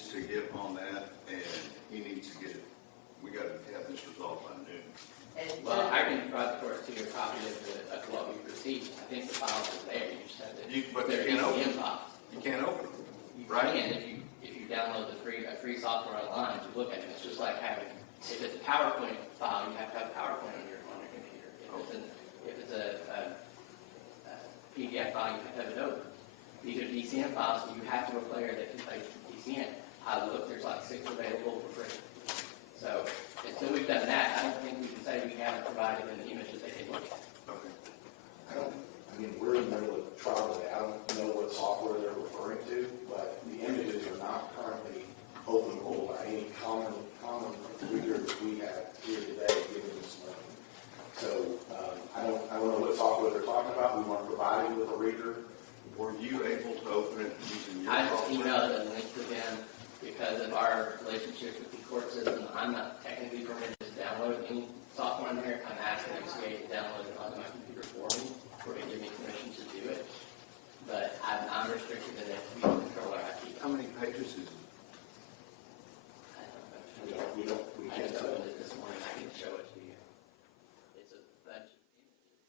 needs to get on that, and he needs to get it. We got to have this resolved by noon. Well, I can provide the court to your copy of what we received. I think the files are there. You just have to. But you can't open them. You can't open them. You Right. can if you download a free software online to look at it. It's just like having, if it's a PowerPoint file, you have to have a PowerPoint on your computer. If it's a PDF file, you have to have it open. These are DCM files, so you have to have a player that can play DCM. I look, there's like 6 available for free. So until we've done that, I don't think we can say we haven't provided them the images they can look at. Okay. We're in the middle of trial today. I don't know what software they're referring to, but the images are not currently openable by any common reader that we have here today given this money. So I don't know what software they're talking about. We want to provide you with a reader. Were you able to open it using your I just software? emailed a link to them because of our relationship with the court system. I'm not technically permitted to download any software on there. I'm asking XCA to download it onto my computer for me, or to give me permission to do it. But I'm restricted in that we don't control our IP. How many pages is it? I don't know. I just opened it this morning. I can show it to you. It's a bunch of images.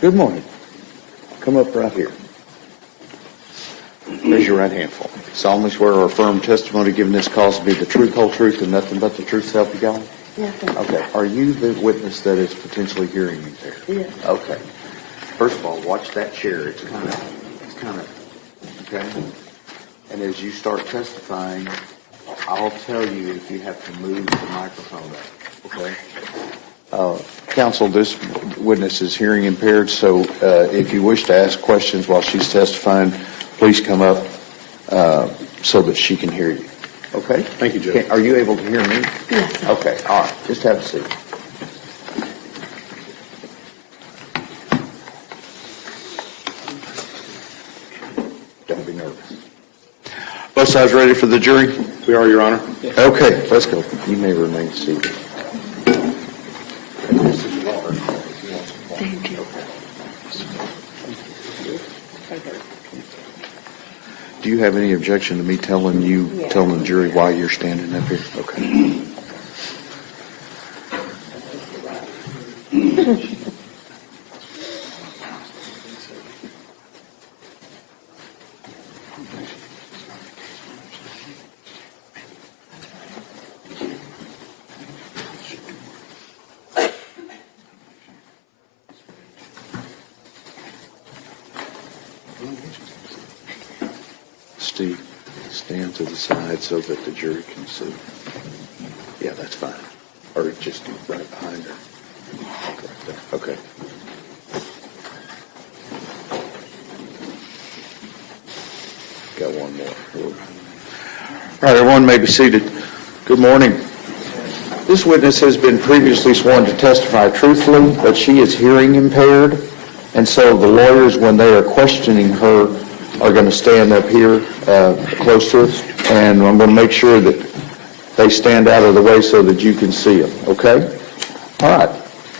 Good morning. Come up right here. Raise your right hand for me. Solemnly swear or affirm testimony given this cause to be the truth, whole truth, and nothing but the truth, so help you God? Yes, sir. Okay. Are you the witness that is potentially hearing impaired? Yes. Okay. First of all, watch that chair. It's kind of, okay? And as you start testifying, I'll tell you if you have to move the microphone up, okay? Counsel, this witness is hearing impaired, so if you wish to ask questions while she's testifying, please come up so that she can hear you. Okay? Thank you, Judge. Are you able to hear me? Yes, sir. Okay, all right. Just have a seat. Don't be nervous. Both sides ready for the jury? We are, Your Honor. Okay, let's go. You may remain seated. Thank you. Do you have any objection to me telling the jury why you're standing up here? Okay. Steve, stand to the side so that the jury can see. Yeah, that's fine. Or just right behind her. Right there. Okay. Got one more. All right, everyone may be seated. Good morning. This witness has been previously sworn to testify truthfully, but she is hearing impaired, and so the lawyers, when they are questioning her, are going to stand up here close to us, and I'm going to make sure that they stand out of the way so that you can see them, okay? All right.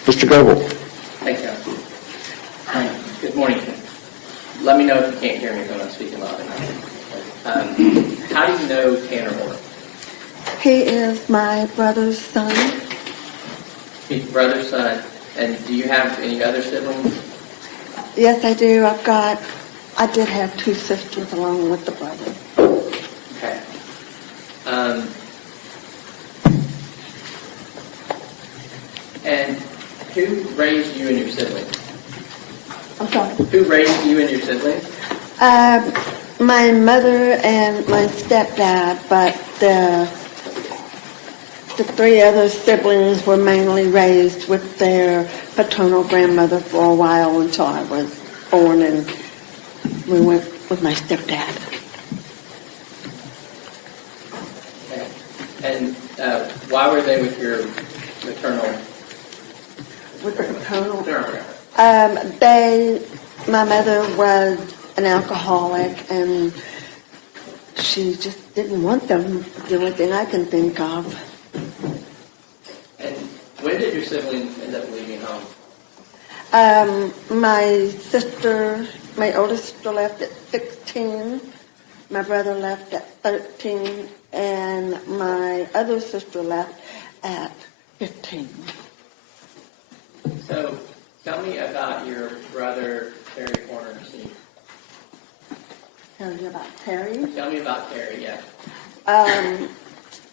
Mr. Goebel. Thanks, Counsel. Good morning. Let me know if you can't hear me when I'm speaking loud enough. How do you know Tanner Moore? He is my brother's son. He's your brother's son. And do you have any other siblings? Yes, I do. I did have two sisters along with the brother. Okay. And who raised you and your siblings? I'm sorry. Who raised you and your siblings? My mother and my stepdad, but the three other siblings were mainly raised with their paternal grandmother for a while until I was born, and we went with my stepdad. Okay. And why were they with your maternal? With the paternal? Grandmother? My mother was an alcoholic, and she just didn't want them, the only thing I can think of. And when did your siblings end up leaving home? My oldest sister left at 16, my brother left at 13, and my other sister left at 15. So tell me about your brother, Terry Horner, Sr. Tell you about Terry? Tell me about Terry, yeah.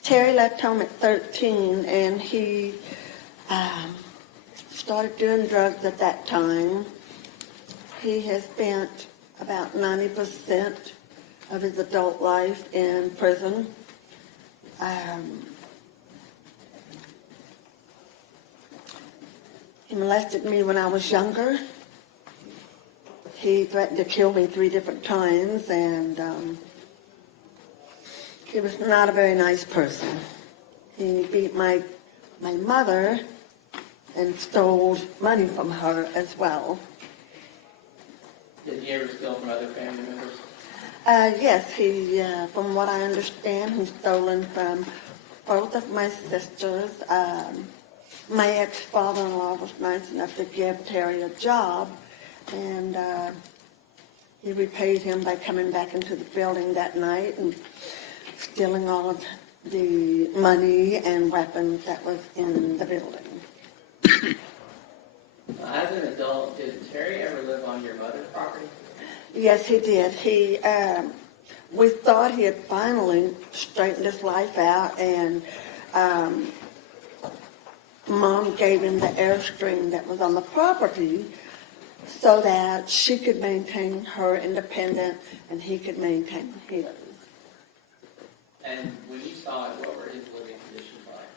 Terry left home at 13, and he started doing drugs at that time. He has spent about 90% of his adult life in prison. He molested me when I was younger. He threatened to kill me 3 different times, and he was not a very nice person. He beat my mother and stole money from her as well. Did he ever steal from other family members? Yes, from what I understand, he's stolen from both of my sisters. My ex-father-in-law was nice enough to give Terry a job, and he repaid him by coming back into the building that night and stealing all of the money and weapons that was in the building. As an adult, did Terry ever live on your mother's property? Yes, he did. We thought he had finally straightened his life out, and Mom gave him the Airstream that was on the property so that she could maintain her independence and he could maintain his. And when you saw it, what were his living conditions like?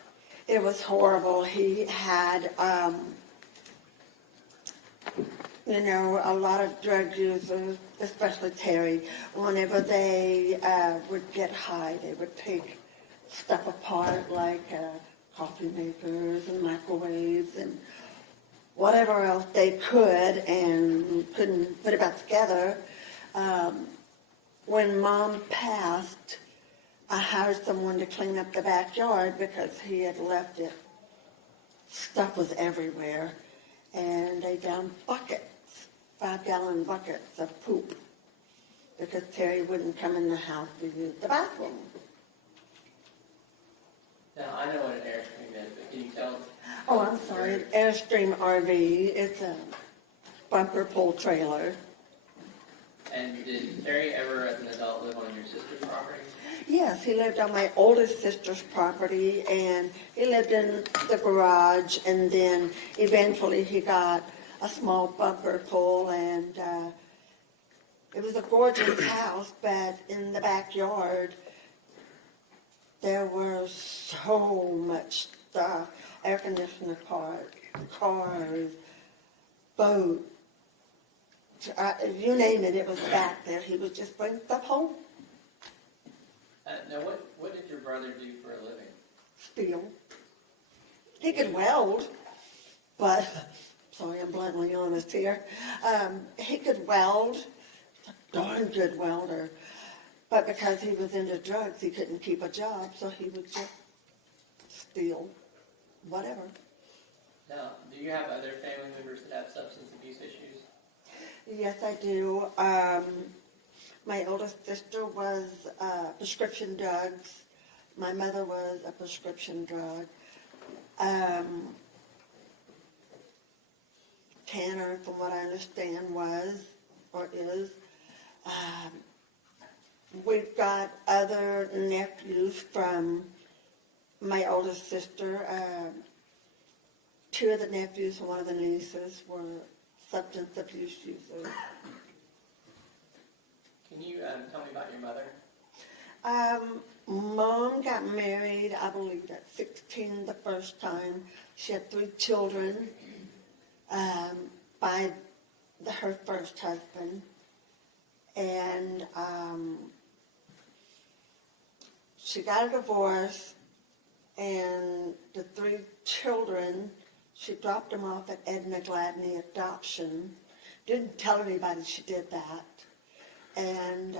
It was horrible. He had, a lot of drug users, especially Terry. Whenever they would get high, they would take stuff apart like coffee makers and microwaves and whatever else they could and couldn't put it back together. When Mom passed, I hired someone to clean up the backyard because he had left it. Stuff was everywhere. And they found buckets, 5-gallon buckets of poop, because Terry wouldn't come in the house to use the bathroom. Now, I know what an Airstream is, but can you tell? Oh, I'm sorry, Airstream RV, it's a bumper pull trailer. And did Terry ever, as an adult, live on your sister's property? Yes, he lived on my oldest sister's property, and he lived in the garage, and then eventually he got a small bumper pull, and it was a gorgeous house, but in the backyard, there was so much stuff, air conditioner parts, cars, boats, you name it, it was back there. He would just bring stuff home. Now, what did your brother do for a living? Steel. He could weld, but, sorry, I'm bluntly honest here. He could weld, a darn good welder, but because he was into drugs, he couldn't keep a job, so he would just steal whatever. Now, do you have other family members that have substance abuse issues? Yes, I do. My oldest sister was prescription drugs. My mother was a prescription drug. Tanner, from what I understand, was or is. We've got other nephews from my oldest sister. 2 of the nephews and 1 of the nieces were substance abuse users. Can you tell me about your mother? Mom got married, I believe, at 16 the first time. She had 3 children by her first husband. And she got a divorce, and the 3 children, she dropped them off at Edna Gladney Adoption. Didn't tell anybody she did that. And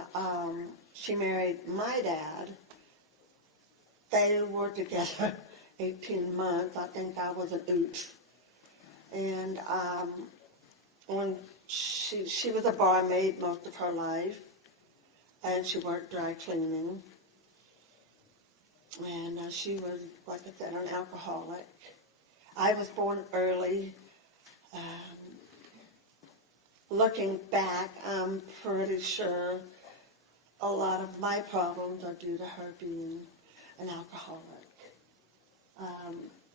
she married my dad. They were together 18 months. I think I was an oops. And when she was a barmaid most of her life, and she worked dry cleaning. And she was, like I said, an alcoholic. I was born early. Looking back, I'm pretty sure a lot of my problems are due to her being an alcoholic.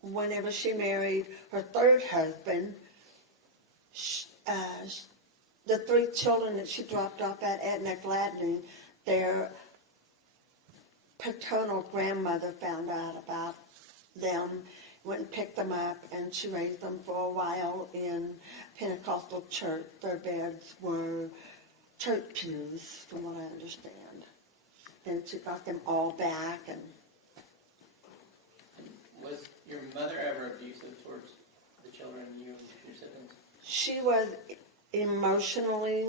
Whenever she married her 3rd husband, the 3 children that she dropped off at Edna Gladney, their paternal grandmother found out about them, went and picked them up, and she raised them for a while in Pentecostal church. Their beds were church pews, from what I understand. And she got them all back. And Was your mother ever abusive towards the children, you and your siblings? she was emotionally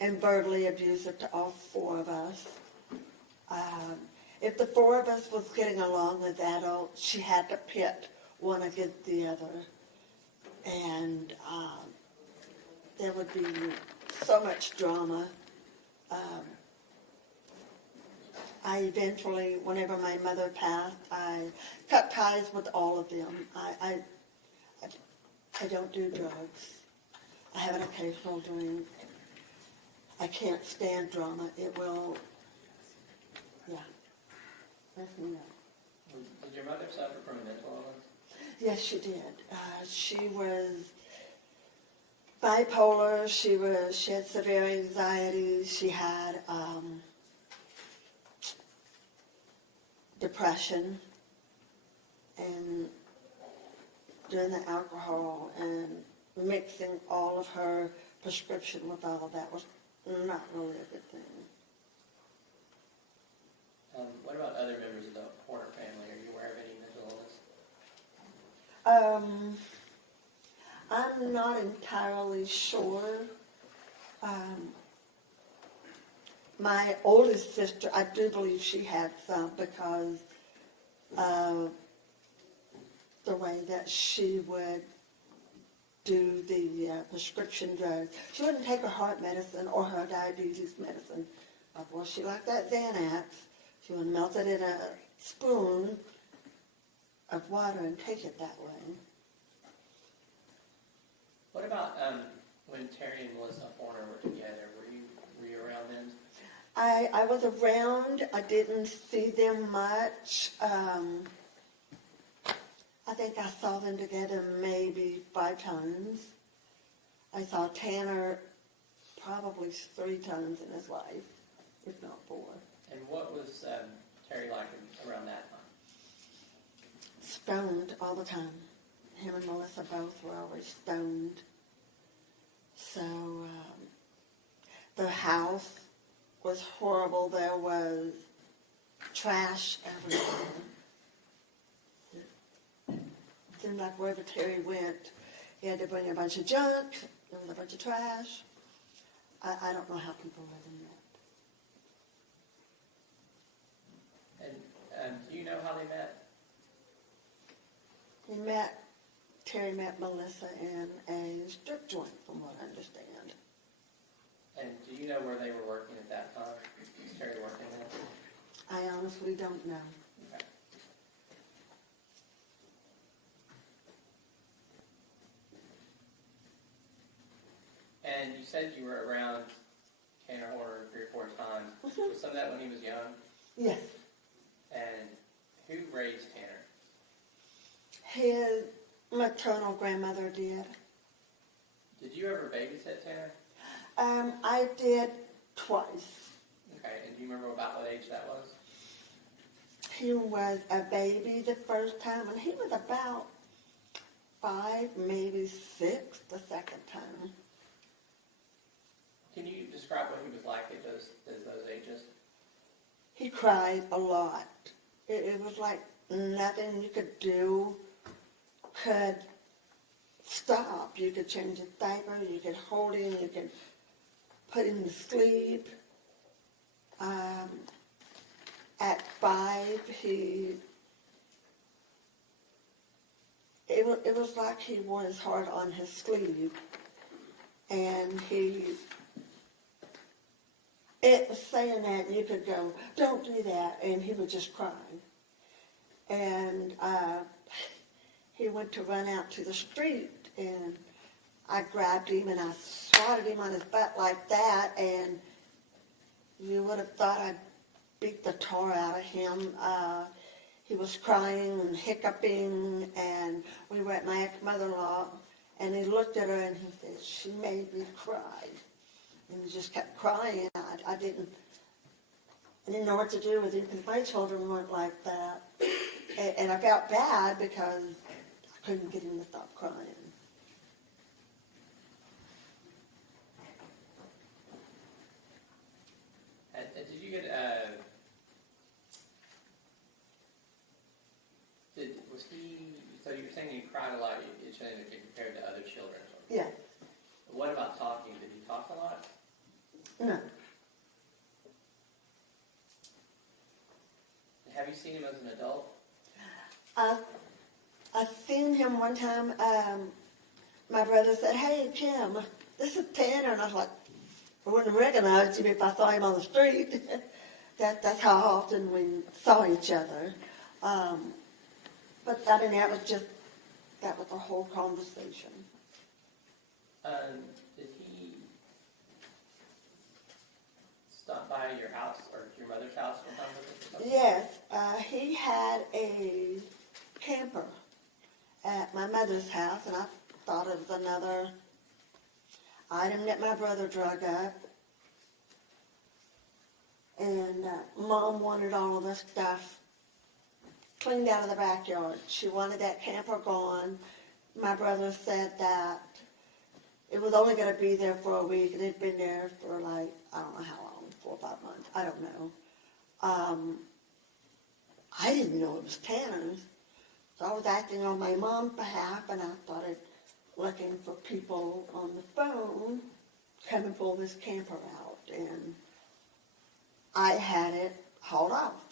and verbally abusive to all 4 of us. If the 4 of us was getting along as adults, she had to pit one against the other. And there would be so much drama. I eventually, whenever my mother passed, I cut ties with all of them. I don't do drugs. I have an occasional drink. I can't stand drama. It will, yeah. Mess me up. Did your mother suffer from a mental illness? Yes, she did. She was bipolar. She had severe anxiety. She had depression, and doing the alcohol and mixing all of her prescription with all of that was not really a good thing. What about other members of the Horner family? Are you aware of any mental illness? I'm not entirely sure. My oldest sister, I do believe she had some because of the way that she would do the prescription drugs. She wouldn't take her heart medicine or her diabetes medicine. Well, she liked that Xanax. She would melt it in a spoon of water and take it that way. What about when Terry and Melissa Horner were together? Were you around then? I was around. I didn't see them much. I think I saw them together maybe 5 times. I saw Tanner probably 3 times in his life, if not 4. And what was Terry like around that time? Stoned all the time. Him and Melissa both were always stoned. So the house was horrible. There was trash everywhere. It seemed like wherever Terry went, he had to bring a bunch of junk. There was a bunch of trash. I don't know how people live in that. And do you know how they met? Terry met Melissa in a strip joint, from what I understand. And do you know where they were working at that time? Was Terry working there? I honestly don't know. Okay. And you said you were around Tanner Horner 3 or 4 times. Was some of that when he was young? Yes. And who raised Tanner? His maternal grandmother did. Did you ever babysit Tanner? I did twice. Okay, and do you remember about what age that was? He was a baby the first time, and he was about 5, maybe 6 the second time. Can you describe what he was like at those ages? He cried a lot. It was like nothing you could do could stop. You could change his diaper, you could hold him, you could put him to sleep. At 5, it was like he wore his heart on his sleeve, and saying that, you could go, don't do that, and he would just cry. And he went to run out to the street, and I grabbed him and I swatted him on his butt like that, and you would have thought I'd beat the tar out of him. He was crying and hiccuping, and we were at my ex-mother-in-law, and he looked at her and he said, she made me cry. And he just kept crying. I didn't know what to do with him because my children weren't like that. And I felt bad because I couldn't get him to stop crying. Did you get so you were saying you cried a lot, you said it compared to other children. Yeah. What about talking? Did he talk a lot? No. Have you seen him as an adult? I seen him one time. My brother said, hey, Kim, this is Tanner. And I was like, I wouldn't recognize him if I saw him on the street. That's how often we saw each other. But I mean, that was just That was the whole conversation. Did he stop by your house or your mother's house one time with us? Yes, he had a camper at my mother's house, and I thought it was another item that my brother drug up. And Mom wanted all of the stuff cleaned out of the backyard. She wanted that camper gone. My brother said that it was only going to be there for a week, and it'd been there for like, I don't know how long, 4 or 5 months, I don't know. I didn't know it was Tanner's, so I was acting on my mom's behalf, and I started looking for people on the phone to come and pull this camper out, and I had it hauled off.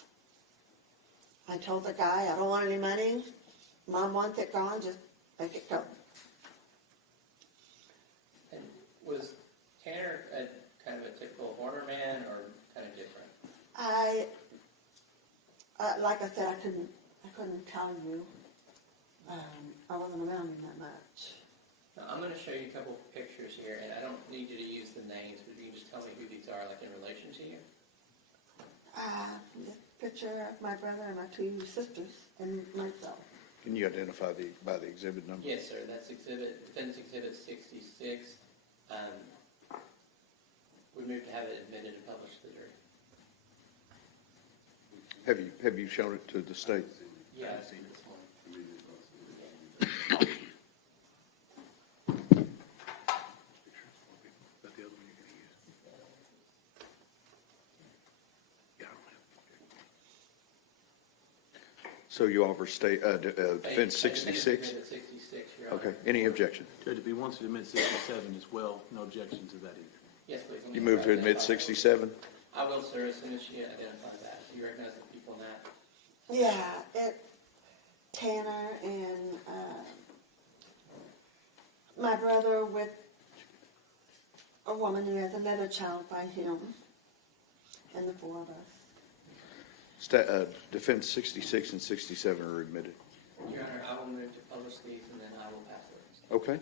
I told the guy, I don't want any money. Mom wants it gone, just make it go. And was Tanner a kind of a typical horror man or kind of different? Like I said, I couldn't tell you. I wasn't around him that much. Now, I'm going to show you a couple pictures here, and I don't need you to use the names, but you can just tell me who these are, like in relation to you. This picture of my brother and my 2 sisters and myself. Can you identify by the exhibit number? Yes, sir. That's Defense Exhibit 66. We moved to have it admitted and published to the jury. Have you shown it to the state? Yeah, I've seen this one. So you offer state, Defense 66? Exhibit 66, Your Honor. Okay, any objection? Judge, if he wants to admit 67 as well, no objection to that either. Yes, please. Let me You move to admit identify. 67? I will, sir, as soon as she identifies that. Do you recognize the people in that? Yeah, it's Tanner and my brother with a woman who has another child by him, and the 4 of us. Defense 66 and 67 are admitted. Your Honor, I will move to publish these, and then I will pass the rest. Okay.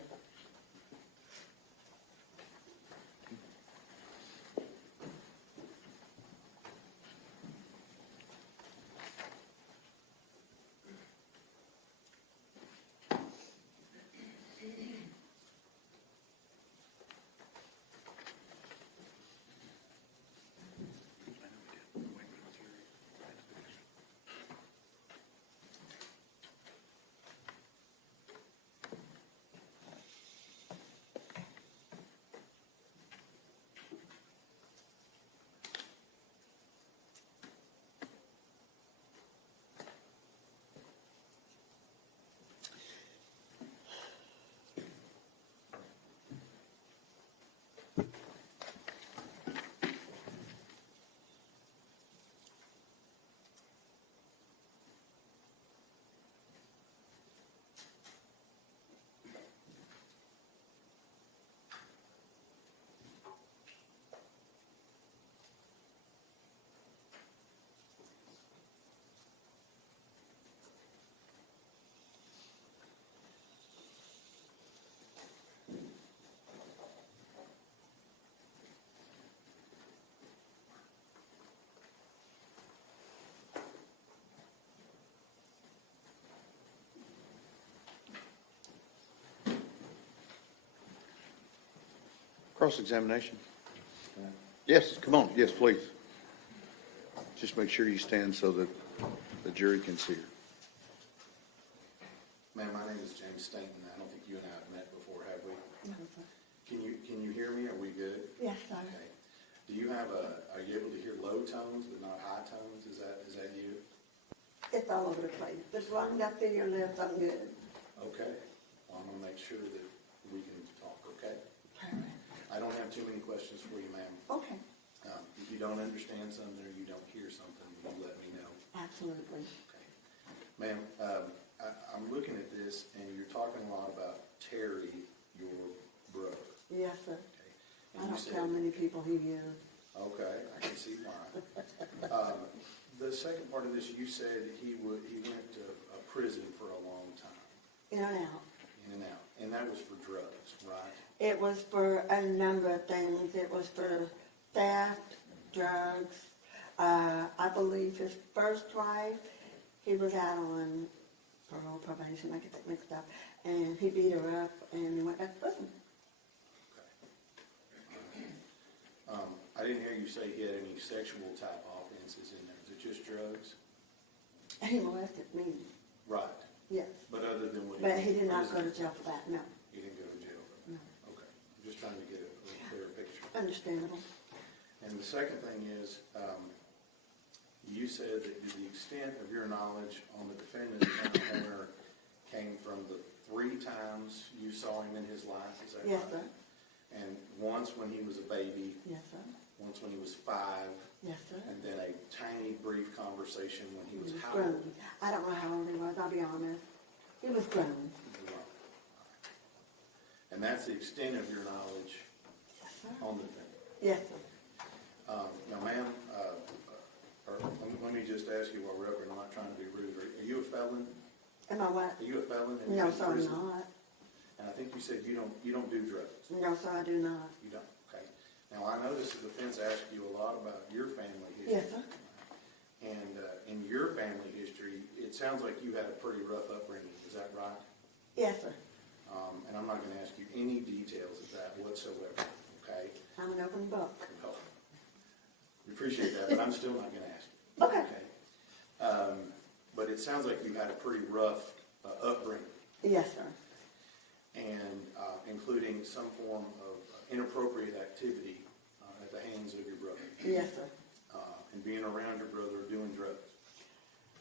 Cross-examination? Yes, come on, yes, please. Just make sure you stand so that the jury can see her. Ma'am, my name is James Stanton. I don't think you and I have met before, have we? Can you hear me? Are we good? Yes, sir. Okay. Do you have are you able to hear low tones but not high tones? Is that you? It's all over the place. As long as I see your lips, I'm good. Okay. Well, I'm gonna make sure that we can talk, okay? Perfect. I don't have too many questions for you, ma'am. Okay, If you don't understand something or you don't hear something, you let me know. absolutely. Okay. Ma'am, I'm looking at this and you're talking a lot about Terry, your brother. Yes, sir. Okay. I And you don't said- tell many people he is. Okay, I can see why. The second part of this, you said he went to a prison for a long time. in and out. In and out. And that was for drugs, right? It was for a number of things. It was for theft, drugs. I believe his first wife, he was out on parole probation, I get that mixed up, and he beat her up and he went back to prison. I didn't hear you say he had any sexual type offenses in there. Is it just drugs? He molested me, Right. yes. But other than what he. But he did not go prison, to jail for that, no. He didn't go to jail for No. that? Okay. I'm just trying to get a clearer picture. Understandable. And the second thing is, you said that the extent of your knowledge on the defendant's owner came from the 3 times you saw him in his life, is that right? Yes, sir. And once when he was a baby, Yes, sir. once when he was 5, Yes, sir. and then a tiny brief conversation when he He was was how old? grown. I don't know how old he was, I'll be honest. He was grown. And that's the extent of your knowledge Yes, sir. on the defendant. Yes, sir. Now, ma'am, let me just ask you while we're up here, and I'm not trying to be rude. Are you a felon? Am I what? Are you a felon? in No, sir, I'm prison? not. And I think you said you don't do drugs. No, sir, I do not. You don't, okay. Now, I noticed the defense asked you a lot about your family history. Yes, sir. And in your family history, it sounds like you had a pretty rough upbringing, is that right? Yes, sir. And I'm not going to ask you any details of that whatsoever, okay? I'm an open book. Well, we appreciate that, but I'm still not going to ask you. Okay. But it sounds like you had a pretty rough upbringing, Yes, sir. and including some form of inappropriate activity at the hands of your brother, Yes, sir. and being around your brother doing drugs,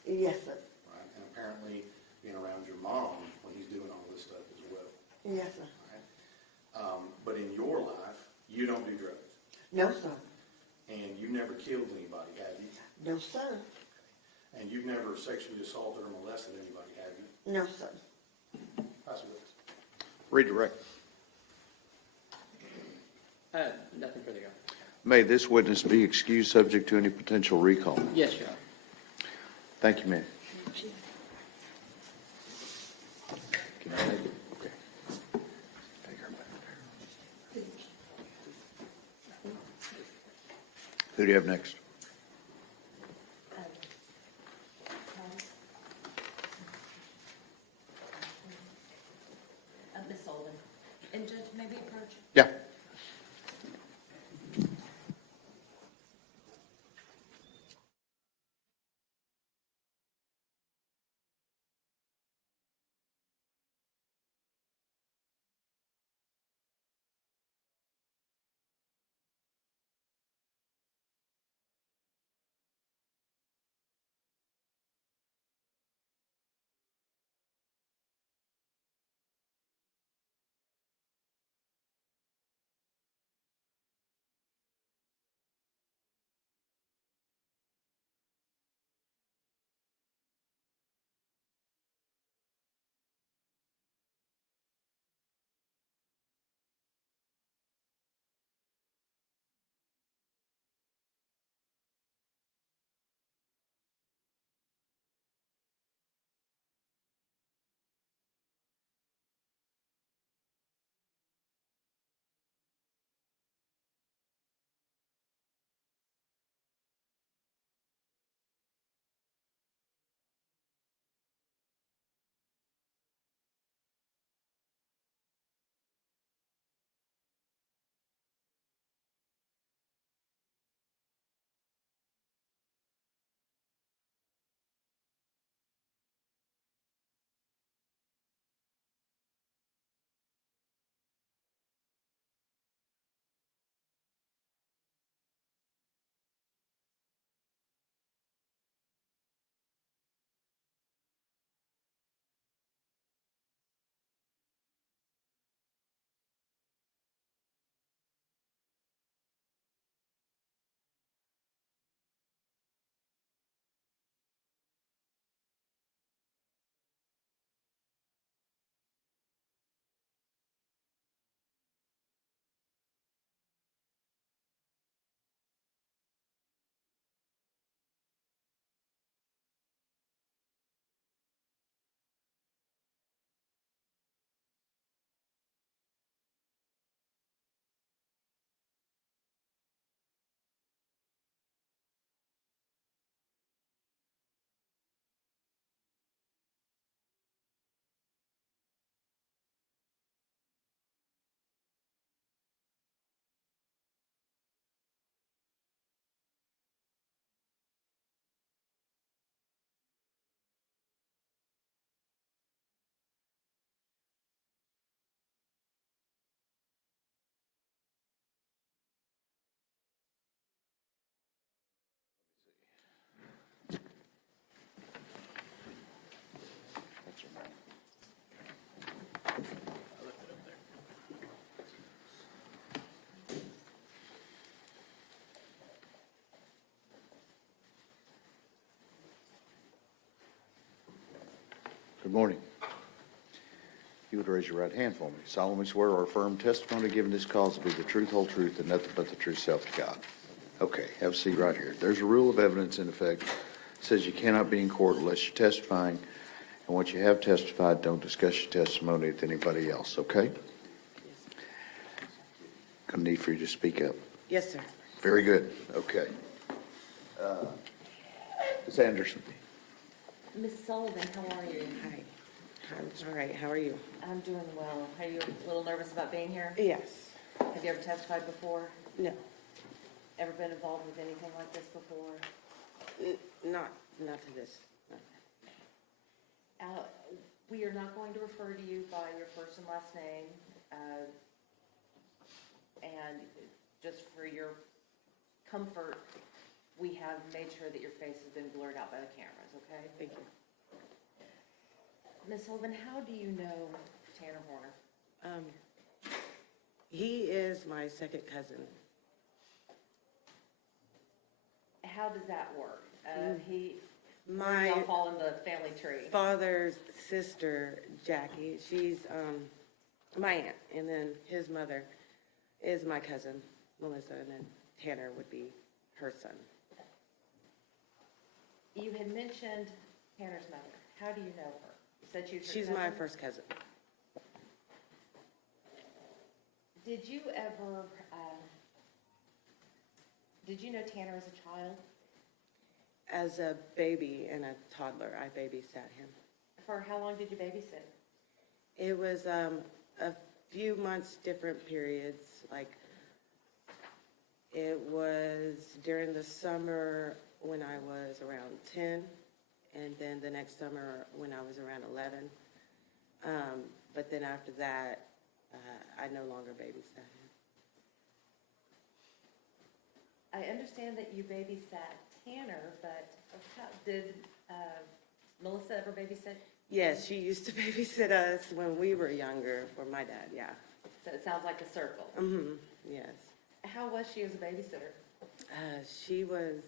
Yes, sir. right? And apparently being around your mom when he's doing all this stuff as well, Yes, sir. right? But in your life, you don't do drugs, No, sir. and you never killed anybody, have you? No, sir. And you've never sexually assaulted or molested anybody, have you? No, sir. Pass a witness. Redirect. Nothing further, Your Honor. May this witness be excused subject to any potential recall. Yes, Your Honor. Thank you, ma'am. Can I take it? Okay. Take her back there. Who do you have next? Miss Sullivan. And Judge, maybe approach. Yeah. Good morning. You would raise your right hand for me. Solemnly swear or affirm testimony given this cause to be the truth, whole truth, and nothing but the truth, self to God. Okay, have a seat right here. There's a rule of evidence in effect. It says you cannot be in court unless you're testifying, and once you have testified, don't discuss your testimony with anybody else, okay? Gonna need for you to speak up. Yes, sir. Very good, okay. Ms. Anderson. Ms. Sullivan, how are you? Hi. I'm all right. How are you? I'm doing well. Are you a little nervous about being here? Yes. Have you ever testified before? No. Ever been involved with anything like this before? Not to this. No. We are not going to refer to you by your first and last name. And just for your comfort, we have made sure that your face has been blurred out by the cameras, okay? Thank you. Ms. Sullivan, how do you know Tanner Horner? He is my second cousin. How does that work? My Y'all fall in the family tree. father's sister, Jackie, she's my aunt, and then his mother is my cousin, Melissa, and then Tanner would be her son. You had mentioned Tanner's mother. How do you know her? You said she was your She's cousin? my first cousin. Did you ever, did you know Tanner as a child? As a baby and a toddler, I babysat him. For how long did you babysit? It was a few months, different periods. Like, it was during the summer when I was around 10, and then the next summer when I was around 11. But then after that, I no longer babysat him. I understand that you babysat Tanner, but did Melissa ever babysit? Yes, she used to babysit us when we were younger for my dad, yeah. So it sounds like a circle. Mm-hmm, yes. How was she as a babysitter? She was,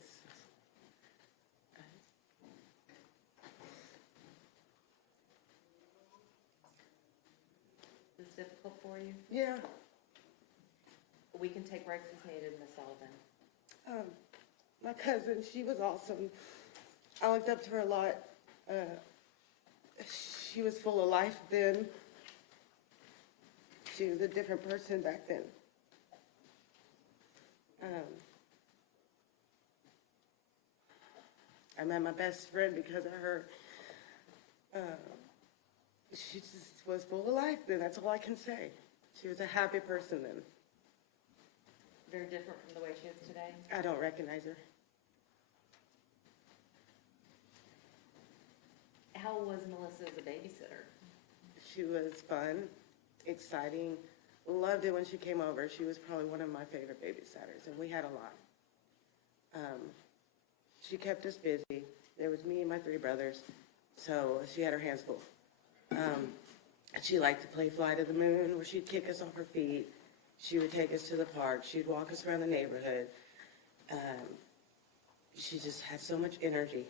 Is this difficult for you? yeah. We can take breaks as needed, Ms. Sullivan. My cousin, she was awesome. I looked up to her a lot. She was full of life then. She was a different person back then. I met my best friend because of her. She just was full of life then, that's all I can say. She was a happy person then. Very different from the way she is today. I don't recognize her. How was Melissa as a babysitter? She was fun, exciting, loved it when she came over. She was probably one of my favorite babysitters, and we had a lot. She kept us busy. There was me and my 3 brothers, so she had her hands full. She liked to play Fly to the Moon, where she'd kick us off her feet. She would take us to the park. She'd walk us around the neighborhood. She just had so much energy.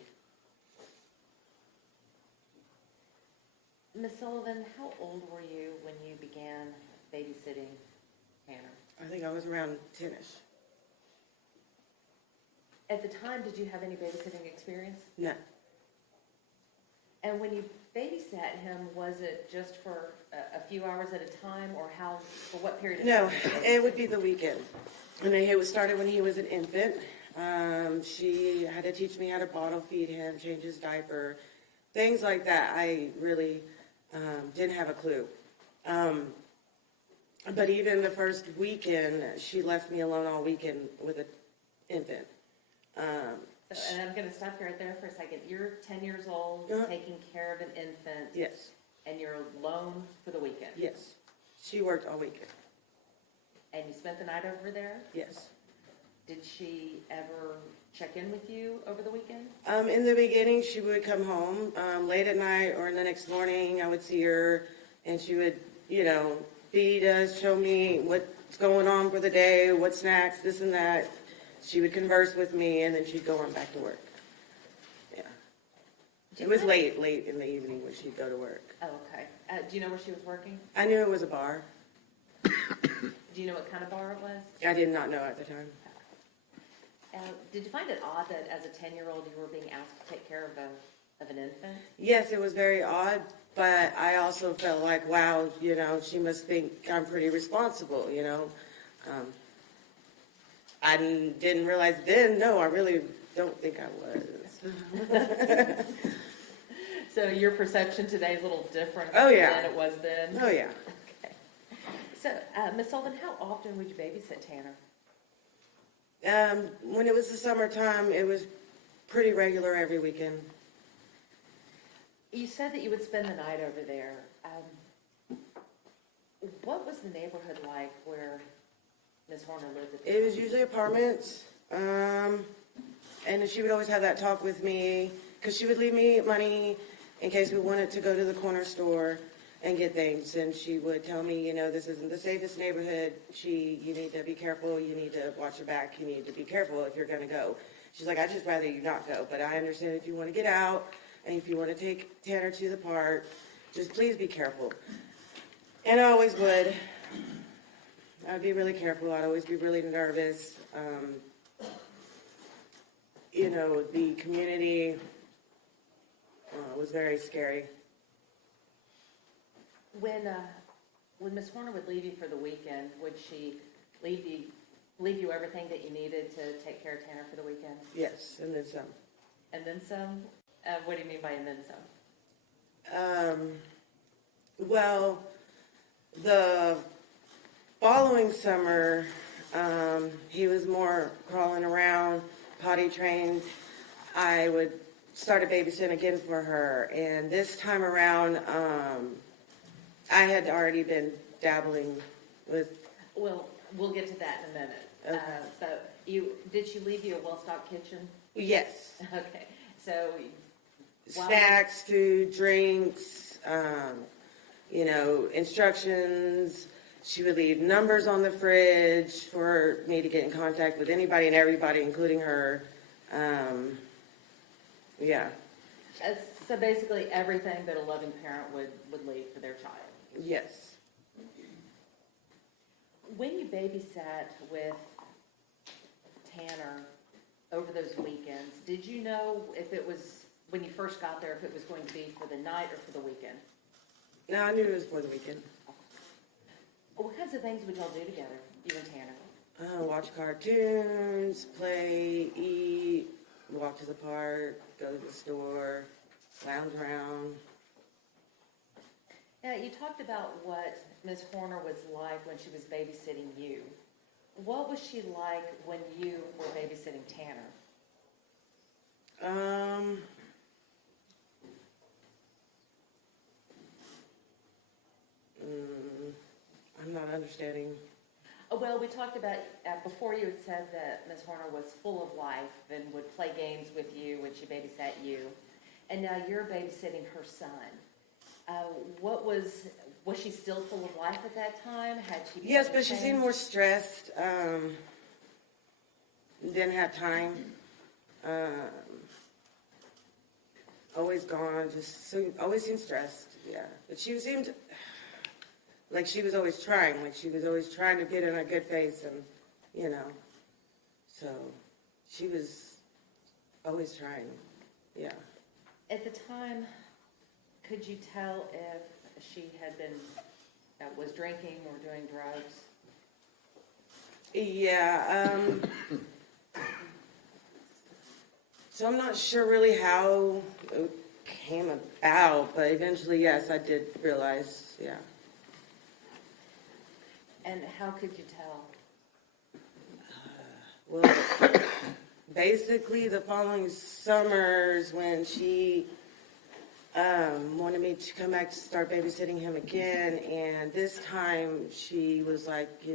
Ms. Sullivan, how old were you when you began babysitting Tanner? I think I was around 10-ish. At the time, did you have any babysitting experience? No. And when you babysat him, was it just for a few hours at a time, or for what period of time? No, it would be the weekend. And it was started when he was an infant. She had to teach me how to bottle feed him, change his diaper, things like that. I really didn't have a clue. But even the first weekend, she left me alone all weekend with an infant. And I'm going to stop you right there for a second. You're 10 years old, taking care of an infant. Yes, And you're alone for the weekend. yes. She worked all weekend. And you spent the night over there? Yes. Did she ever check in with you over the weekend? In the beginning, she would come home late at night or in the next morning. I would see her, and she would, feed us, show me what's going on for the day, what snacks, this and that. She would converse with me, and then she'd go on back to work. Yeah. It was late in the evening when she'd go to work. Oh, okay. Do you know where she was working? I knew it was a bar. Do you know what kind of bar it was? I did not know at the time. Did you find it odd that as a 10-year-old you were being asked to take care of an infant? Yes, it was very odd, but I also felt like, wow, she must think I'm pretty responsible, I didn't realize then, no, I really don't think I was. So your perception today is a little different Oh, yeah. than it was then? Oh, yeah. Okay. So, Ms. Sullivan, how often would you babysit Tanner? When it was the summertime, it was pretty regular every weekend. You said that you would spend the night over there. What was the neighborhood like where Ms. Horner lived at the time? It was usually apartments, and she would always have that talk with me, because she would leave me money in case we wanted to go to the corner store and get things, and she would tell me, this isn't the safest neighborhood, you need to be careful, you need to watch your back, you need to be careful if you're going to go. She's like, I'd just rather you not go, but I understand if you want to get out, and if you want to take Tanner to the park, just please be careful. And I always would. I'd be really careful. I'd always be really nervous. The community was very scary. When Ms. Horner would leave you for the weekend, would she leave you everything that you needed to take care of Tanner for the weekend? Yes, and then some. And then some? What do you mean by and then some? Well, the following summer, he was more crawling around, potty trained. I would start babysitting again for her, and this time around, I had already been dabbling with. Well, we'll get to that in a minute. Okay. Did she leave you a well-stocked kitchen? Yes. Okay, so Snacks, food, drinks, instructions. She would leave numbers on the fridge for me to get in contact with anybody and everybody, including her. Yeah. So basically everything that a loving parent would leave for their child. Yes. When you babysat with Tanner over those weekends, did you know if it was, when you first got there, if it was going to be for the night or for the weekend? No, I knew it was for the weekend. What kinds of things would y'all do together, you and Tanner? Watch cartoons, play, eat, walk to the park, go to the store, lounge around. Now, you talked about what Ms. Horner was like when she was babysitting you. What was she like when you were babysitting Tanner? I'm not understanding. Well, we talked about, before you had said that Ms. Horner was full of life and would play games with you when she babysat you. And now you're babysitting her son. Was she still full of life at that time? Had she? Yes, but she seemed more stressed. Didn't have time. Always gone. Always seemed stressed. Yeah, but she seemed like she was always trying. Like she was always trying to get in a good face, and so she was always trying. Yeah. At the time, could you tell if she had been, was drinking or doing drugs? Yeah. So I'm not sure really how it came about, but eventually, yes, I did realize, yeah. And how could you tell? Well, basically the following summers when she wanted me to come back to start babysitting him again, and this time she was like, do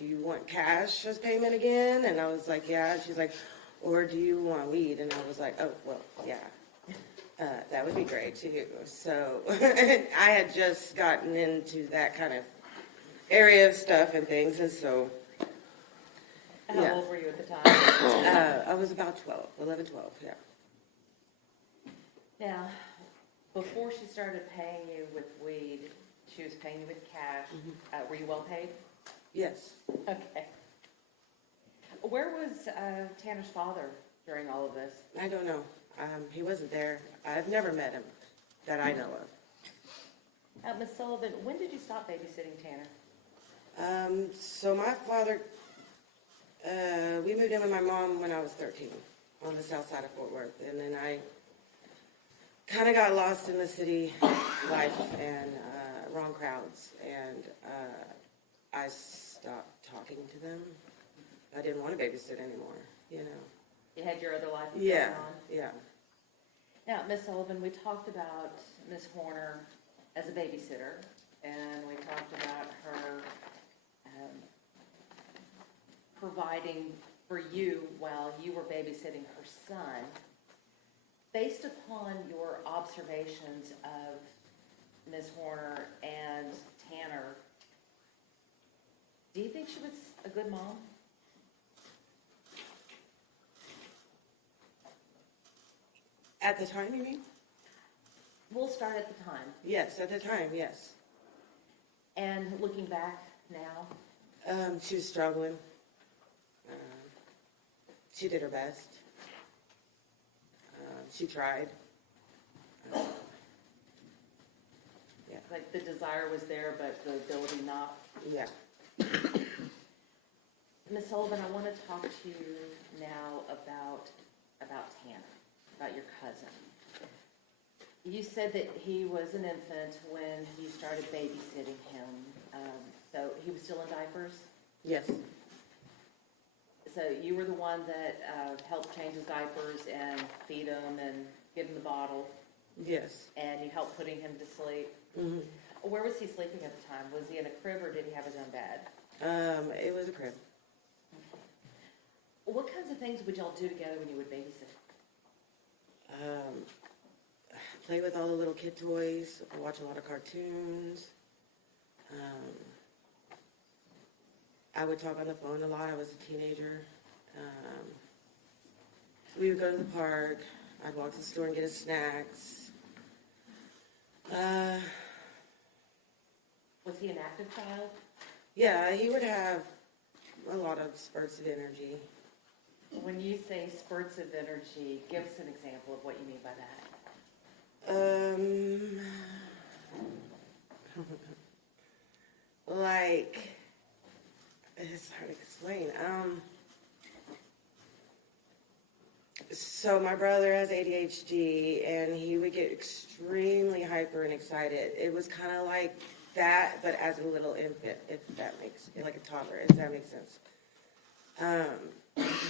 you want cash as payment again? And I was like, yeah. And she's like, or do you want weed? And I was like, oh, well, yeah. That would be great too. So I had just gotten into that kind of area of stuff and things, and so. How old were you at the time? I was about 11, 12, yeah. Now, Before she started paying you with weed, she was paying you with cash. Were you well paid? Yes. Okay. Where was Tanner's father during all of this? I don't know. He wasn't there. I've never met him that I know of. Ms. Sullivan, when did you stop babysitting Tanner? So my father, we moved in with my mom when I was 13 on the south side of Fort Worth. And then I kind of got lost in the city life and wrong crowds. And I stopped talking to them. I didn't want to babysit anymore, you know. You had your other life Yeah, going on? yeah. Now, Ms. Sullivan, we talked about Ms. Horner as a babysitter, and we talked about her providing for you while you were babysitting her son. Based upon your observations of Ms. Horner and Tanner, do you think she was a good mom? At the time, you mean? We'll start at the time. Yes, at the time, yes. And looking back now, She was struggling. She did her best. She tried. Yeah, like the desire was there, but the ability not. yeah. Ms. Sullivan, I want to talk to you now about Tanner, about your cousin. You said that he was an infant when you started babysitting him. So he was still in diapers? Yes. So you were the one that helped change his diapers and feed him and give him the bottle, Yes. and you helped putting him to sleep? hmm Where was he sleeping at the time? Was he in a crib or did he have his own bed? It was a crib. What kinds of things would y'all do together when you would babysit? Play with all the little kid toys. Watch a lot of cartoons. I would talk on the phone a lot. I was a teenager. We would go to the park. I'd walk to the store and get his snacks. Was he an active child? Yeah, he would have a lot of spurts of energy. When you say spurts of energy, give us an example of what you mean by that. Like, it's hard to explain. So my brother has ADHD, and he would get extremely hyper and excited. It was kind of like that, but as a little infant, if that makes, like a toddler, if that makes sense.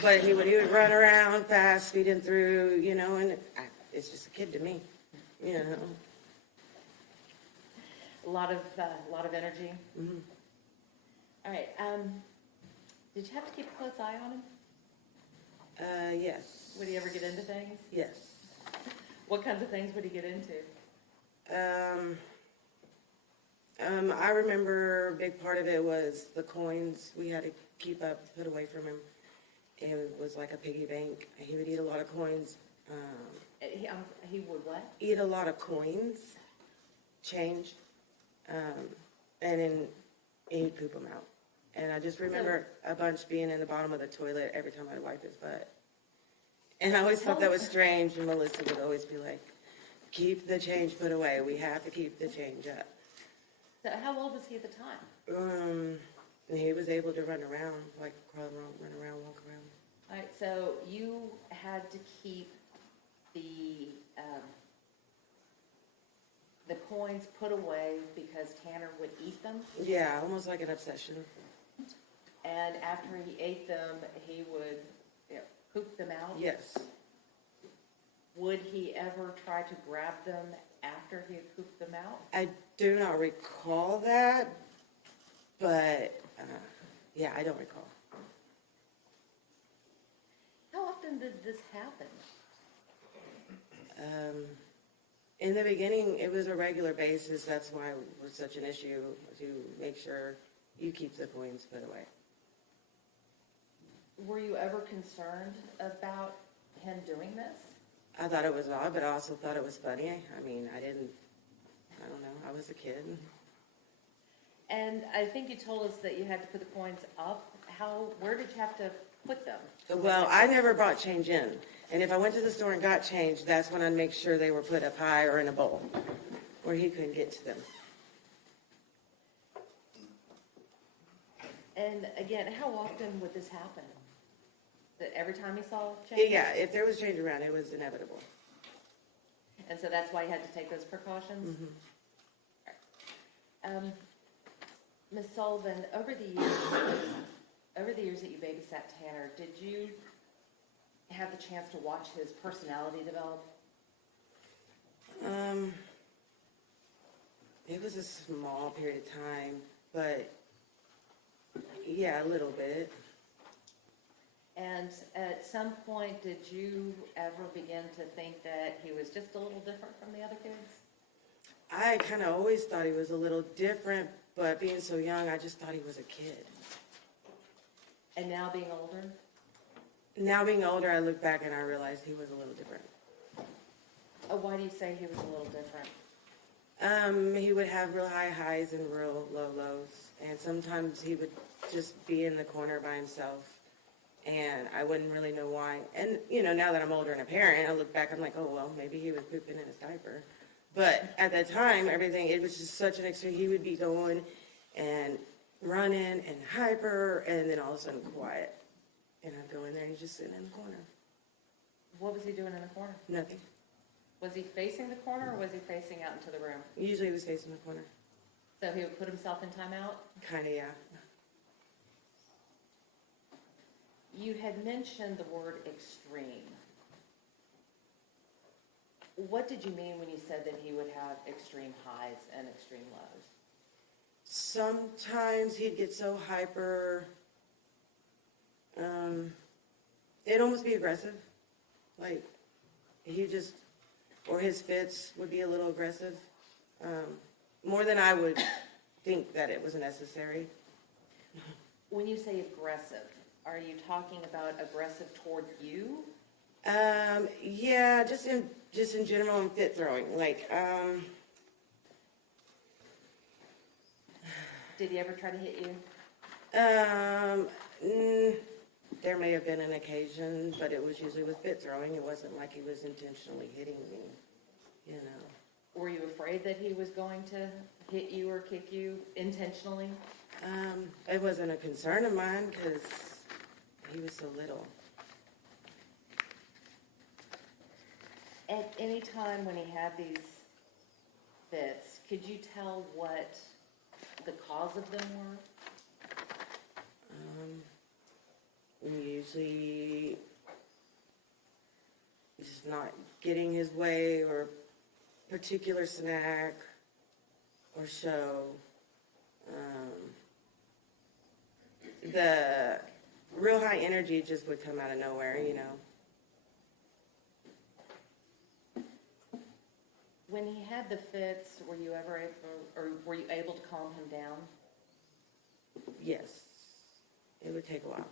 But he would run around fast, speeding through, you know, and it's just a kid to me, you know. A lot of energy. Mhm. All right. Did you have to keep a close eye on him? Yes. Would he ever get into things? Yes. What kinds of things would he get into? I remember a big part of it was the coins we had to keep up, put away from him. It was like a piggy bank. He would eat a lot of coins. He would what? Eat a lot of coins, change, and then he'd poop them out. And I just remember a bunch being in the bottom of the toilet every time I'd wipe his butt. And I always thought that was strange, and Melissa would always be like, keep the change put away. We have to keep the change up. So how old was he at the time? And he was able to run around, like crawl around, run around, walk around. All right, so you had to keep the coins put away because Tanner would eat them, Yeah, almost like an obsession. and after he ate them, he would poop them out? Yes. Would he ever try to grab them after he had pooped them out? I do not recall that, but yeah, I don't recall. How often did this happen? In the beginning, it was a regular basis. That's why it was such an issue, to make sure you keep the coins put away. Were you ever concerned about him doing this? I thought it was odd, but I also thought it was funny. I mean, I don't know, I was a kid. And I think you told us that you had to put the coins up. Where did you have to put them? Well, I never brought change in. And if I went to the store and got change, that's when I'd make sure they were put up high or in a bowl where he couldn't get to them. And again, how often would this happen? That every time he saw change? Yeah, if there was change around, it was inevitable. And so that's why you had to take those precautions? Ms. Sullivan, over the years that you babysat Tanner, did you have the chance to watch his personality develop? It was a small period of time, but yeah, a little bit. And at some point, did you ever begin to think that he was just a little different from the other kids? I kind of always thought he was a little different, but being so young, I just thought he was a kid. And now being older? Now being older, I look back and I realized he was a little different. Why do you say he was a little different? He would have real high highs and real low lows, and sometimes he would just be in the corner by himself, and I wouldn't really know why. And, you know, now that I'm older and a parent, I look back, I'm like, oh, well, maybe he was pooping in his diaper. But at that time, it was just such an extreme. He would be going and running and hyper, and then all of a sudden quiet. And I'd go in there and he's just sitting in the corner. What was he doing in the corner? Nothing. Was he facing the corner or was he facing out into the room? Usually he was facing the corner. So he would put himself in timeout? Kind of, yeah. You had mentioned the word extreme. What did you mean when you said that he would have extreme highs and extreme lows? Sometimes he'd get so hyper, it'd almost be aggressive. Like, or his fits would be a little aggressive, more than I would think that it was necessary. When you say aggressive, are you talking about aggressive towards you? Yeah, just in general and fit throwing. Like, Did he ever try to hit you? There may have been an occasion, but it was usually with fit throwing. It wasn't like he was intentionally hitting me, you know. Were you afraid that he was going to hit you or kick you intentionally? It wasn't a concern of mine because he was so little. At any time when he had these fits, could you tell what the cause of them were? Usually just not getting his way or particular snack or show. The real high energy just would come out of nowhere, you know. When he had the fits, were you able to calm him down? Yes, it would take a while.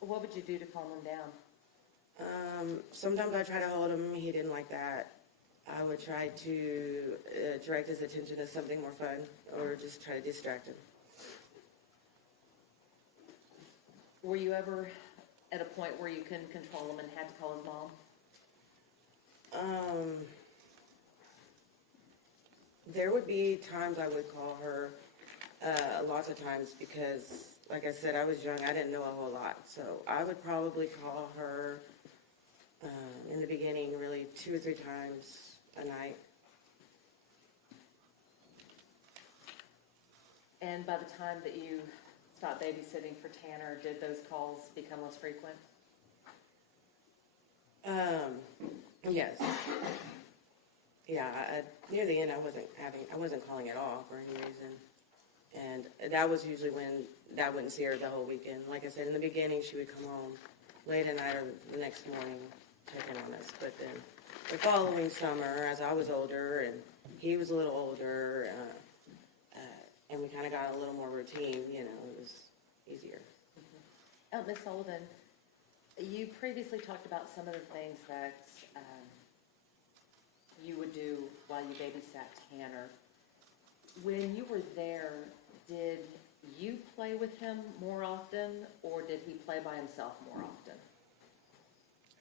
What would you do to calm him down? Sometimes I try to hold him. He didn't like that. I would try to direct his attention to something more fun or just try to distract him. Were you ever at a point where you couldn't control him and had to call his mom? There would be times I would call her, lots of times, because, like I said, I was young. I didn't know a whole lot. So I would probably call her in the beginning really 2 or 3 times a night. And by the time that you stopped babysitting for Tanner, did those calls become less frequent? Yes. Yeah, near the end, I wasn't calling at all for any reason. And that was usually when I wouldn't see her the whole weekend. Like I said, in the beginning, she would come home late at night or the next morning, checking on us. But then the following summer, as I was older and he was a little older, and we kind of got a little more routine, you know, it was easier. Ms. Sullivan, You previously talked about some of the things that you would do while you babysat Tanner. When you were there, did you play with him more often, or did he play by himself more often?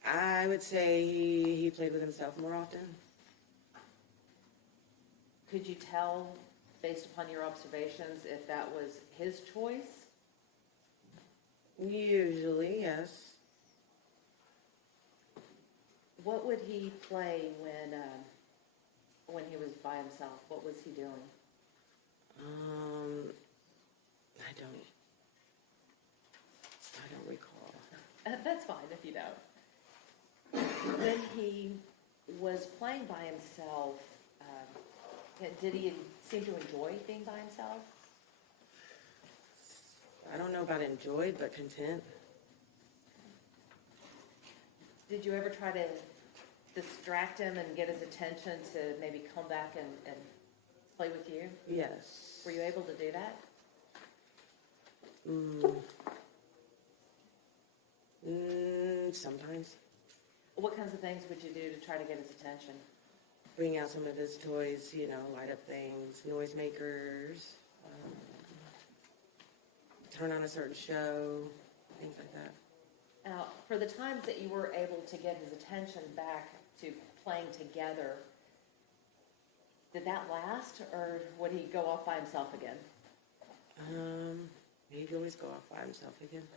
I would say he played with himself more often. Could you tell, based upon your observations, if that was his choice? Usually, yes. What would he play when he was by himself? What was he doing? I don't recall. That's fine if you don't. When he was playing by himself, did he seem to enjoy being by himself? I don't know about enjoyed, but content. Did you ever try to distract him and get his attention to maybe come back and play with you? Yes. Were you able to do that? Sometimes. What kinds of things would you do to try to get his attention? Bring out some of his toys, light up things, noisemakers, turn on a certain show, things like that. Now, for the times that you were able to get his attention back to playing together, did that last, or would he go off by himself again? He'd always go off by himself again.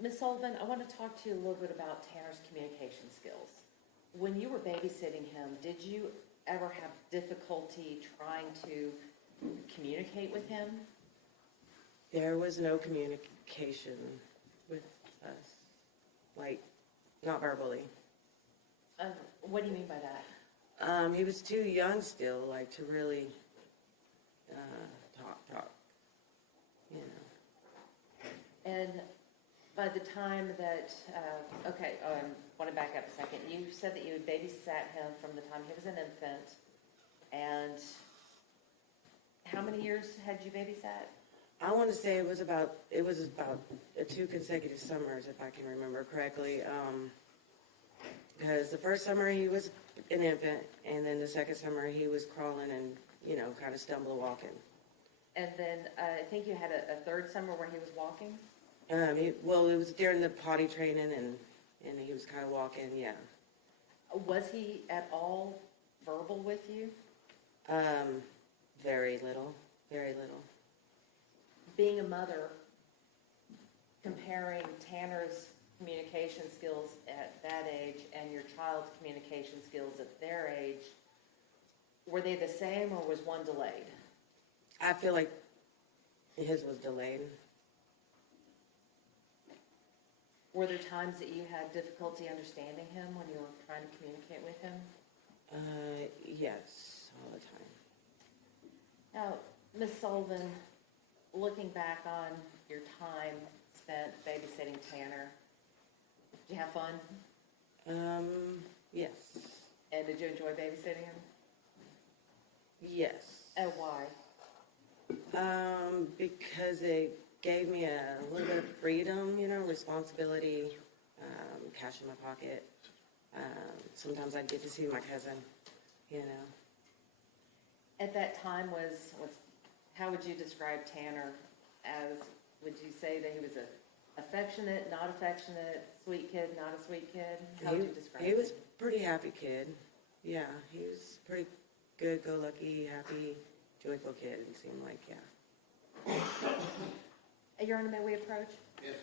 Ms. Sullivan, I want to talk to you a little bit about Tanner's communication skills. When you were babysitting him, did you ever have difficulty trying to communicate with him? There was no communication with us, not verbally. What do you mean by that? He was too young still, to really talk. And by the time that, I want to back up a second. You said that you had babysat him from the time he was an infant. And how many years had you babysat? I want to say it was about 2 consecutive summers, if I can remember correctly. Because the first summer he was an infant, and then the second summer he was crawling and, kind of stumble walking. And then I think you had a third summer where he was walking? It was during the potty training, and he was kind of walking, yeah. Was he at all verbal with you? Very little. Being a mother, comparing Tanner's communication skills at that age and your child's communication skills at their age, were they the same or was one delayed? I feel like his was delayed. Were there times that you had difficulty understanding him when you were trying to communicate with him? Yes, all the time. Now, Ms. Sullivan, looking back on your time spent babysitting Tanner, did you have fun? Yes. And did you enjoy babysitting him? Yes. And why? Because it gave me a little bit of freedom, responsibility, cash in my pocket. Sometimes I'd get to see my cousin, At that time how would you describe Tanner as, would you say that he was affectionate, not affectionate, sweet kid, not a sweet kid? How would you describe him? He was a pretty happy kid. Yeah, he was pretty good, go-lucky, happy, joyful kid, it seemed like, yeah. Your Honor, may we approach? Yes.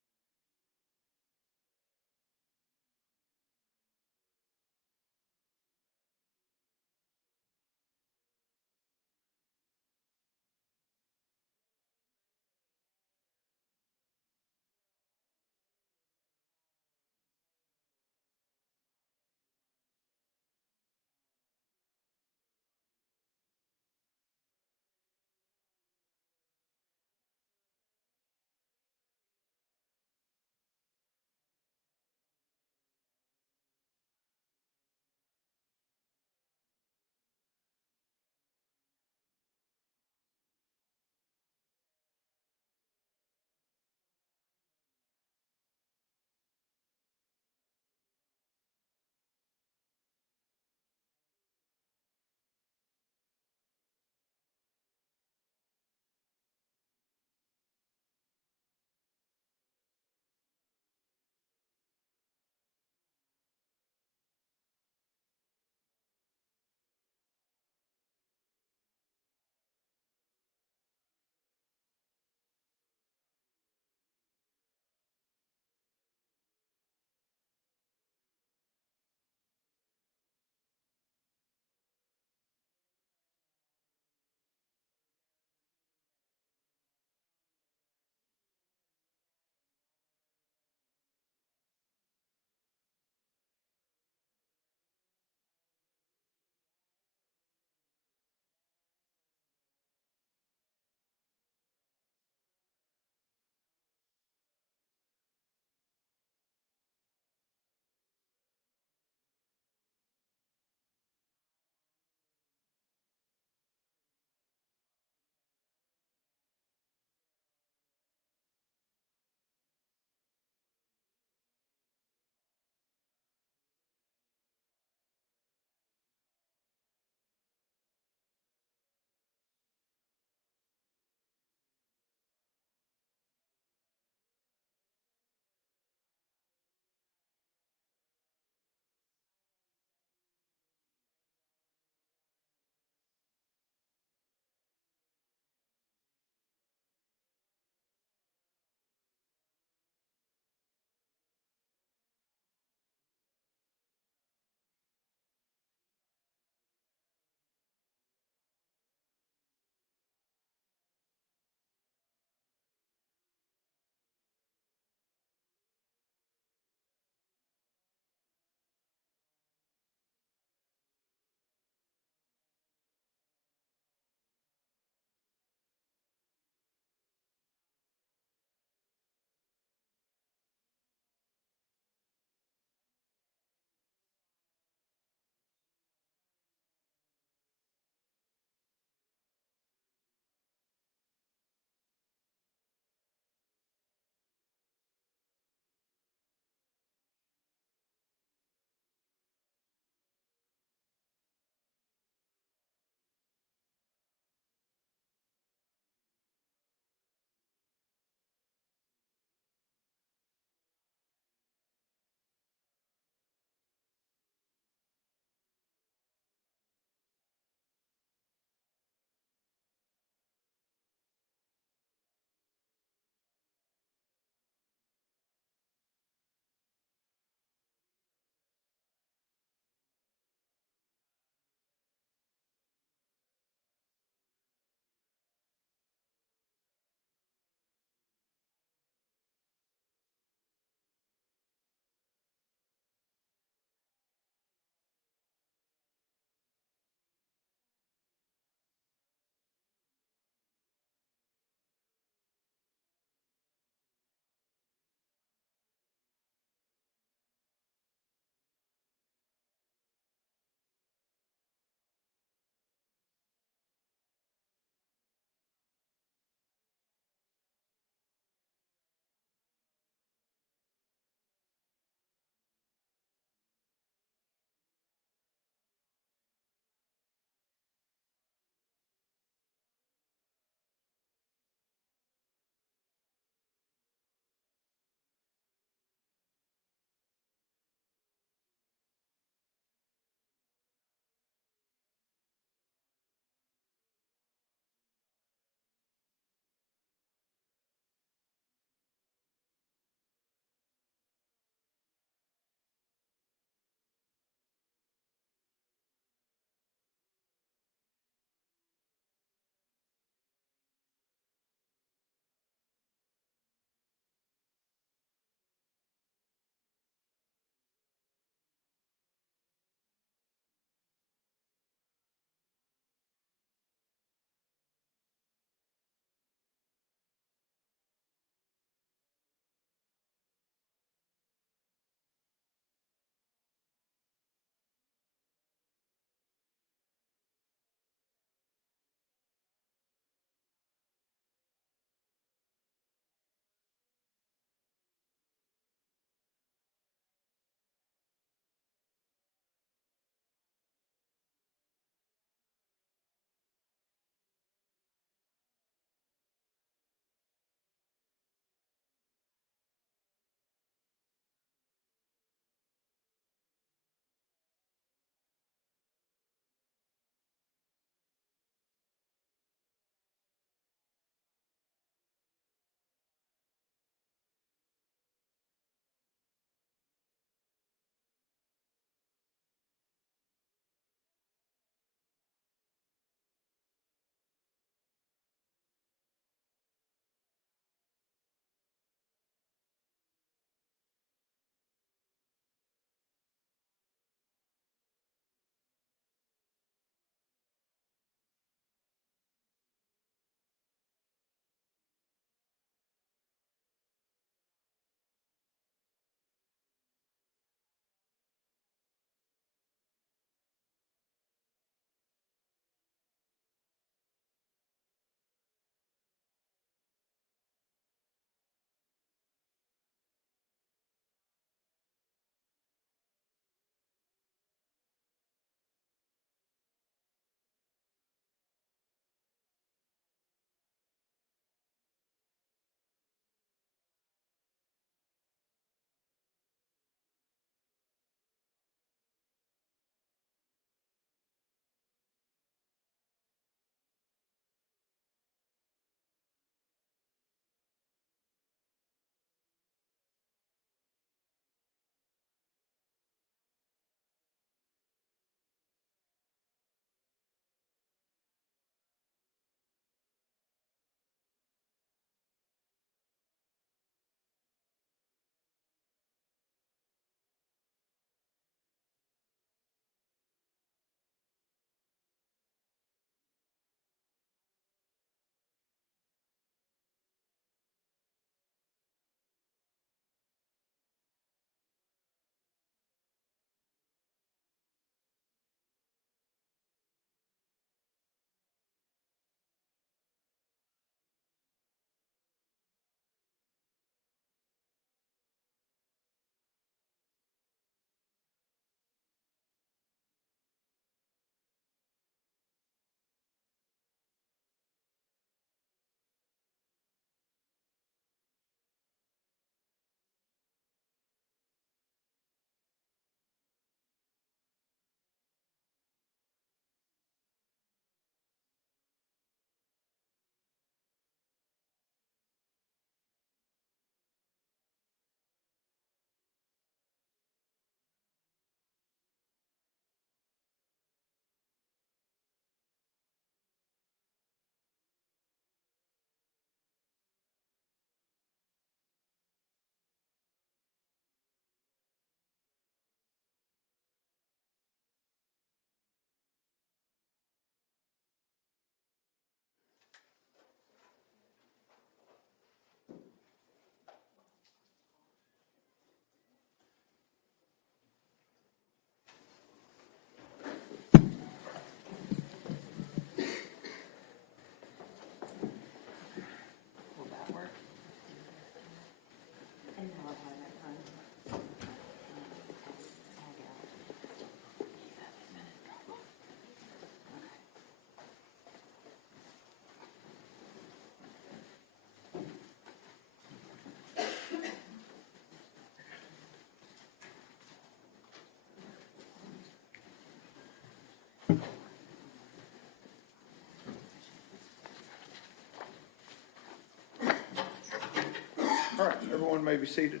everyone may be seated.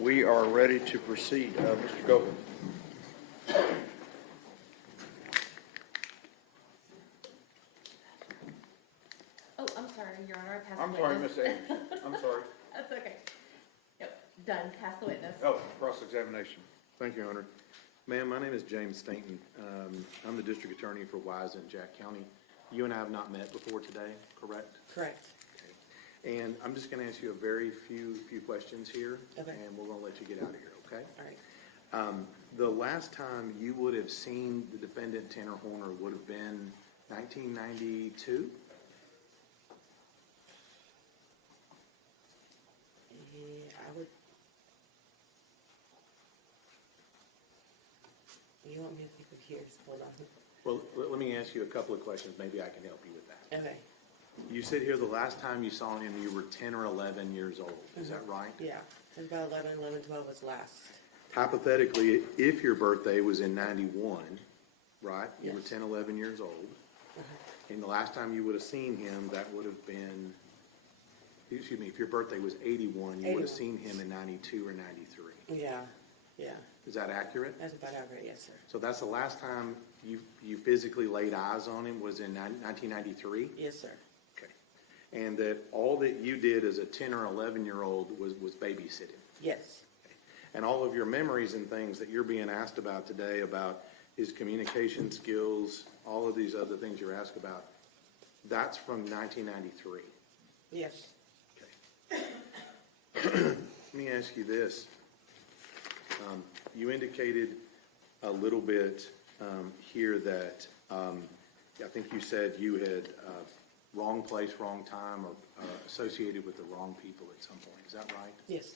We are ready to proceed. Mr. Goldman. Oh, I'm sorry, Your Honor, I passed the I'm sorry, witness. Miss Anderson. I'm sorry. That's okay. Yep, done, pass the witness. Oh, cross-examination. Thank you, Your Honor. Ma'am, my name is James Stainton. I'm the district attorney for Wise in Jack County. You and I have not met before today, correct? Correct. And I'm just going to ask you a very few questions here. Okay. And we're going to let you get out of here, okay? All right. The last time you would have seen the defendant, Tanner Horner, would have been 1992? Yeah, I would. You want me to think of years? Hold on. Well, let me ask you a couple of questions. Maybe I can help you with that. Okay. You said here the last time you saw him, you were 10 or 11 years old. Is that right? Yeah, it was about 11, 12 was last. Hypothetically, if your birthday was in 91, right? You were Yes. 10, 11 years old. And the last time you would have seen him, that would have been, excuse me, if your birthday was 81, you would have 81. seen him in 92 or 93. Yeah, yeah, Is that accurate? that's about average, yes, sir. So that's the last time you physically laid eyes on him was in 1993? Yes, sir. Okay. And that all that you did as a 10 or 11-year-old was babysitting? Yes, And all of your memories and things that you're being asked about today, about his communication skills, all of these other things you're asked about, that's from 1993. yes. Let me ask you this. You indicated a little bit here that I think you said you had wrong place, wrong time, or associated with the wrong people at some point. Is that right? Yes.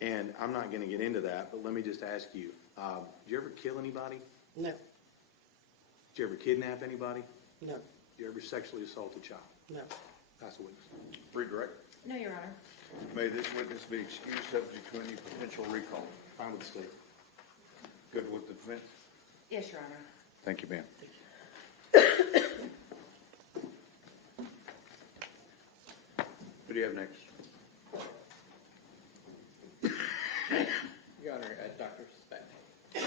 And I'm not going to get into that, but let me just ask you, did you ever kill anybody? No, Did you ever kidnap anybody? no, Did you ever sexually assault a child? no. That's a witness. Redirect. No, Your Honor. May this witness be excused subject to any potential recall. Fine with the state. Good with the defense? Yes, Your Honor. Thank you, ma'am. Who do you have next? Your Honor, Dr. Speck.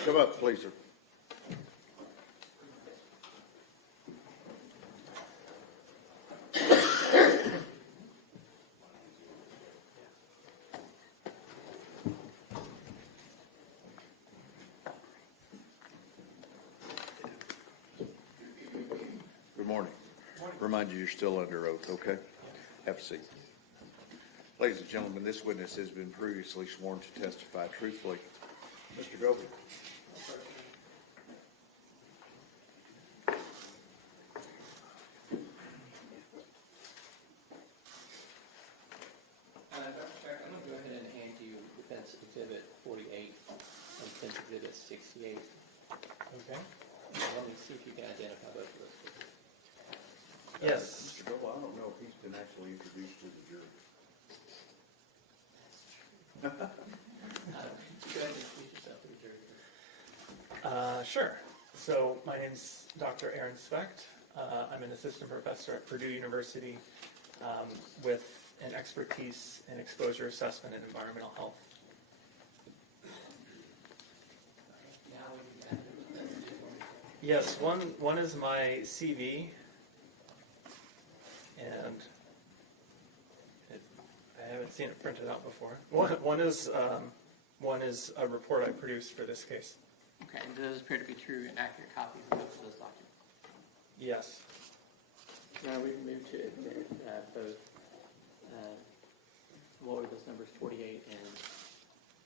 Come up, please, sir. Good morning. Remind you, you're still under oath, okay? Have a seat. Ladies and gentlemen, this witness has been previously sworn to testify truthfully. Mr. Goby. Dr. Speck, I'm going to go ahead and hand you Defense Exhibit 48 and Defense Exhibit 68. Okay. Let me see if you can identify both of those. Yes. Mr. Goble, I don't know if he's been actually introduced to the jury. Go ahead and introduce yourself to the jury. Sure. So my name's Dr. Aaron Specht. I'm an assistant professor at Purdue University with an expertise in exposure assessment and environmental health. Now we can get into this. Yes, one is my CV, and I haven't seen it printed out before. One is a report I produced for this case. Okay, and those appear to be true and accurate copies of both of those documents. Yes. Now we move to admit both, what were those numbers, 48 and,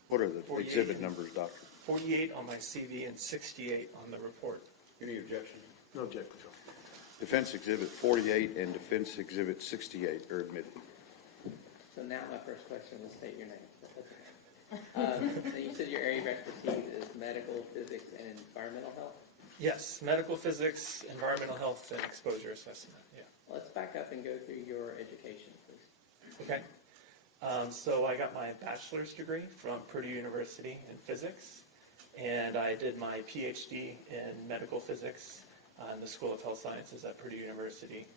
What are the 48. exhibit numbers, Doctor? 48 on my CV and 68 on the report. Any objections? No objection, Joe. Defense Exhibit 48 and Defense Exhibit 68 are admitted. so now my first question will state your name. So you said your area of expertise is medical, physics, and environmental health? Yes, medical physics, environmental health, and exposure assessment. Yeah. Let's back up and go through your education, please. Okay. So I got my bachelor's degree from Purdue University in physics, and I did my PhD in medical physics in the School of Health Sciences at Purdue University.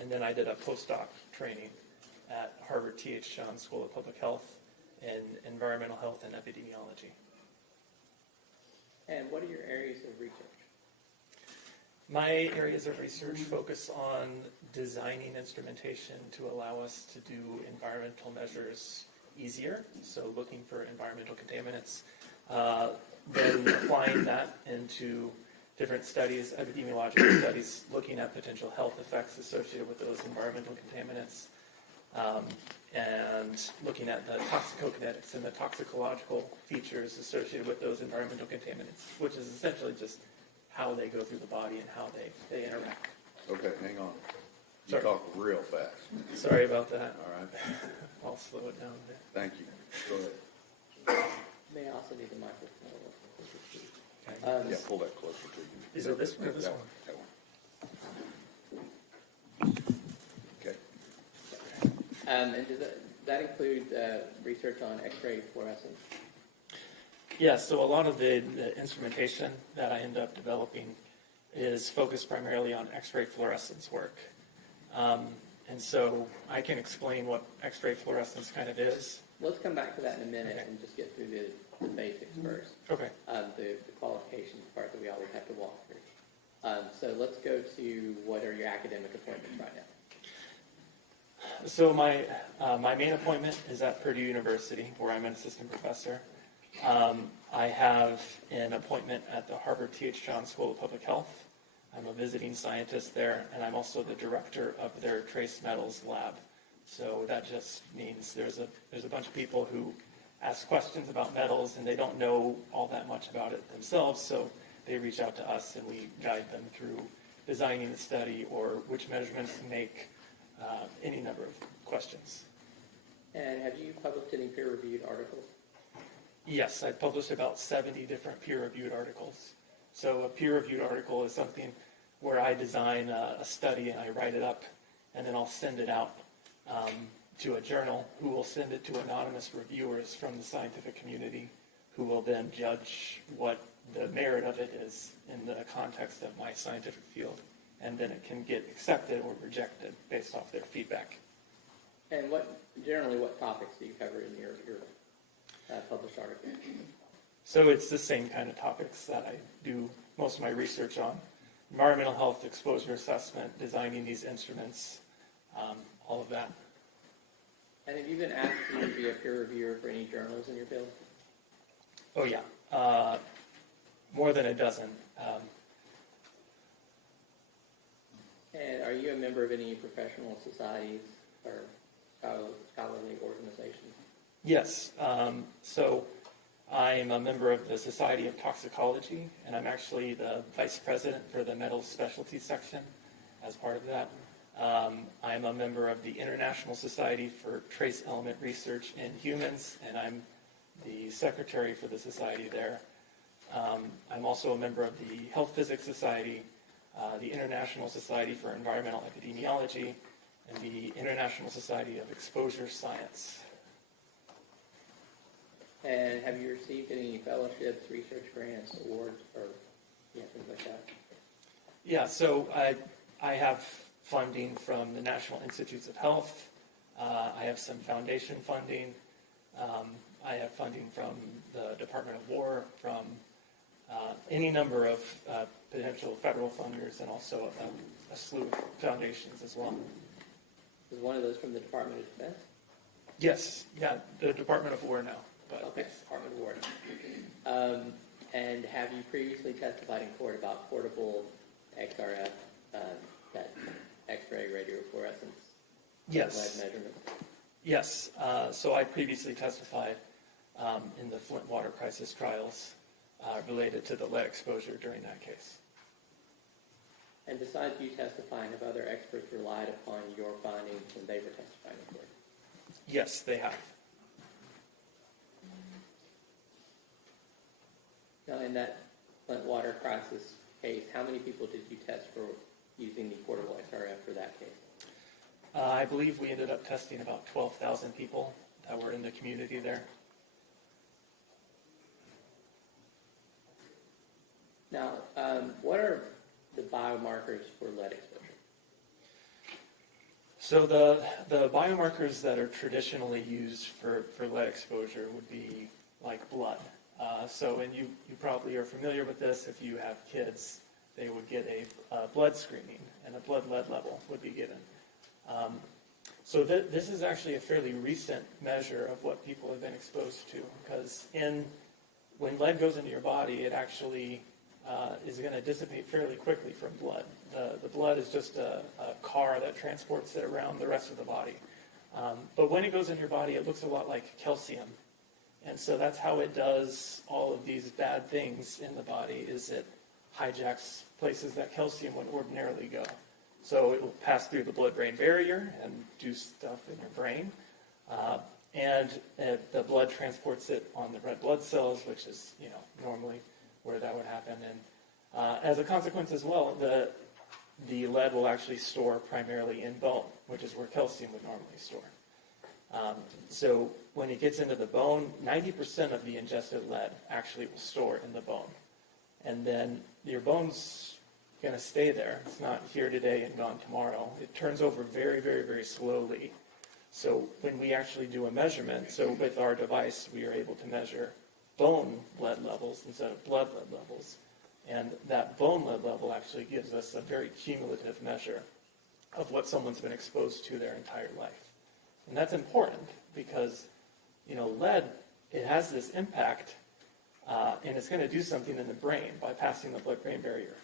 And then I did a postdoc training at Harvard T.H. John School of Public Health in environmental health and epidemiology. And what are your areas of research? My areas of research focus on designing instrumentation to allow us to do environmental measures easier, so looking for environmental contaminants, then applying that into different studies, epidemiological studies, looking at potential health effects associated with those environmental contaminants, and looking at the toxicokinetics and the toxicological features associated with those environmental contaminants, which is essentially just how they go through the body and how they interact. Okay, hang on. You Sorry. talk real fast. Sorry about that. All right, I'll slow it down a bit. thank you. Go ahead. May also need the microphone. Okay. Yeah, pull that closer to you. Is it this one or this That one? That one. Okay. And does that include research on X-ray fluorescence? Yeah, so a lot of the instrumentation that I end up developing is focused primarily on X-ray fluorescence work. And so I can explain what X-ray fluorescence kind of is. Let's come back to that in a minute and just get through the basics first. Okay. The qualifications part that we always have to walk through. So let's go to what are your academic appointments right now? So my main appointment is at Purdue University, where I'm an assistant professor. I have an appointment at the Harvard T.H. John School of Public Health. I'm a visiting scientist there, and I'm also the director of their trace metals lab. So that just means there's a bunch of people who ask questions about metals, and they don't know all that much about it themselves, so they reach out to us, and we guide them through designing the study or which measurements to make, any number of questions. And have you published any peer-reviewed articles? Yes, I've published about 70 different peer-reviewed articles. So a peer-reviewed article is something where I design a study and I write it up, and then I'll send it out to a journal who will send it to anonymous reviewers from the scientific community who will then judge what the merit of it is in the context of my scientific field. And then it can get accepted or rejected based off their feedback. And generally what topics do you cover in your published articles? So it's the same kind of topics that I do most of my research on. Environmental health, exposure assessment, designing these instruments, all of that. And have you been asked to be a peer reviewer for any journals in your field? Oh yeah, more than a dozen. And are you a member of any professional societies or scholarly organizations? Yes, so I'm a member of the Society of Toxicology, and I'm actually the vice president for the metals specialty section as part of that. I'm a member of the International Society for Trace Element Research in Humans, and I'm the secretary for the society there. I'm also a member of the Health Physics Society, the International Society for Environmental Epidemiology, and the International Society of Exposure Science. And have you received any fellowships, research grants, awards, or things like that? Yeah, so I have funding from the National Institutes of Health. I have some foundation funding. I have funding from the Department of War, from any number of potential federal funders, and also a slew of foundations as well. Is one of those from the Department of Defense? Yes, yeah, the Department of War now. But Okay, Department of War. And have you previously testified in court about portable XRF, that X-ray radiofluorescence yes, lead measurement? yes. So I previously testified in the Flint water crisis trials related to the lead exposure during that case. And besides you testifying, have other experts relied upon your findings when they were testifying in court? Yes, they have. Now, in that Flint water crisis case, how many people did you test for using the portable XRF for that case? I believe we ended up testing about 12,000 people that were in the community there. Now, what are the biomarkers for lead exposure? So the biomarkers that are traditionally used for lead exposure would be like blood. And you probably are familiar with this. If you have kids, they would get a blood screening, and a blood lead level would be given. This is actually a fairly recent measure of what people have been exposed to, because when lead goes into your body, it actually is going to dissipate fairly quickly from blood. The blood is just a car that transports it around the rest of the body. But when it goes in your body, it looks a lot like calcium. And so that's how it does all of these bad things in the body, is it hijacks places that calcium would ordinarily go. So it will pass through the blood-brain barrier and do stuff in your brain. The blood transports it on the red blood cells, which is, normally where that would happen. And as a consequence as well, the lead will actually store primarily in bone, which is where calcium would normally store. So when it gets into the bone, 90% of the ingested lead actually will store in the bone. And then your bone's going to stay there. It's not here today and gone tomorrow. It turns over very, very, very slowly. So when we actually do a measurement, so with our device, we are able to measure bone lead levels instead of blood lead levels. And that bone lead level actually gives us a very cumulative measure of what someone's been exposed to their entire life. And that's important because, lead, it has this impact, and it's going to do something in the brain by passing the blood-brain barrier.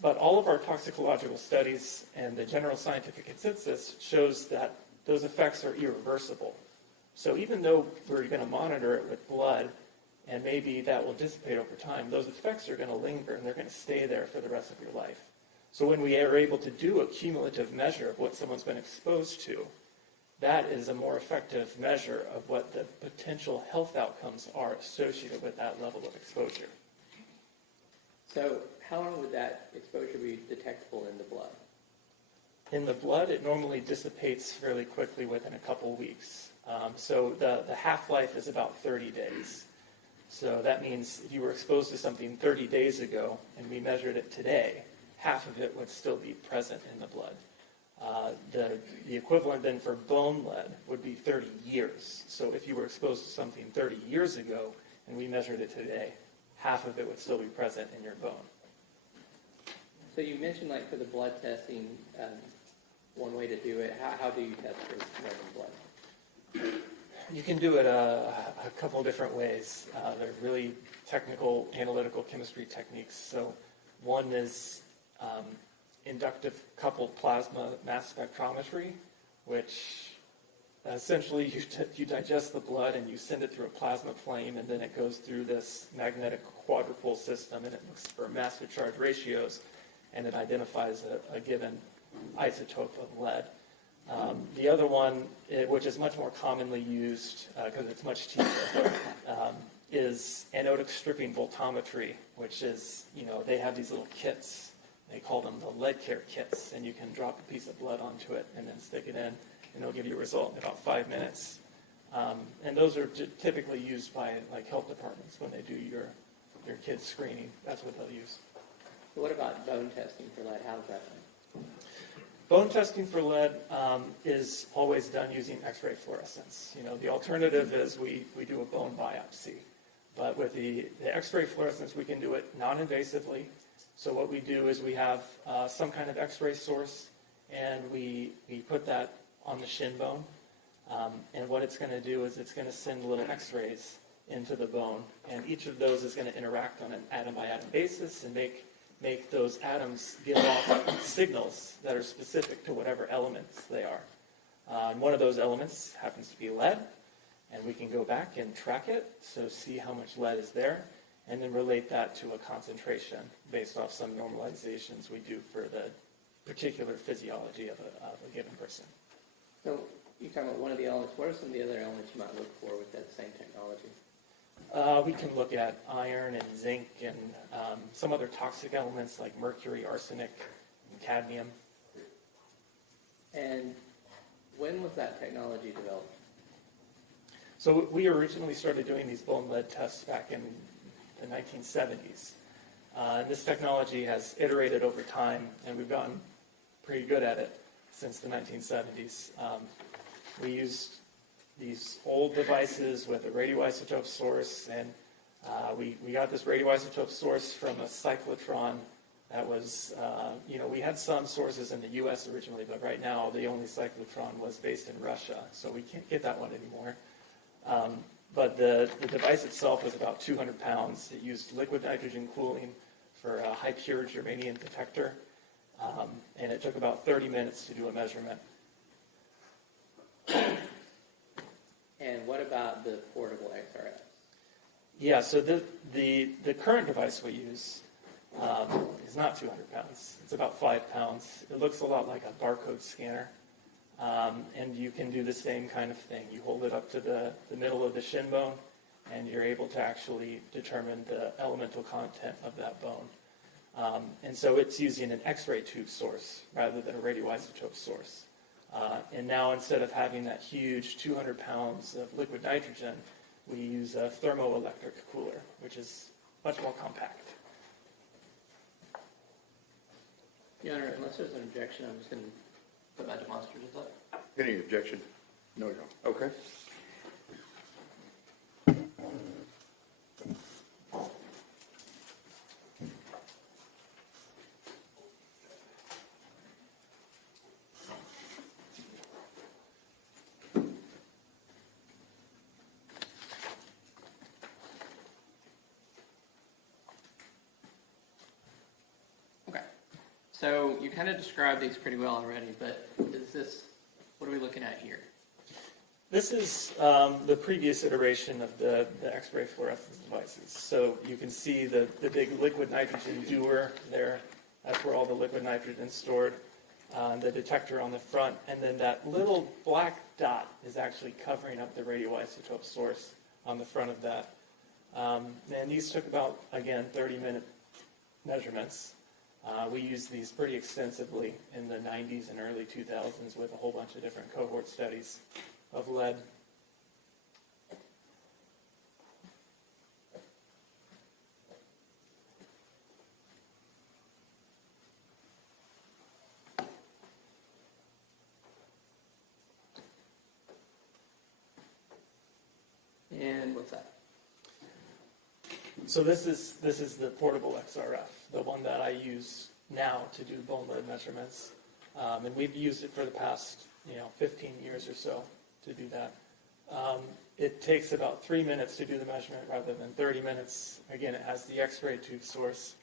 But all of our toxicological studies and the general scientific consensus shows that those effects are irreversible. So even though we're going to monitor it with blood, and maybe that will dissipate over time, those effects are going to linger and they're going to stay there for the rest of your life. So when we are able to do a cumulative measure of what someone's been exposed to, that is a more effective measure of what the potential health outcomes are associated with that level of exposure. So how long would that exposure be detectable in the blood? In the blood, it normally dissipates fairly quickly within a couple weeks. So the half-life is about 30 days. So that means if you were exposed to something 30 days ago and we measured it today, half of it would still be present in the blood. The equivalent then for bone lead would be 30 years. So if you were exposed to something 30 years ago and we measured it today, half of it would still be present in your bone. So you mentioned, for the blood testing, one way to do it. How do you test for lead in blood? You can do it a couple different ways. They're really technical analytical chemistry techniques. So one is inductive coupled plasma mass spectrometry, which essentially you digest the blood and you send it through a plasma flame, and then it goes through this magnetic quadrupole system, and it looks for mass to charge ratios, and it identifies a given isotope of lead. The other one, which is much more commonly used because it's much cheaper, is anodic stripping voltammetry, which is, they have these little kits. They call them the lead care kits, and you can drop a piece of blood onto it and then stick it in, and it'll give you a result in about 5 minutes. And those are typically used by health departments when they do your kids' screening. That's what they'll use. What about bone testing for lead? How does that done? Bone testing for lead is always done using X-ray fluorescence. The alternative is we do a bone biopsy. But with the X-ray fluorescence, we can do it non-invasively. So what we do is we have some kind of X-ray source, and we put that on the shin bone. And what it's going to do is it's going to send little X-rays into the bone, and each of those is going to interact on an atom-by-atom basis and make those atoms give off signals that are specific to whatever elements they are. And one of those elements happens to be lead, and we can go back and track it, so see how much lead is there, and then relate that to a concentration based off some normalizations we do for the particular physiology of a given person. So you're talking about one of the elements. What are some of the other elements you might look for with that same technology? We can look at iron and zinc and some other toxic elements like mercury, arsenic, and cadmium. And when was that technology developed? So we originally started doing these bone lead tests back in the 1970s. And this technology has iterated over time, and we've gotten pretty good at it. since the 1970s. We used these old devices with a radioisotope source, and we got this radioisotope source from a cyclotron that was, we had some sources in the U.S. originally, but right now the only cyclotron was based in Russia, so we can't get that one anymore. But the device itself was about 200 pounds. It used liquid nitrogen cooling for a high-pure germanium detector, and it took about 30 minutes to do a measurement. And what about the portable XRFs? Yeah, so the current device we use is not 200 pounds. It's about 5 pounds. It looks a lot like a barcode scanner. And you can do the same kind of thing. You hold it up to the middle of the shin bone, and you're able to actually determine the elemental content of that bone. And so it's using an X-ray tube source rather than a radioisotope source. And now instead of having that huge 200 pounds of liquid nitrogen, we use a thermoelectric cooler, which is much more compact. Your Honor, unless there's an objection, I'm just going to put my demonstrators up. Any objection? No, you don't. Okay. Okay. So you kind of described these pretty well already, but what are we looking at here? This is the previous iteration of the X-ray fluorescence devices. So you can see the big liquid nitrogen dewar there. That's where all the liquid nitrogen is stored. The detector on the front, and then that little black dot is actually covering up the radioisotope source on the front of that. And these took about, again, 30-minute measurements. We used these pretty extensively in the 90s and early 2000s with a whole bunch of different cohort studies of lead. And what's that? So this is the portable XRF, the one that I use now to do bone lead measurements, and we've used it for the past 15 years or so to do that. It takes about 3 minutes to do the measurement rather than 30 minutes. Again, it has the X-ray tube source,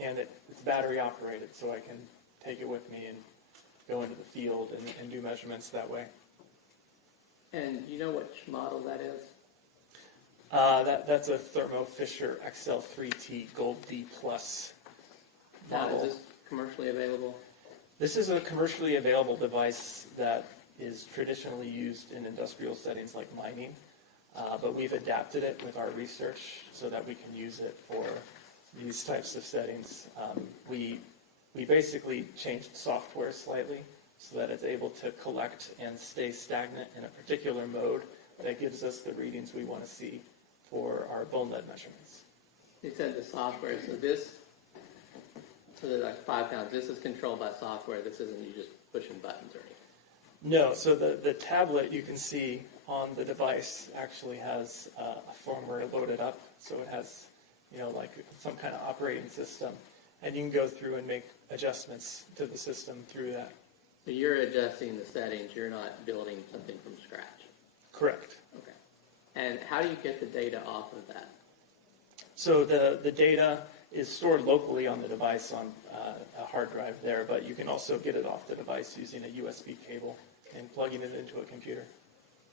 and it's battery operated, so I can take it with me and go into the field and do measurements that way. And you know which model that is? That's a Thermo Fisher XL3T Gold D Plus Now, model. is this commercially available? This is a commercially available device that is traditionally used in industrial settings like mining, but we've adapted it with our research so that we can use it for these types of settings. We basically changed software slightly so that it's able to collect and stay stagnant in a particular mode that gives us the readings we want to see for our bone lead measurements. You said the software, so they're like 5 pounds. This is controlled by software. This isn't you just pushing buttons or anything. No, so the tablet you can see on the device actually has a firmware loaded up, so it has, like some kind of operating system, and you can go through and make adjustments to the system through that. So you're adjusting the settings. You're not building something from scratch. Correct. Okay. And how do you get the data off of that? So the data is stored locally on the device on a hard drive there, but you can also get it off the device using a USB cable and plugging it into a computer.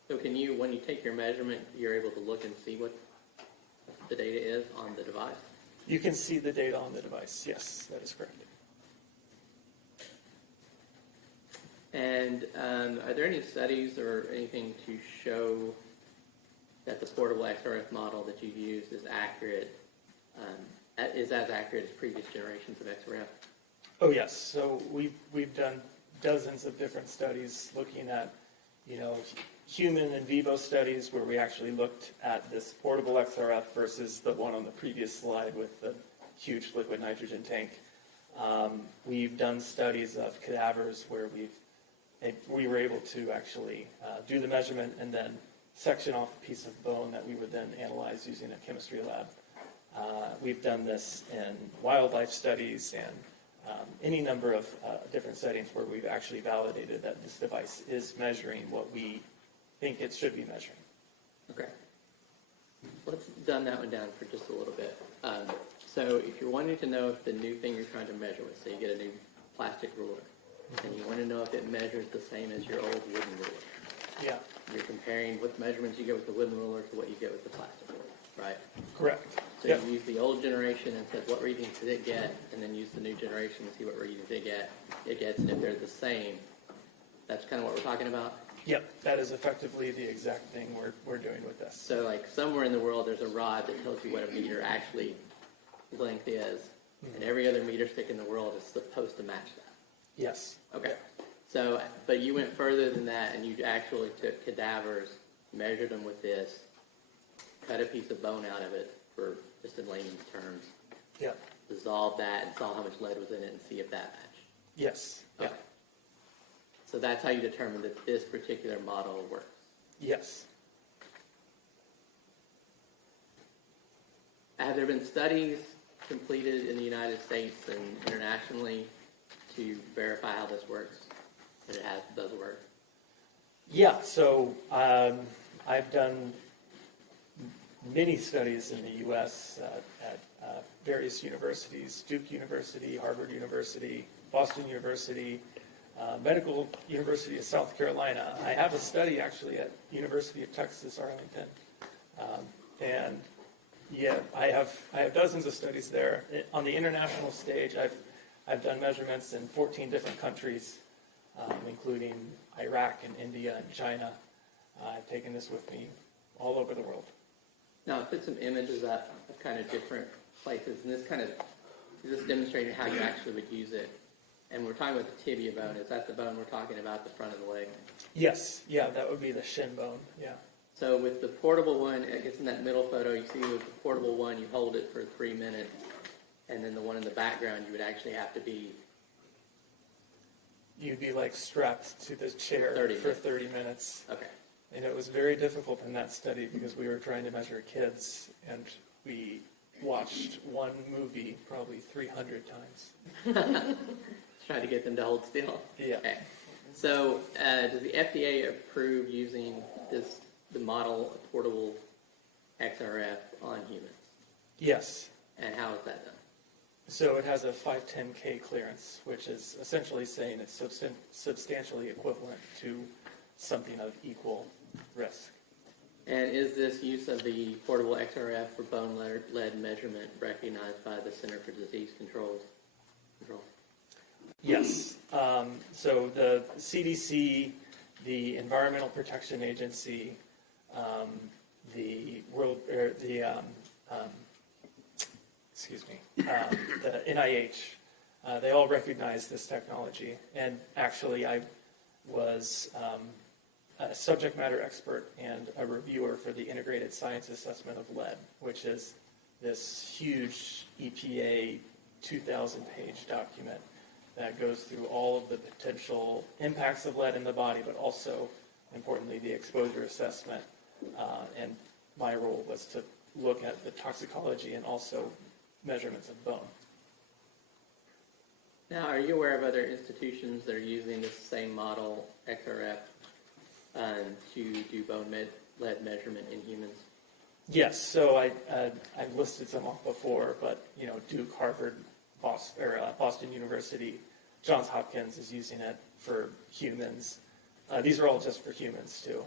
So when you take your measurement, you're able to look and see what the data is on the device? You can see the data on the device. Yes, that is correct. And are there any studies or anything to show that the portable XRF model that you've used is accurate, is as accurate as previous generations of XRF? Oh yes. So we've done dozens of different studies looking at, human in vivo studies where we actually looked at this portable XRF versus the one on the previous slide with the huge liquid nitrogen tank. We've done studies of cadavers where we were able to actually do the measurement and then section off a piece of bone that we would then analyze using a chemistry lab. We've done this in wildlife studies and any number of different settings where we've actually validated that this device is measuring what we think it should be measuring. Okay. Let's dumb that one down for just a little bit. So if you're wanting to know if the new thing you're trying to measure with, say you get a new plastic ruler, and you want to know if it measures the same as your old wooden ruler. Yeah, You're comparing what measurements you get with the wooden ruler to what you get with the plastic ruler, right? correct. So Yep. you use the old generation and said, what readings did it get? And then use the new generation and see what readings it gets. And if they're the same, that's kind of what we're talking about. Yep, that is effectively the exact thing we're doing with this. So like somewhere in the world, there's a rod that tells you what a meter actually length is. And every other meter stick in the world is supposed to match that. Yes, Okay. So, but you went further than that and you actually took cadavers, measured them with this, cut a piece of bone out of it, for just in layman's terms, yep, dissolve that and saw how much lead was in it and see if that matched. yes, Okay. So that's how you determine that this particular model works. yes. Have there been studies completed in the United States and internationally to verify how this works? That it does work? Yeah, so I've done many studies in the U.S. At various universities, Duke University, Harvard University, Boston University, Medical University of South Carolina. I have a study actually at University of Texas, Arlington. And yeah, I have dozens of studies there. On the international stage, I've done measurements in 14 different countries, including Iraq and India and China. I've taken this with me all over the world. Now, I put some images up of kind of different places, and this demonstrated how you actually would use it. And we're talking about the tibia bone. Is that the bone we're talking about, the front of the leg? Yes, yeah, that would be the shin bone, yeah. So with the portable one, I guess in that middle photo, you see with the portable one, you hold it for 3 minutes, and then the one in the background, you would actually have to be... You'd be like strapped to the chair 30 for minutes. 30 minutes. Okay. And it was very difficult in that study because we were trying to measure kids, and we watched one movie probably 300 times. Try to get them to hold still? Yeah. Okay. So does the FDA approve using the model portable XRF on humans? Yes. And how is that done? So it has a 510K clearance, which is essentially saying it's substantially equivalent to something of equal risk. And is this use of the portable XRF for bone lead measurement recognized by the Center for Disease Control? Yes. So the CDC, the Environmental Protection Agency, the NIH, they all recognize this technology. And actually, I was a subject matter expert and a reviewer for the Integrated Science Assessment of Lead, which is this huge EPA 2,000-page document that goes through all of the potential impacts of lead in the body, but also, importantly, the exposure assessment. And my role was to look at the toxicology and also measurements of bone. Now, are you aware of other institutions that are using this same model, XRF, to do bone lead measurement in humans? Yes, so I've listed some off before, but Duke, Harvard, Boston University, Johns Hopkins is using it for humans. These are all just for humans too.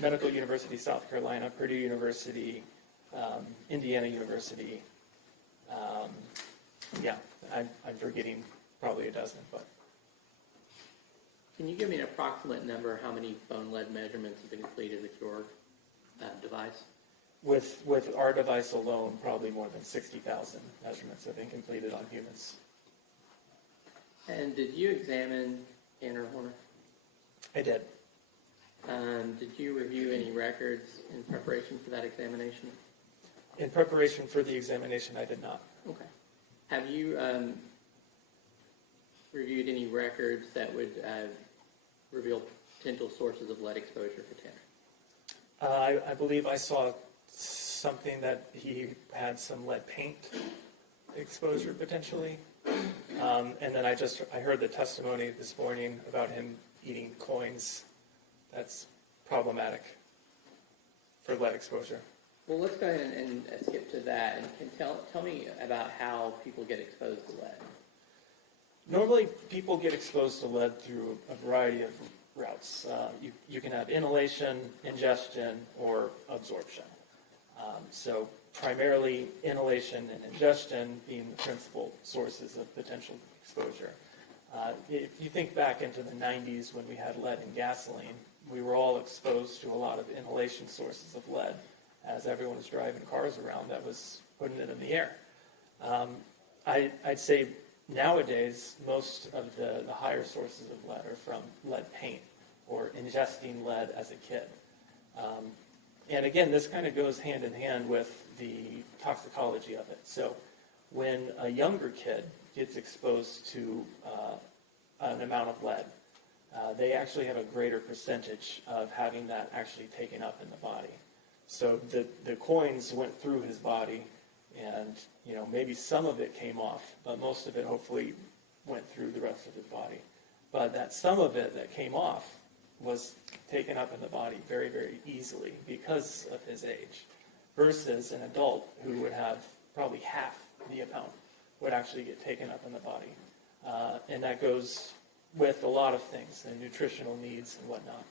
Medical University, South Carolina, Purdue University, Indiana University. I'm forgetting probably a dozen, but. Can you give me an approximate number how many bone lead measurements have been completed with your device? With our device alone, probably more than 60,000 measurements have been completed on humans. And did you examine Tanner Horner? I did. Did you review any records in preparation for that examination? In preparation for the examination, I did not. Okay. Have you reviewed any records that would reveal potential sources of lead exposure for Tanner? I believe I saw something that he had some lead paint exposure potentially. And then I heard the testimony this morning about him eating coins. That's problematic for lead exposure. Well, let's go ahead and skip to that, and tell me about how people get exposed to lead. Normally, people get exposed to lead through a variety of routes. You can have inhalation, ingestion, or absorption. So primarily inhalation and ingestion being the principal sources of potential exposure. If you think back into the 90s when we had lead in gasoline, we were all exposed to a lot of inhalation sources of lead as everyone was driving cars around that was putting it in the air. I'd say nowadays most of the higher sources of lead are from lead paint or ingesting lead as a kid. And again, this kind of goes hand in hand with the toxicology of it. So when a younger kid gets exposed to an amount of lead, they actually have a greater percentage of having that actually taken up in the body. So the coins went through his body, and maybe some of it came off, but most of it hopefully went through the rest of his body. But that some of it that came off was taken up in the body very, very easily because of his age, versus an adult who would have probably half the amount would actually get taken up in the body. And that goes with a lot of things, and nutritional needs and whatnot,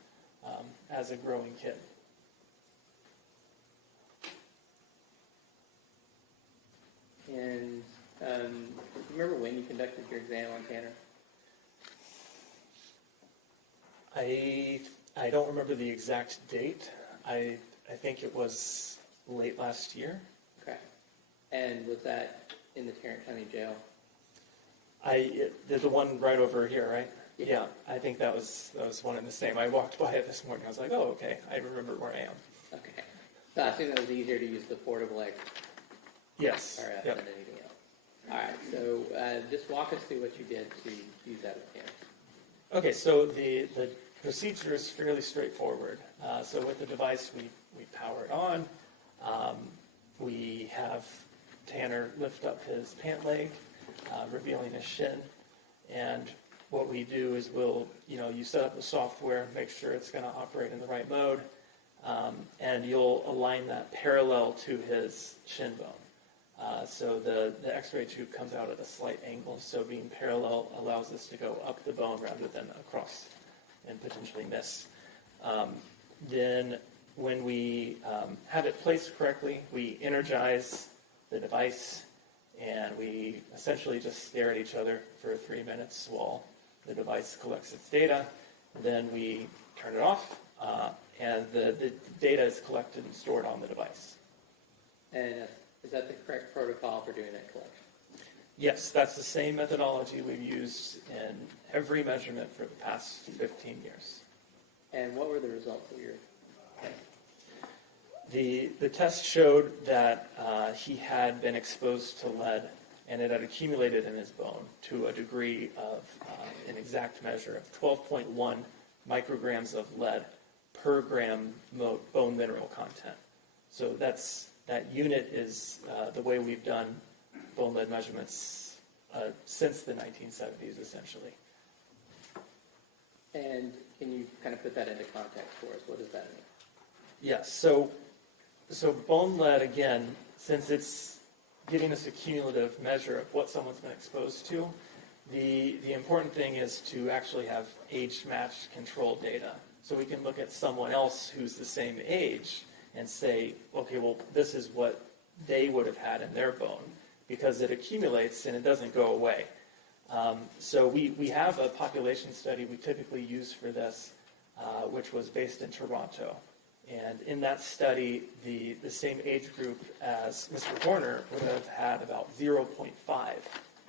as a growing kid. And remember when you conducted your exam on Tanner? I don't remember the exact date. I think it was late last year. Okay. And was that in the Tarrant County Jail? The one right over here, right? Yeah. Yeah, I think that was one and the same. I walked by it this morning. I was like, oh, okay, I remember where I am. Okay. So I assume it was easier to use the portable RF Yes. than anything else. All right. So just walk us through what you did to use that with Tanner. Okay, so the procedure is fairly straightforward. So with the device, we power it on. We have Tanner lift up his pant leg, revealing his shin. And what we do is you set up the software, make sure it's going to operate in the right mode, and you'll align that parallel to his shin bone. So the x-ray tube comes out at a slight angle, so being parallel allows us to go up the bone rather than across and potentially miss. Then when we have it placed correctly, we energize the device, and we essentially just stare at each other for 3 minutes while the device collects its data. Then we turn it off, and the data is collected and stored on the device. And is that the correct protocol for doing that collection? Yes, that's the same methodology we've used in every measurement for the past 15 years. And what were the results of your test? The test showed that he had been exposed to lead, and it had accumulated in his bone to a degree of an exact measure of 12.1 micrograms of lead per gram bone mineral content. So that unit is the way we've done bone lead measurements since the 1970s, essentially. And can you kind of put that into context for us? What does that mean? Yes, so bone lead, again, since it's giving us a cumulative measure of what someone's been exposed to, the important thing is to actually have age-matched control data. So we can look at someone else who's the same age and say, okay, well, this is what they would have had in their bone, because it accumulates and it doesn't go away. So we have a population study we typically use for this, which was based in Toronto. And in that study, the same age group as Mr. Horner would have had about 0.5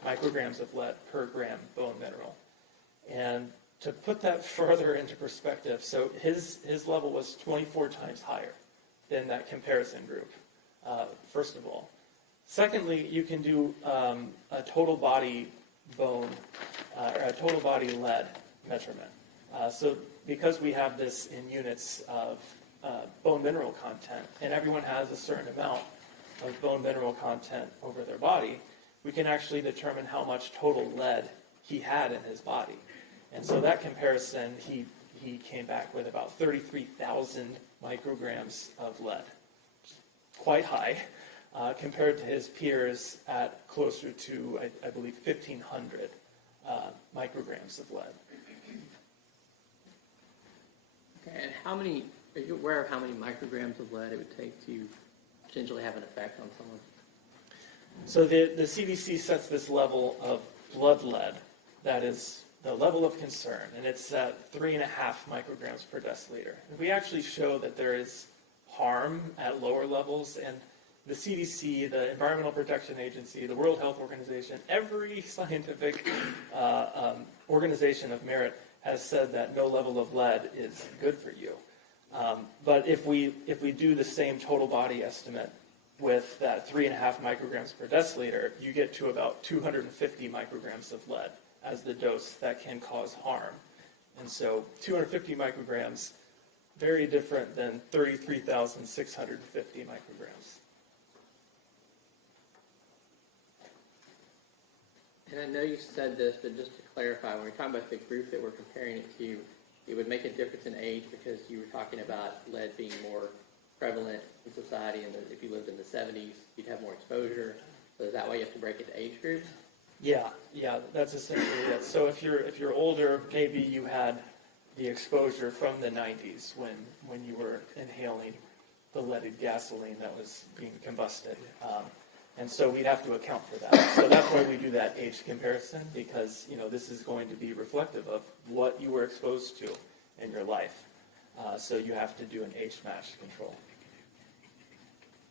micrograms of lead per gram bone mineral. And to put that further into perspective, so his level was 24 times higher than that comparison group. first of all. Secondly, you can do a total body bone, or a total body lead measurement. So because we have this in units of bone mineral content, and everyone has a certain amount of bone mineral content over their body, we can actually determine how much total lead he had in his body. And so that comparison, he came back with about 33,000 micrograms of lead. Quite high, compared to his peers at closer to, I believe, 1,500 micrograms of lead. Okay, and are you aware of how many micrograms of lead it would take to potentially have an effect on someone? So the CDC sets this level of blood lead, that is the level of concern, and it's at 3.5 micrograms per deciliter. And we actually show that there is harm at lower levels, and the CDC, the Environmental Protection Agency, the World Health Organization, every scientific organization of merit has said that no level of lead is good for you. But if we do the same total body estimate with that 3.5 micrograms per deciliter, you get to about 250 micrograms of lead as the dose that can cause harm. And so 250 micrograms, very different than 33,650 micrograms. And I know you said this, but just to clarify, when we're talking about the group that we're comparing it to, it would make a difference in age because you were talking about lead being more prevalent in society, and if you lived in the 70s, you'd have more exposure. So is that why you have to break it to age groups? Yeah, that's essentially it. So if you're older, maybe you had the exposure from the 90s when you were inhaling the leaded gasoline that was being combusted. And so we'd have to account for that. So that's why we do that age comparison, because this is going to be reflective of what you were exposed to in your life. So you have to do an age-matched control.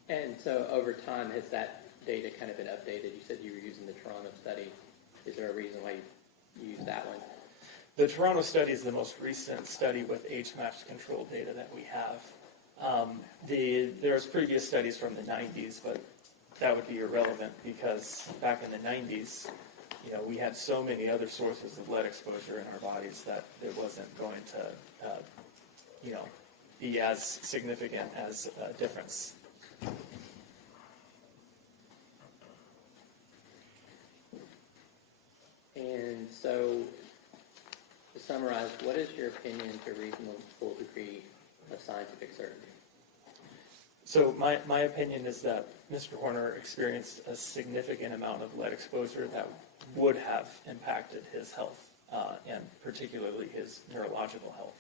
And so over time, has that data kind of been updated? You said you were using the Toronto study. Is there a reason why you use that one? The Toronto study is the most recent study with age-matched control data that we have. There's previous studies from the 90s, but that would be irrelevant because back in the 90s, we had so many other sources of lead exposure in our bodies that it wasn't going to, be as significant as a difference. And so, to summarize, what is your opinion to a reasonable degree of scientific certainty? So my opinion is that Mr. Horner experienced a significant amount of lead exposure that would have impacted his health, and particularly his neurological health.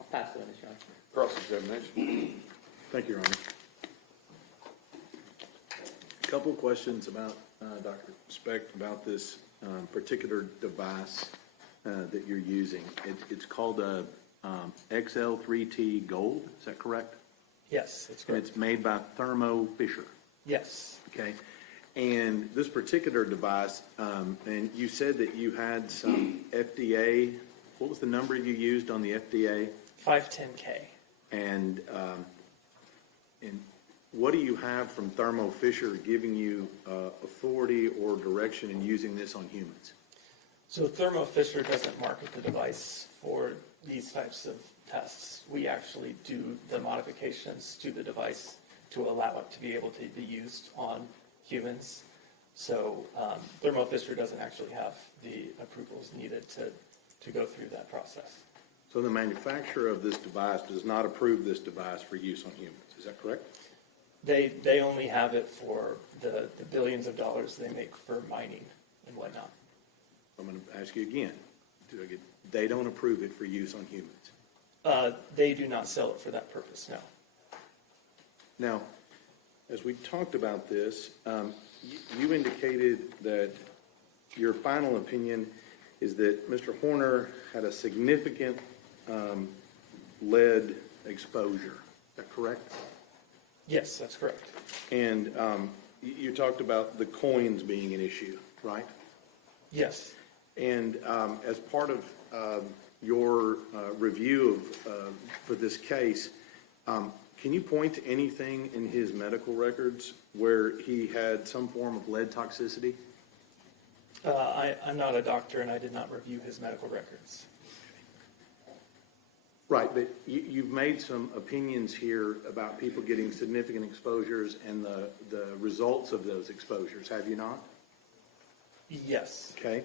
I'll pass the witness, Your Honor. Cross-examination. Thank you, Your Honor. A couple of questions about, Dr. Specht, about this particular device that you're using. It's called a XL3T Gold, is that correct? Yes, that's And correct. it's made by Thermo Fisher, Yes. okay? And this particular device, and you said that you had some FDA, what was the number you used on the FDA? 510K. And what do you have from Thermo Fisher giving you authority or direction in using this on humans? So Thermo Fisher doesn't market the device for these types of tests. We actually do the modifications to the device to allow it to be able to be used on humans. So Thermo Fisher doesn't actually have the approvals needed to go through that process. So the manufacturer of this device does not approve this device for use on humans, is that correct? They only have it for the billions of dollars they make for mining and whatnot. I'm going to ask you again. They don't approve it for use on humans. They do not sell it for that purpose, no. Now, as we talked about this, you indicated that your final opinion is that Mr. Horner had a significant lead exposure. Is that correct? Yes, that's correct. And you talked about the coins being an issue, right? Yes. And as part of your review for this case, Can you point to anything in his medical records where he had some form of lead toxicity? I'm not a doctor, and I did not review his medical records. Right, but you've made some opinions here about people getting significant exposures and the results of those exposures, have you not? Yes. Okay,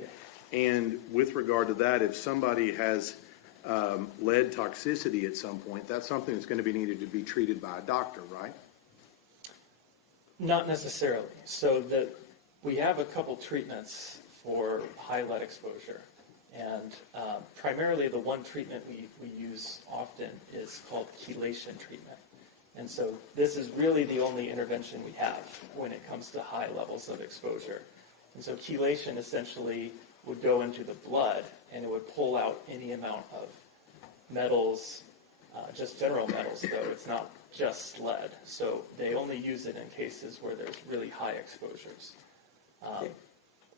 and with regard to that, if somebody has lead toxicity at some point, that's something that's going to be needed to be treated by a doctor, right? Not necessarily. So we have a couple treatments for high lead exposure. And primarily the one treatment we use often is called chelation treatment. And so this is really the only intervention we have when it comes to high levels of exposure. And so chelation essentially would go into the blood and it would pull out any amount of metals, just general metals though, it's not just lead. So they only use it in cases where there's really high exposures.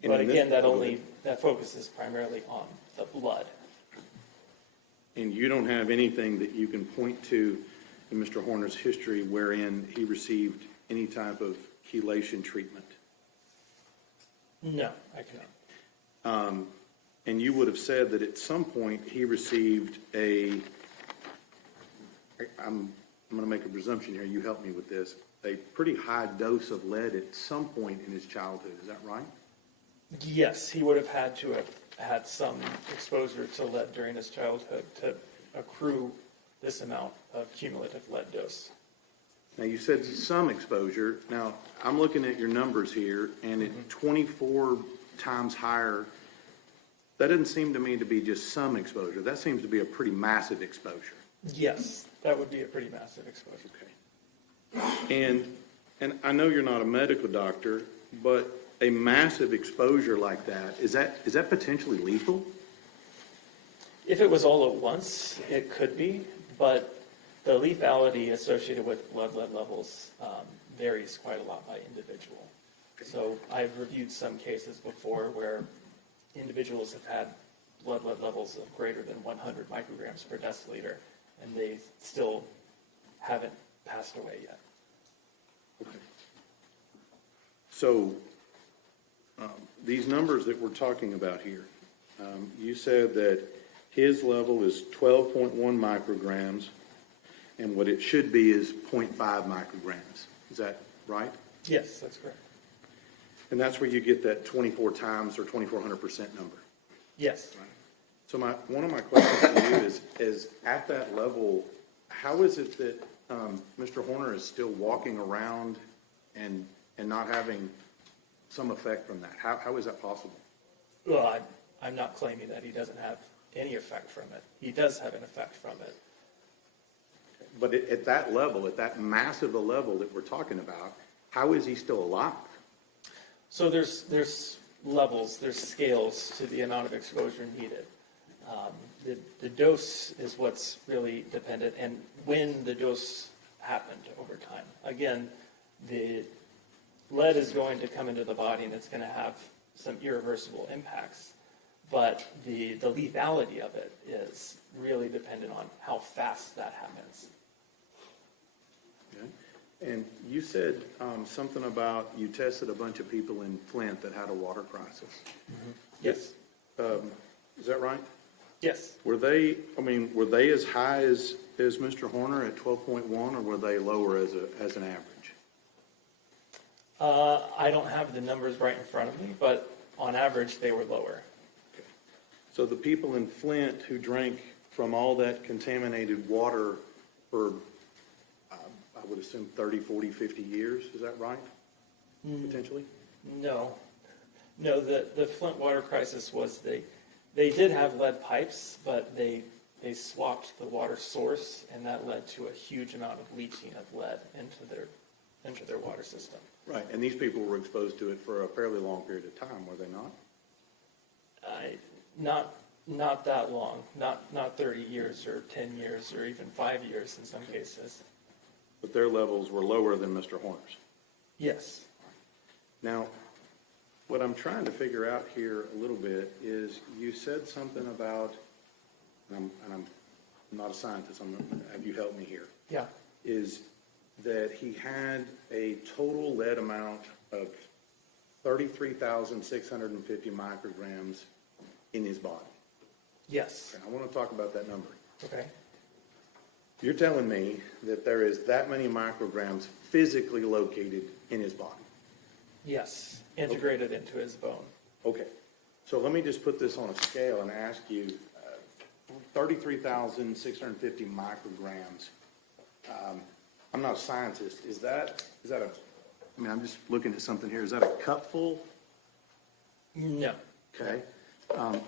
But again, that focuses primarily on the blood. And you don't have anything that you can point to in Mr. Horner's history wherein he received any type of chelation treatment? No, I cannot. And you would have said that at some point he received I'm going to make a presumption here, you help me with this, a pretty high dose of lead at some point in his childhood, is that right? Yes, he would have had to have had some exposure to lead during his childhood to accrue this amount of cumulative lead dose. Now, you said some exposure. Now, I'm looking at your numbers here, and at 24 times higher, that doesn't seem to me to be just some exposure. That seems to be a pretty massive exposure. Yes, that would be a pretty massive exposure. Okay. And I know you're not a medical doctor, but a massive exposure like that, is that potentially lethal? If it was all at once, it could be, but the lethality associated with blood lead levels varies quite a lot by individual. So I've reviewed some cases before where individuals have had blood lead levels of greater than 100 micrograms per deciliter, and they still haven't passed away yet. Okay. So these numbers that we're talking about here, you said that his level is 12.1 micrograms, and what it should be is 0.5 micrograms. Is that right? Yes, that's correct. And that's where you get that 24 times or 2,400% number. Yes. Right. So one of my questions to you is at that level, how is it that Mr. Horner is still walking around and not having some effect from that? How is that possible? Well, I'm not claiming that he doesn't have any effect from it. He does have an effect from it. But at that level, at that massive a level that we're talking about, how is he still alive? So there's levels, there's scales to the amount of exposure needed. The dose is what's really dependent, and when the dose happened over time. Again, the lead is going to come into the body and it's going to have some irreversible impacts, but the lethality of it is really dependent on how fast that happens. Okay. And you said something about you tested a bunch of people in Flint that had a water crisis. Mm-hmm. Yes. Is that right? Yes. Were they as high as Mr. Horner at 12.1, or were they lower as an average? I don't have the numbers right in front of me, but on average they were lower. Okay. So the people in Flint who drank from all that contaminated water for, I would assume 30, 40, 50 years, is that right? Potentially? No, the Flint water crisis was they did have lead pipes, but they swapped the water source, and that led to a huge amount of leaching of lead into their water system. Right, and these people were exposed to it for a fairly long period of time, were they not? Not that long, not 30 years or 10 years or even 5 years in some cases. But their levels were lower than Mr. Horner's. Yes. Now, what I'm trying to figure out here a little bit is you said something about, and I'm not a scientist, I'm going to have you help me here. Yeah. is that he had a total lead amount of 33,650 micrograms in his body. Yes. And I want to talk about that number. Okay. You're telling me that there is that many micrograms physically located in his body? Yes. Integrated into his bone. Okay. So let me just put this on a scale and ask you, 33,650 micrograms. I'm not a scientist. Is that I mean, I'm just looking at something here. Is that a cupful? No. Okay.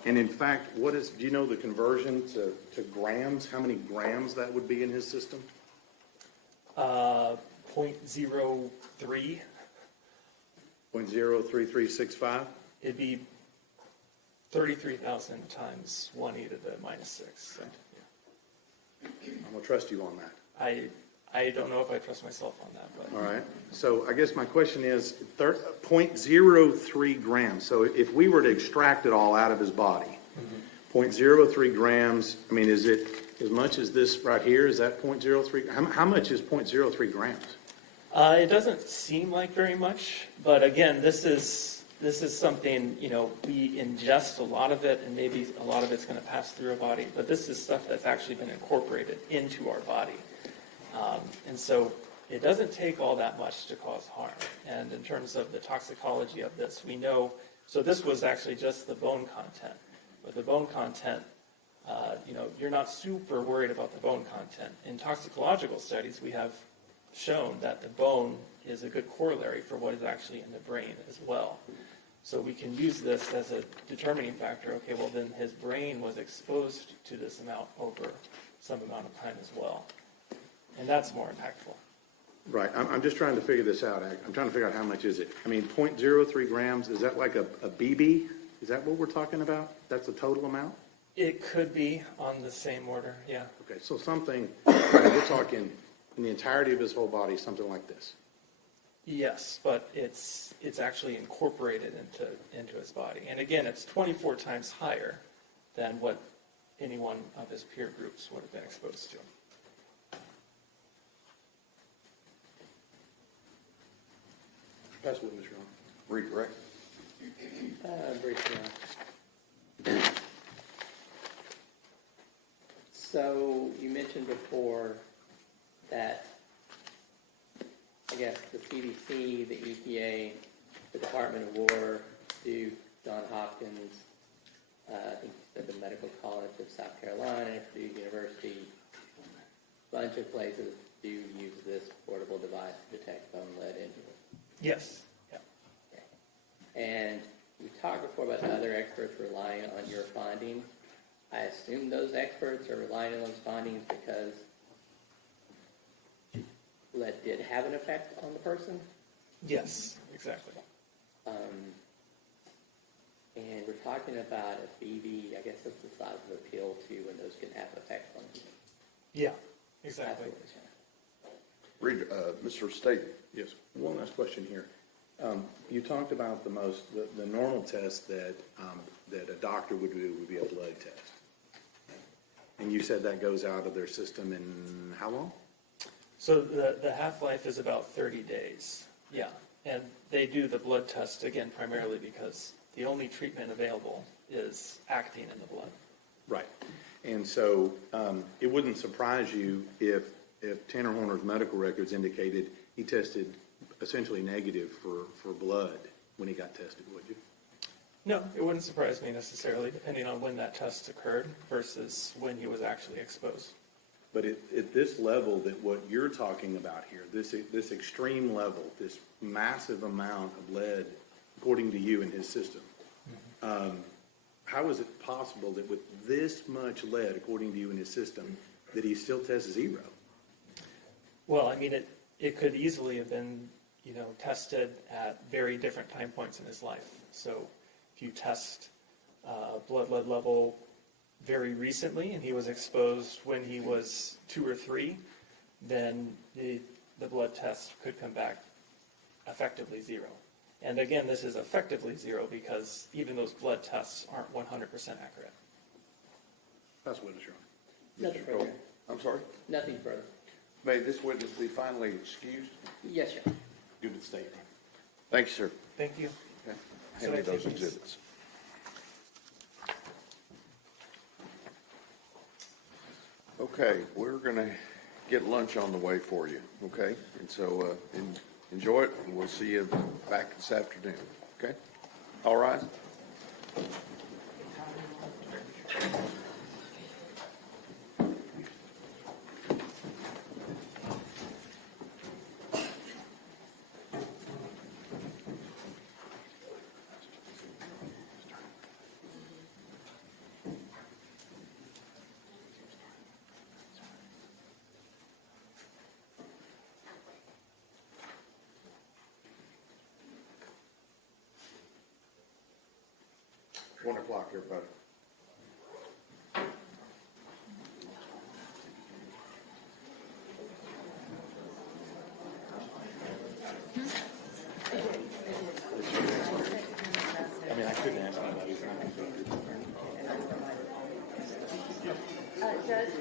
And in fact, do you know the conversion to grams? How many grams that would be in his system? 0.03. 0.03365? It'd be 33,000 times 1 e to the minus 6. So, yeah. I'm going to trust you on that. I don't know if I trust myself on that, but All right. So I guess my question is 0.03 grams. So if we were to extract it all out of his body, 0.03 grams, I mean, is it as much as this right here? Is that 0.03? How much is 0.03 grams? it doesn't seem like very much. But again, this is something, we ingest a lot of it, and maybe a lot of it's going to pass through our body. But this is stuff that's actually been incorporated into our body. And so it doesn't take all that much to cause harm. And in terms of the toxicology of this, we know, so this was actually just the bone content. But the bone content, you're not super worried about the bone content. In toxicological studies, we have shown that the bone is a good corollary for what is actually in the brain as well. So we can use this as a determining factor. Okay, well then his brain was exposed to this amount over some amount of time as well. And that's more impactful. Right. I'm just trying to figure this out. I'm trying to figure out how much is it. I mean, 0.03 grams, is that like a BB? Is that what we're talking about? That's the total amount? It could be on the same order, yeah. Okay, so something, we're talking in the entirety of his whole body, something like this. Yes, but it's actually incorporated into his body. And again, it's 24 times higher than what any one of his peer groups would have been exposed to. That's what was wrong. Redirect. Briefly. So you mentioned before that, I guess, the CDC, the EPA, the Department of War, Duke, Johns Hopkins, I think you said the Medical College of South Carolina, Purdue University, a bunch of places do use this portable device to detect bone lead injury. Yes, yeah. Okay. And we talked before about other experts relying on your findings. I assume those experts are relying on those findings because lead did have an effect on the person. Yes, exactly. And we're talking about a BB, I guess that's the size of a pill too, and those can have effects on people. Yeah, exactly. Mr. State. Yes. One last question here. You talked about the normal test that a doctor would do would be a blood test. And you said that goes out of their system in how long? So the half-life is about 30 days, yeah. And they do the blood test, again, primarily because the only treatment available is acting in the blood. Right. And so it wouldn't surprise you if Tanner Horner's medical records indicated he tested essentially negative for blood when he got tested, would you? No, it wouldn't surprise me necessarily, depending on when that test occurred versus when he was actually exposed. But at this level that what you're talking about here, this extreme level, this massive amount of lead, according to you, in his system, how is it possible that with this much lead, according to you, in his system, that he still tests zero? Well, I mean, it could easily have been, tested at very different time points in his life. So if you test blood lead level very recently and he was exposed when he was 2 or 3, then the blood test could come back effectively zero. And again, this is effectively zero because even those blood tests aren't 100% accurate. That's what it's wrong. Nothing further. I'm sorry? Nothing further. May this witness be finally excused? Yes, sir. Due to the statement. Thank you, sir. Thank you. Okay. So Hand me I those take these. exhibits. Okay, we're gonna get lunch on the way for you, okay? And so, enjoy it, and we'll see you back this afternoon, okay? All right? One o'clock, everybody. I mean, I couldn't ask anybody. Judge,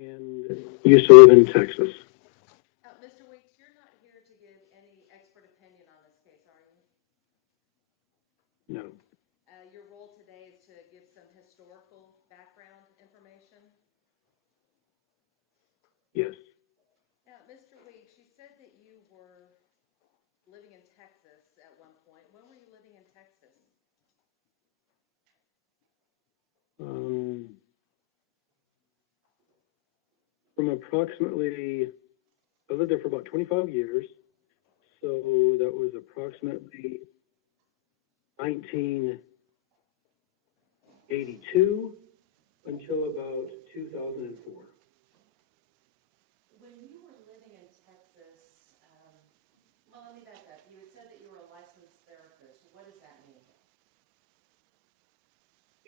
and used to live in Texas. Mr. Weeks, you're not here to give any expert opinion on this case, are you? No. Your role today is to give some historical background information. Yes. Now, Mr. Weeks, you said that you were living in Texas at one point. When were you living in Texas? From approximately, I lived there for about 25 years, so that was approximately 1982 until about 2004. When you were living in Texas, well, let me back up. You had said that you were a licensed therapist. What does that mean?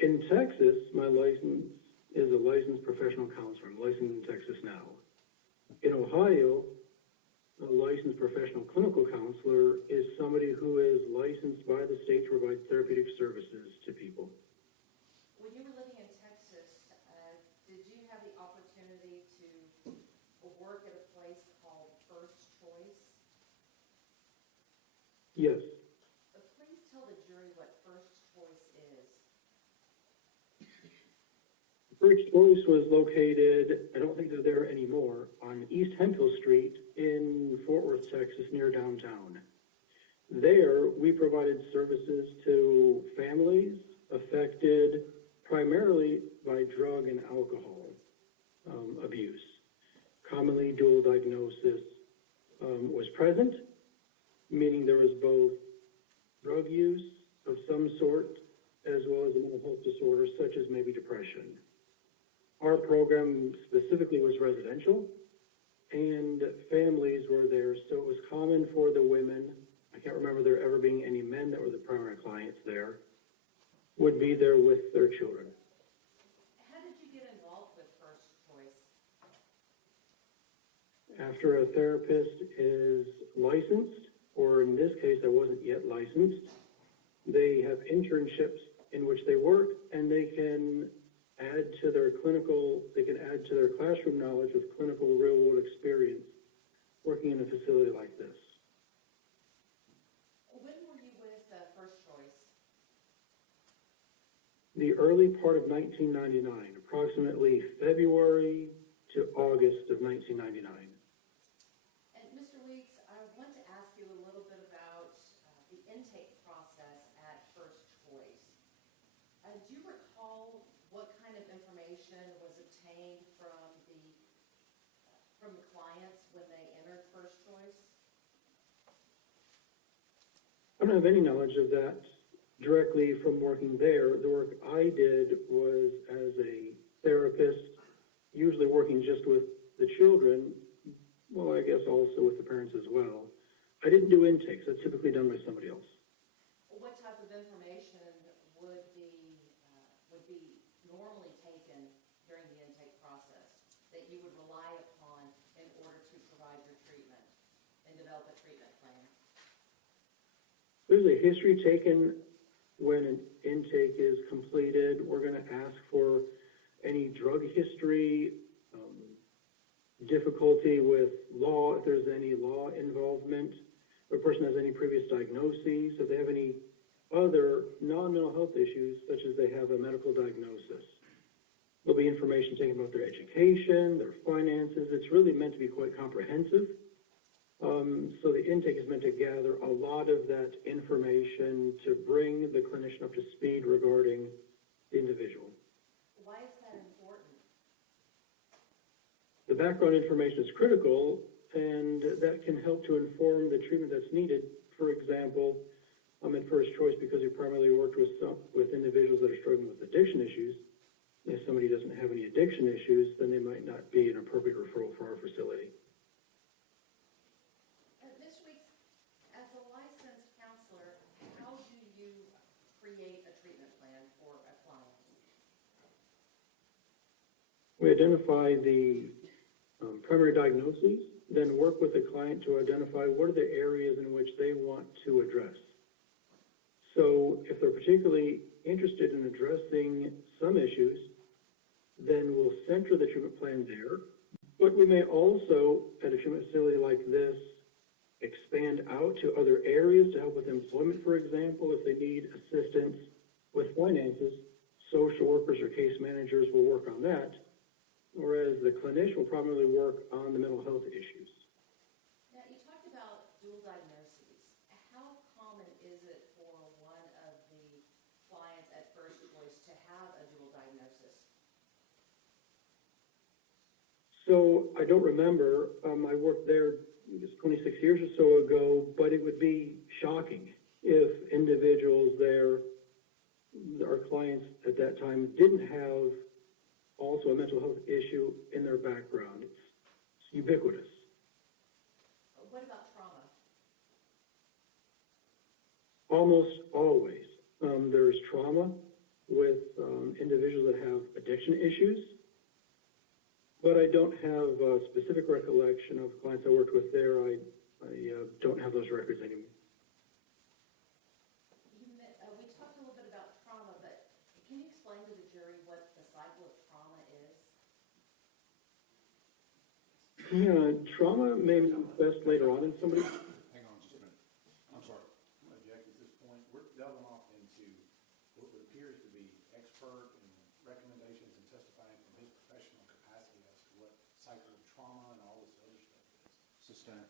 In Texas, my license is a licensed professional counselor. I'm licensed in Texas now. In Ohio, a licensed professional clinical counselor is somebody who is licensed by the state to provide therapeutic services to people. When you were living in Texas, did you have the opportunity to work at a place called First Choice? Yes. Please tell the jury what First Choice is. First Choice was located, I don't think they're there anymore, on East Hemphill Street in Fort Worth, Texas, near downtown. There, we provided services to families affected primarily by drug and alcohol abuse. Commonly, dual diagnosis was present, meaning there was both drug use of some sort as well as a mental health disorder such as maybe depression. Our program specifically was residential, and families were there, so it was common for the women, I can't remember there ever being any men that were the primary clients there, would be there with their children. How did you get involved with First Choice? After a therapist is licensed, or in this case, I wasn't yet licensed, they have internships in which they work, and they can add to their classroom knowledge with clinical real-world experience working in a facility like this. When were you with First Choice? The early part of 1999, approximately February to August of 1999. And Mr. Weeks, I want to ask you a little bit about the intake process at First Choice. Do you recall what kind of information was obtained from the clients when they entered First Choice? I don't have any knowledge of that directly from working there. The work I did was as a therapist, usually working just with the children, well, I guess also with the parents as well. I didn't do intakes. That's typically done by somebody else. What type of information would be normally taken during the intake process that you would rely upon in order to provide your treatment and develop a treatment plan? There's a history taken when an intake is completed. We're going to ask for any drug history, difficulty with law, if there's any law involvement, if a person has any previous diagnoses, if they have any other non-mental health issues, such as they have a medical diagnosis. There'll be information taken about their education, their finances. It's really meant to be quite comprehensive. So the intake is meant to gather a lot of that information to bring the clinician up to speed regarding the individual. Why is that important? The background information is critical, and that can help to inform the treatment that's needed. For example, I'm at First Choice because we primarily worked with individuals that are struggling with addiction issues. If somebody doesn't have any addiction issues, then they might not be an appropriate referral for our facility. Ms. Weeks, as a licensed counselor, how do you create a treatment plan for a client? We identify the primary diagnoses, then work with the client to identify what are the areas in which they want to address. So if they're particularly interested in addressing some issues, then we'll center the treatment plan there. But we may also, at a treatment facility like this, expand out to other areas to help with employment, for example, if they need assistance with finances. Social workers or case managers will work on that, whereas the clinician will primarily work on the mental health issues. Now, you talked about dual diagnoses. How common is it for one of the clients at First Choice to have a dual diagnosis? So I don't remember, I worked there just 26 years or so ago, but it would be shocking if individuals there, our clients at that time, didn't have also a mental health issue in their background. It's ubiquitous. What about trauma? Almost always. There's trauma with individuals that have addiction issues, but I don't have a specific recollection of clients I worked with there. I don't have those records anymore. We talked a little bit about trauma, but can you explain to the jury what the cycle of trauma is? Yeah, trauma may manifest later on in somebody. Hang on just a minute. I'm sorry. I'm going to object at this point. We're delving off into what appears to be expert and recommendations and testifying from his professional capacity as to what cycle of trauma and all this other stuff is. Sustain.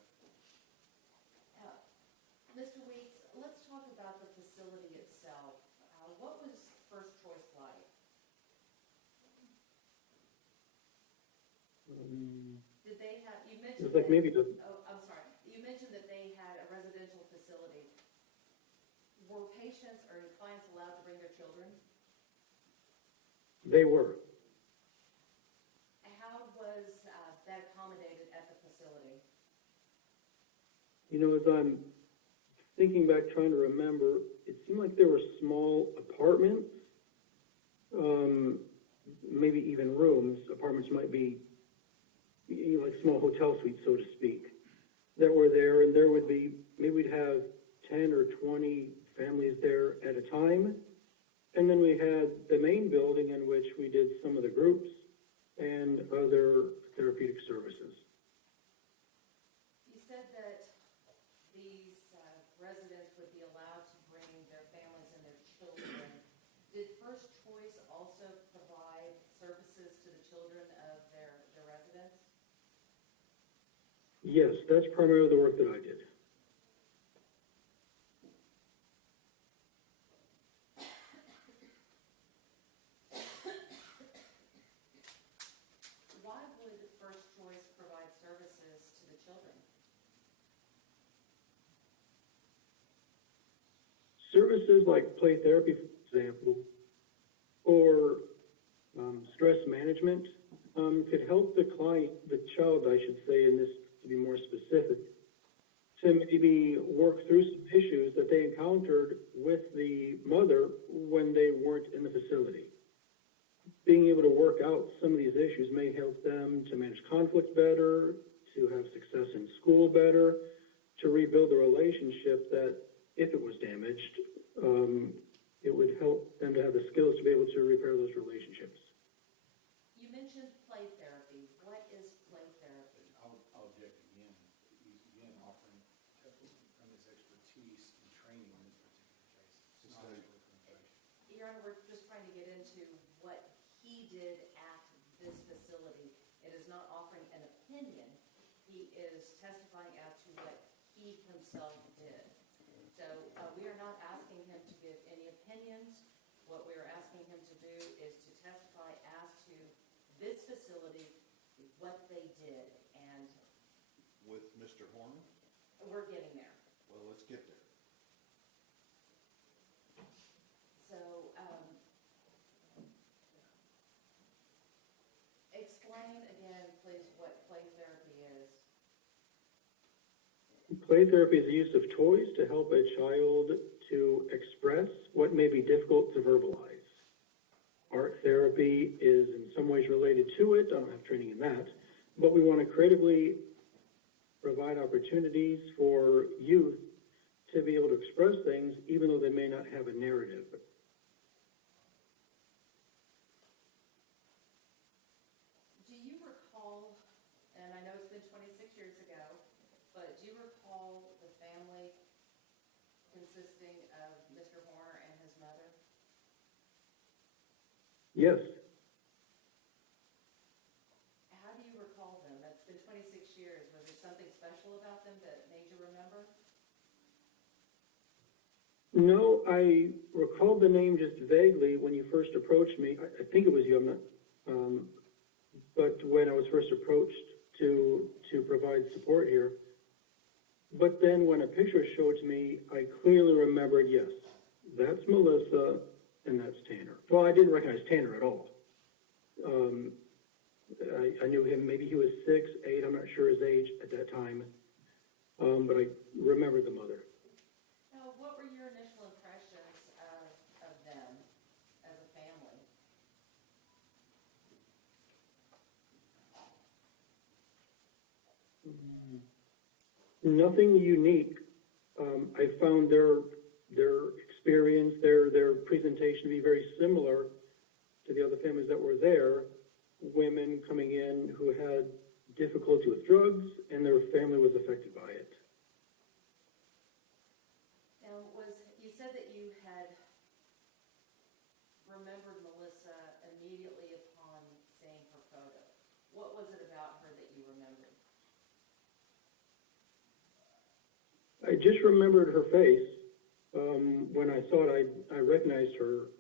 Mr. Weeks, let's talk about the facility itself. What was First Choice like? Did they have, you mentioned. It's like maybe the, Oh, I'm sorry. You mentioned that they had a residential facility. Were patients or clients allowed to bring their children? they were. How was that accommodated at the facility? You know, as I'm thinking back, trying to remember, it seemed like there were small apartments, maybe even rooms. Apartments might be like small hotel suites, so to speak, that were there, and there would be, maybe we'd have 10 or 20 families there at a time. And then we had the main building in which we did some of the groups and other therapeutic services. You said that these residents would be allowed to bring their families and their children. Did First Choice also provide services to the children of their residents? Yes, that's primarily the work that I did. Why would First Choice provide services to the children? Services like play therapy, for example, or stress management could help the client, the child, I should say, in this to be more specific, to maybe work through some issues that they encountered with the mother when they weren't in the facility. Being able to work out some of these issues may help them to manage conflict better, to have success in school better, to rebuild the relationship that, if it was damaged, it would help them to have the skills to be able to repair those relationships. You mentioned play therapy. What is play therapy? I'll object again. He's again offering from his expertise and training in this particular case. It's not actual information. Your Honor, we're just trying to get into what he did at this facility. It is not offering an opinion. He is testifying as to what he himself did. So we are not asking him to give any opinions. What we are asking him to do is to testify as to this facility, what they did, and With Mr. Horner? we're getting there. Well, let's get there. So, explain again, please, what play therapy is. Play therapy is the use of toys to help a child to express what may be difficult to verbalize. Art therapy is in some ways related to it. I don't have training in that, but we want to creatively provide opportunities for youth to be able to express things even though they may not have a narrative. consisting of Mr. Horner and his mother? Yes. How do you recall them? It's been 26 years. Was there something special about them that made you remember? No, I recalled the name just vaguely when you first approached me. I think it was you, I'm not, but when I was first approached to provide support here. But then when a picture was showed to me, I clearly remembered, yes, that's Melissa and that's Tanner. Well, I didn't recognize Tanner at all. I knew him, maybe he was 6, 8, I'm not sure his age at that time, but I remembered the mother. Now, what were your initial impressions of them as a family? Nothing unique. I found their experience, their presentation to be very similar to the other families that were there. Women coming in who had difficulty with drugs, and their family was affected by it. Now, you said that you had remembered Melissa immediately upon seeing her photo. What was it about her that you remembered? I just remembered her face. When I saw it, I recognized her.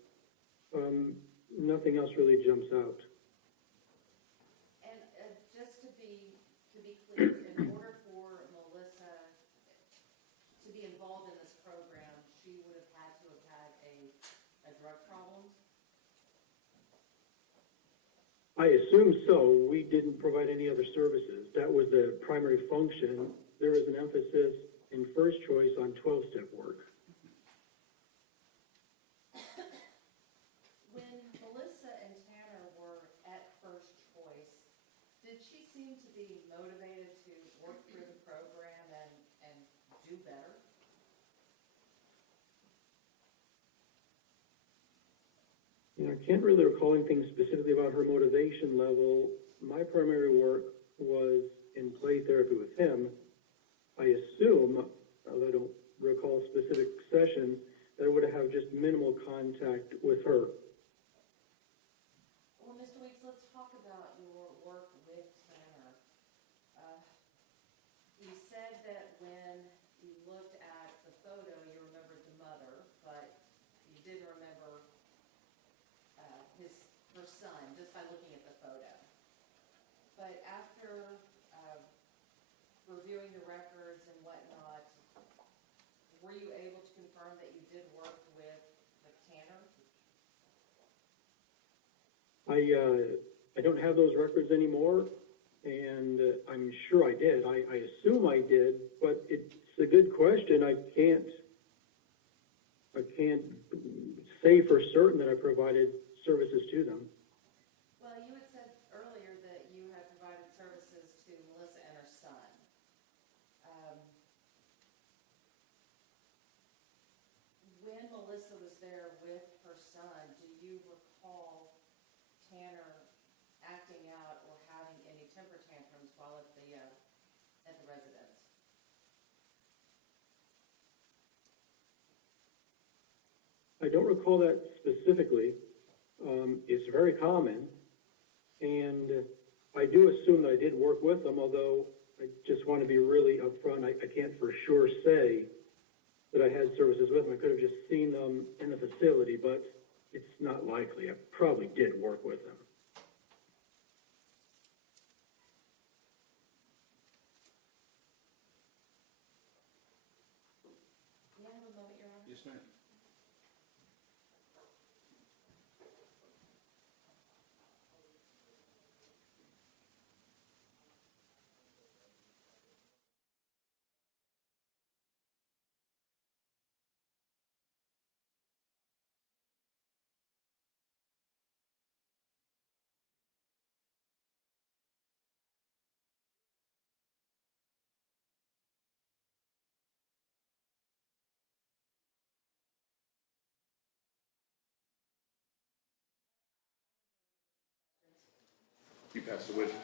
Nothing else really jumps out. And just to be clear, in order for Melissa to be involved in this program, she would have had to have had a drug problem? I assume so. We didn't provide any other services. That was the primary function. There was an emphasis in first choice on 12-step work. When Melissa and Tanner were at first choice, did she seem to be motivated to work through the program and do better? I can't really recall anything specifically about her motivation level. My primary work was in play therapy with him. I assume, although I don't recall specific sessions, that I would have just minimal contact with her. Well, Mr. Weeks, let's talk about your work with Tanner. You said that when you looked at the photo, you remembered the mother, but you didn't remember her son, just by looking at the photo. But after reviewing the records and whatnot, were you able to confirm that you did work with Tanner? I don't have those records anymore, and I'm sure I did. I assume I did, but it's a good question. I can't say for certain that I provided services to them. Well, you had said earlier that you had provided services to Melissa and her son. When Melissa was there with her son, do you recall Tanner acting out or having any temper tantrums while at the residence? I don't recall that specifically. It's very common, and I do assume that I did work with them, although I just want to be really upfront. I can't for sure say that I had services with them. I could have just seen them in the facility, but it's not likely. I probably did work with them. May I have a moment, Your Honor? Yes, ma'am. You pass the witness.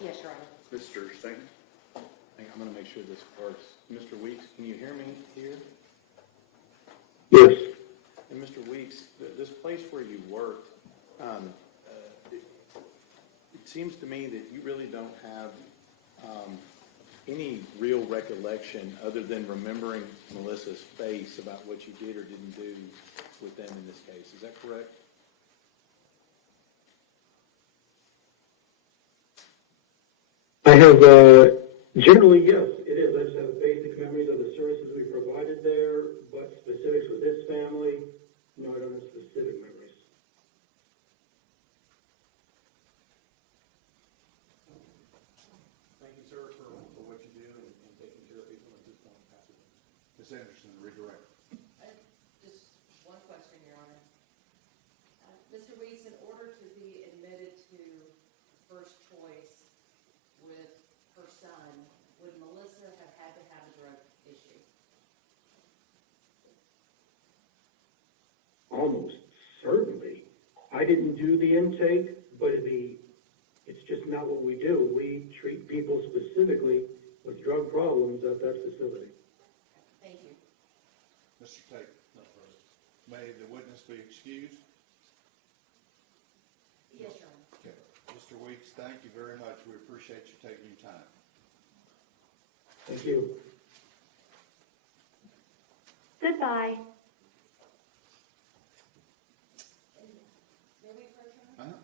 Yes, Your Honor. Mr. Stanton? I'm going to make sure this works. Mr. Weeks, can you hear me here? And Mr. Weeks, this place where you worked, it seems to me that you really don't have any real recollection other than remembering Melissa's face about what you did or didn't do with them in this case. Is that correct? I have, generally, yes, it is. I just have basic memories of the services we provided there, but specifics with this family, no, I don't have specific memories. Thank you, sir, for what you do and taking care of people at this point. Ms. Anderson, redirect. Just one question, Your Honor. Mr. Weeks, in order to be admitted to first choice with her son, would Melissa have had to have a drug issue? Almost certainly. I didn't do the intake, but it's just not what we do. We treat people specifically with drug problems at that facility. Thank you. Mr. Tate. No further. May the witness be excused? Yes, Your Honor. Okay. Mr. Weeks, thank you very much. We appreciate you taking your time. Thank you. Goodbye. May we approach, Your Honor? Uh-huh.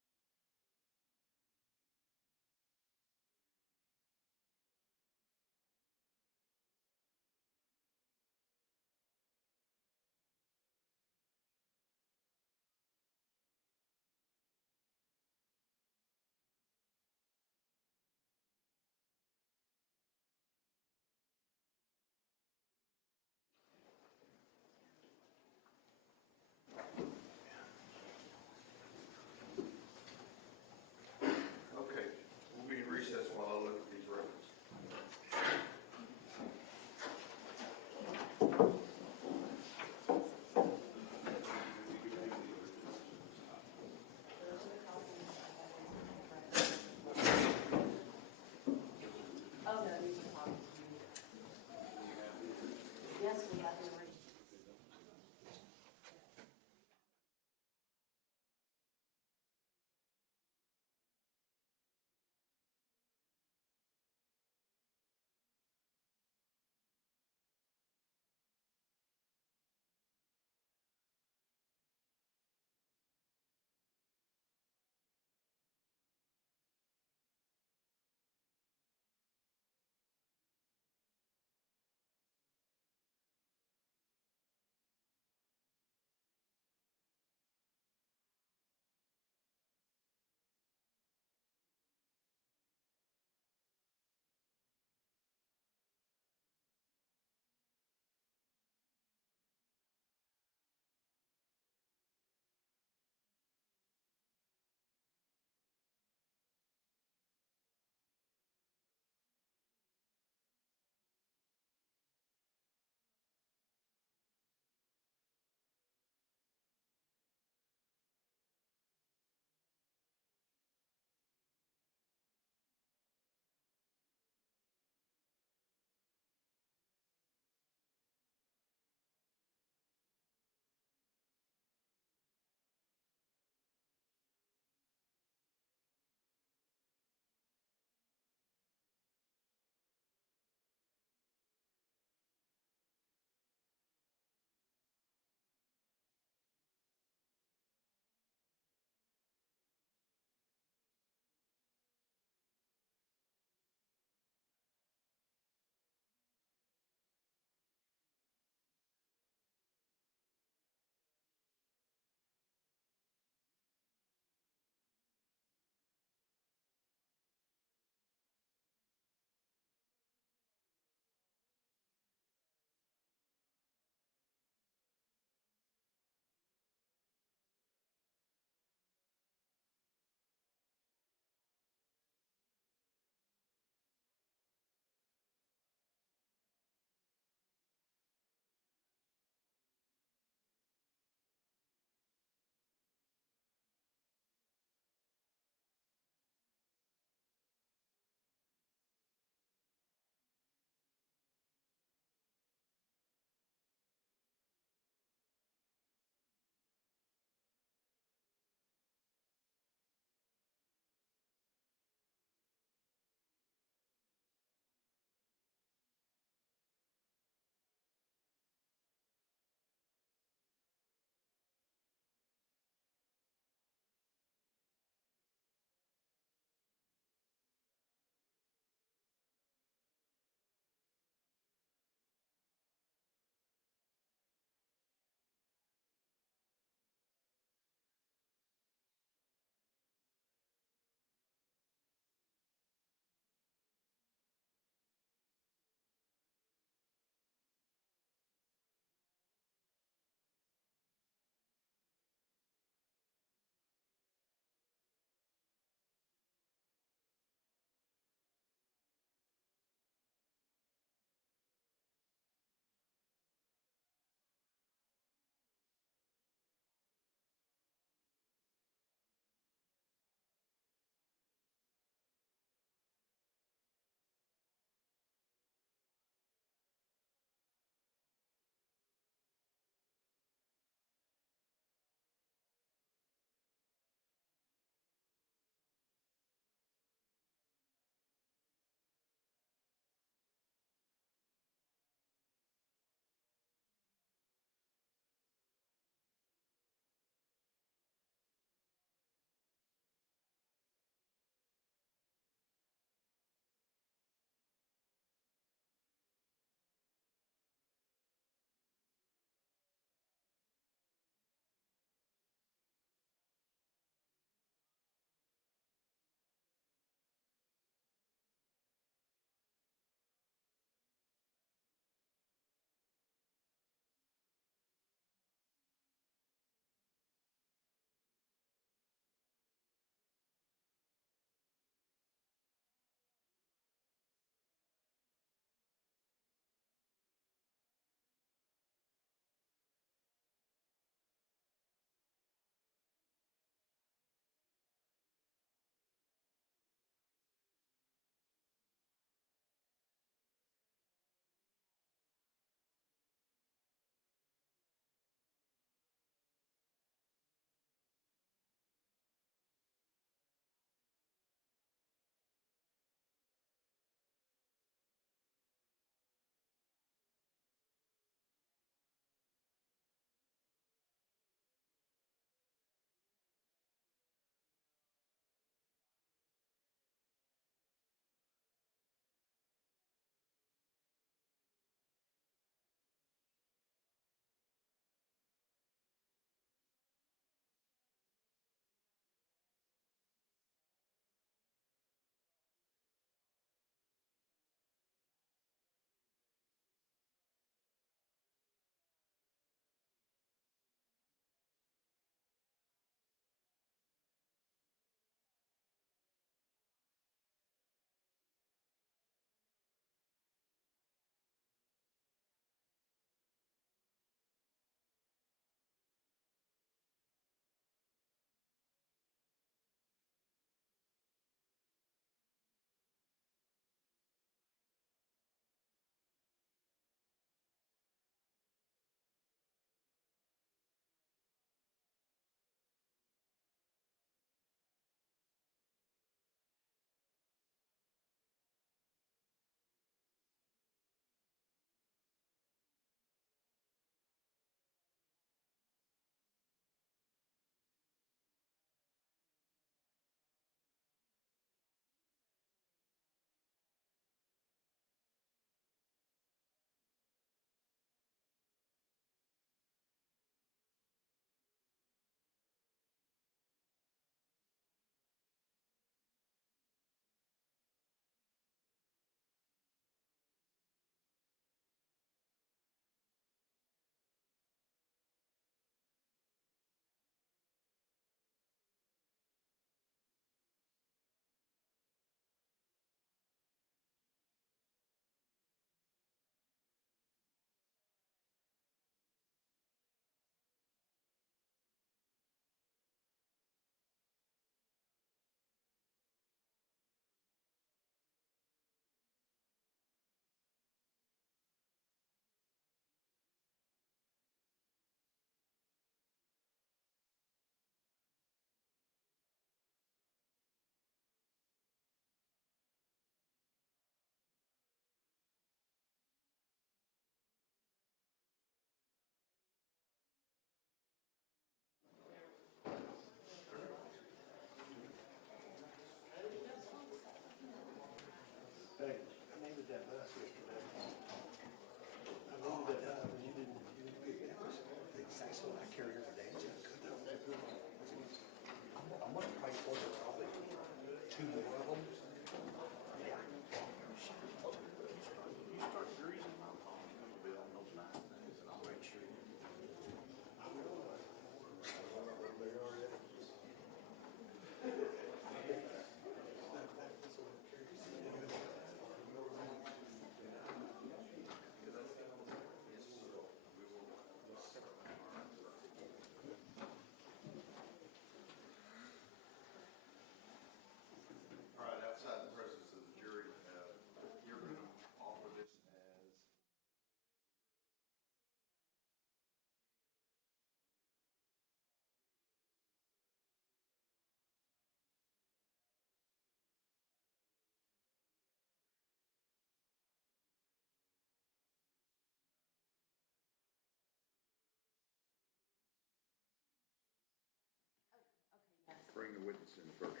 the witness in first.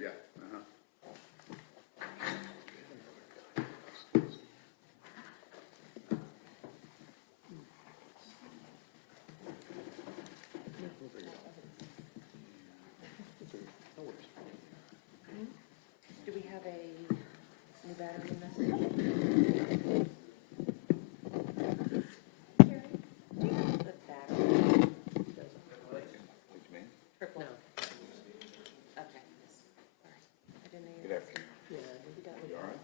Yeah, uh-huh. Do we have a new battery in this? The battery. It's me. Triple. Okay. All right. I didn't know Good you. afternoon. You You all right?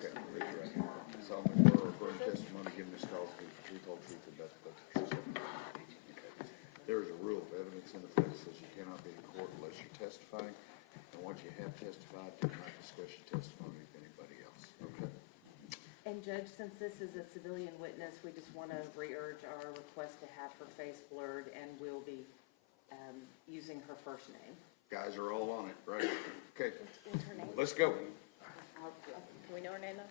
Okay, raise your right hand. Solemnly swear or affirm testimony given this call to the truth, whole truth, and nothing but the truth. Okay. There is a rule of evidence in effect that says you cannot be in court unless you're testifying, and once you have testified, do not discuss your testimony with anybody else, okay? And Judge, since this is a civilian witness, we just want to re-urge our request to have her face blurred, and we'll be using her first name. Guys are all on it, right? Okay, What's her name? let's go. Can we know her name though?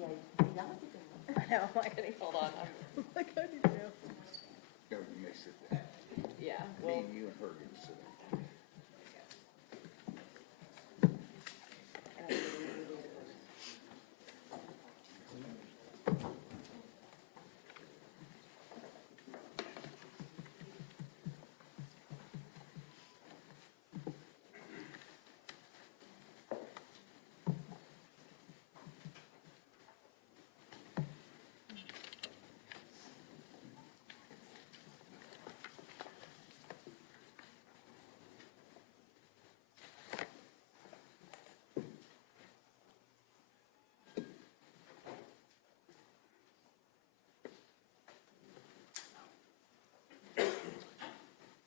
Yeah, y'all have to do it. I know, I'm like, hold on, I'm like, I need to know. Go, you may sit there. Yeah, Me well, and you and her get to sit down.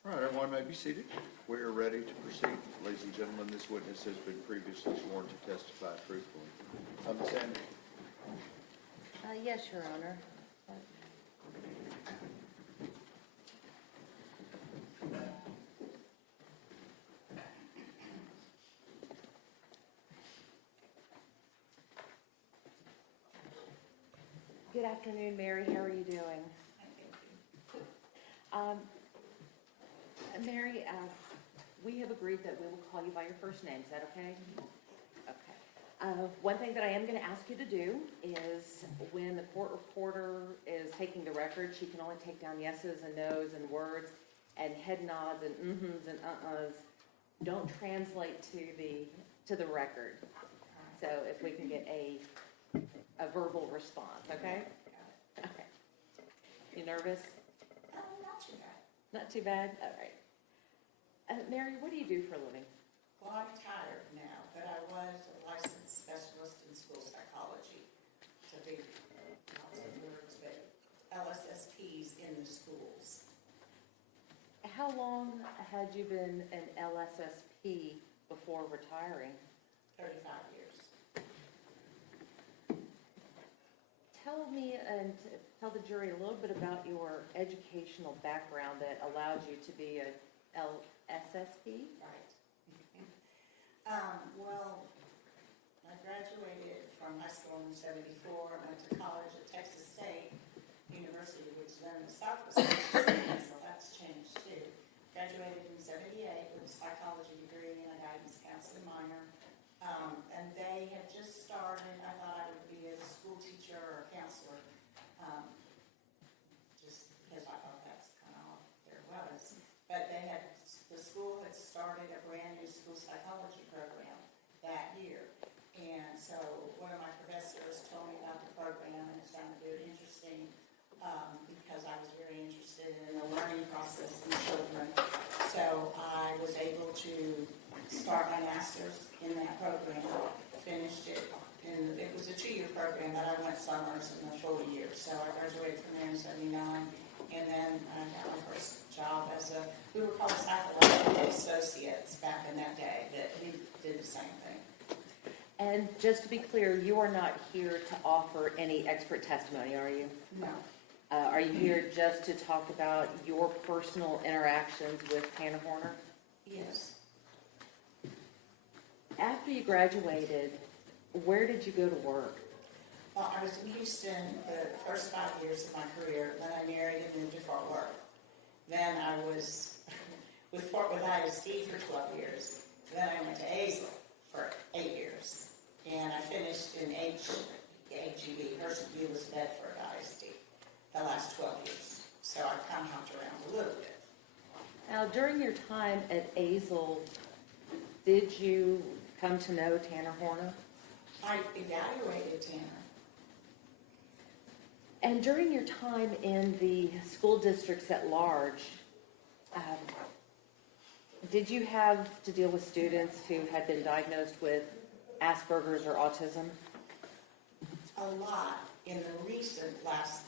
All right, everyone may be seated. We are ready to proceed. Ladies and gentlemen, this witness has been previously sworn to testify truthfully. Ms. Sanders? yes, Your Honor. Good afternoon, Mary. How are you doing? Mary, we have agreed that we will call you by your first name. Is that okay? Okay. One thing that I am going to ask you to do is when the court reporter is taking the record, she can only take down yeses and nos and words and head nods and mm-hms and uh-uhs. Don't translate to the record. So if we can get a verbal response, okay? Okay. You nervous? Not too bad. Not too bad? All right. Mary, what do you do for a living? Well, I'm retired now, but I was a licensed specialist in school psychology. To be lots of words, but LSSPs in the schools. How long had you been an LSSP before retiring? 35 years. Tell me and tell the jury a little bit about your educational background that allowed you to be a LSSP. Right. Well, I graduated from high school in 74. I went to college at Texas A&M University, which then was Southwest Texas A&M, so that's changed too. Graduated in 78 with a psychology degree and a guidance counseling minor. And they had just started, I thought I would be a school teacher or a counselor, just because I thought that's kind of all there was. But the school had started a brand new school psychology program that year. And so one of my professors told me about the program, and it sounded very interesting because I was very interested in the learning process in children. So I was able to start my master's in that program, finished it, and it was a 2-year program, but I went summers and a full year. So I graduated from there in 79, and then I got my first job as we were called psychological associates back in that day, that we did the same thing. And just to be clear, you are not here to offer any expert testimony, are you? No. Are you here just to talk about your personal interactions with Hannah Horner? Yes. After you graduated, where did you go to work? Well, I was in Houston the first 5 years of my career. Then I married and moved to Fort Worth. Then I was with ISD for 12 years. Then I went to Azle for 8 years, and I finished in HEB, Hurst-Euless Bedford ISD, the last 12 years. So I kind of hopped around a little bit. Now, during your time at Azle, did you come to know Tanner Horner? I evaluated Tanner. And during your time in the school districts at large, did you have to deal with students who had been diagnosed with Asperger's or autism? A lot in the last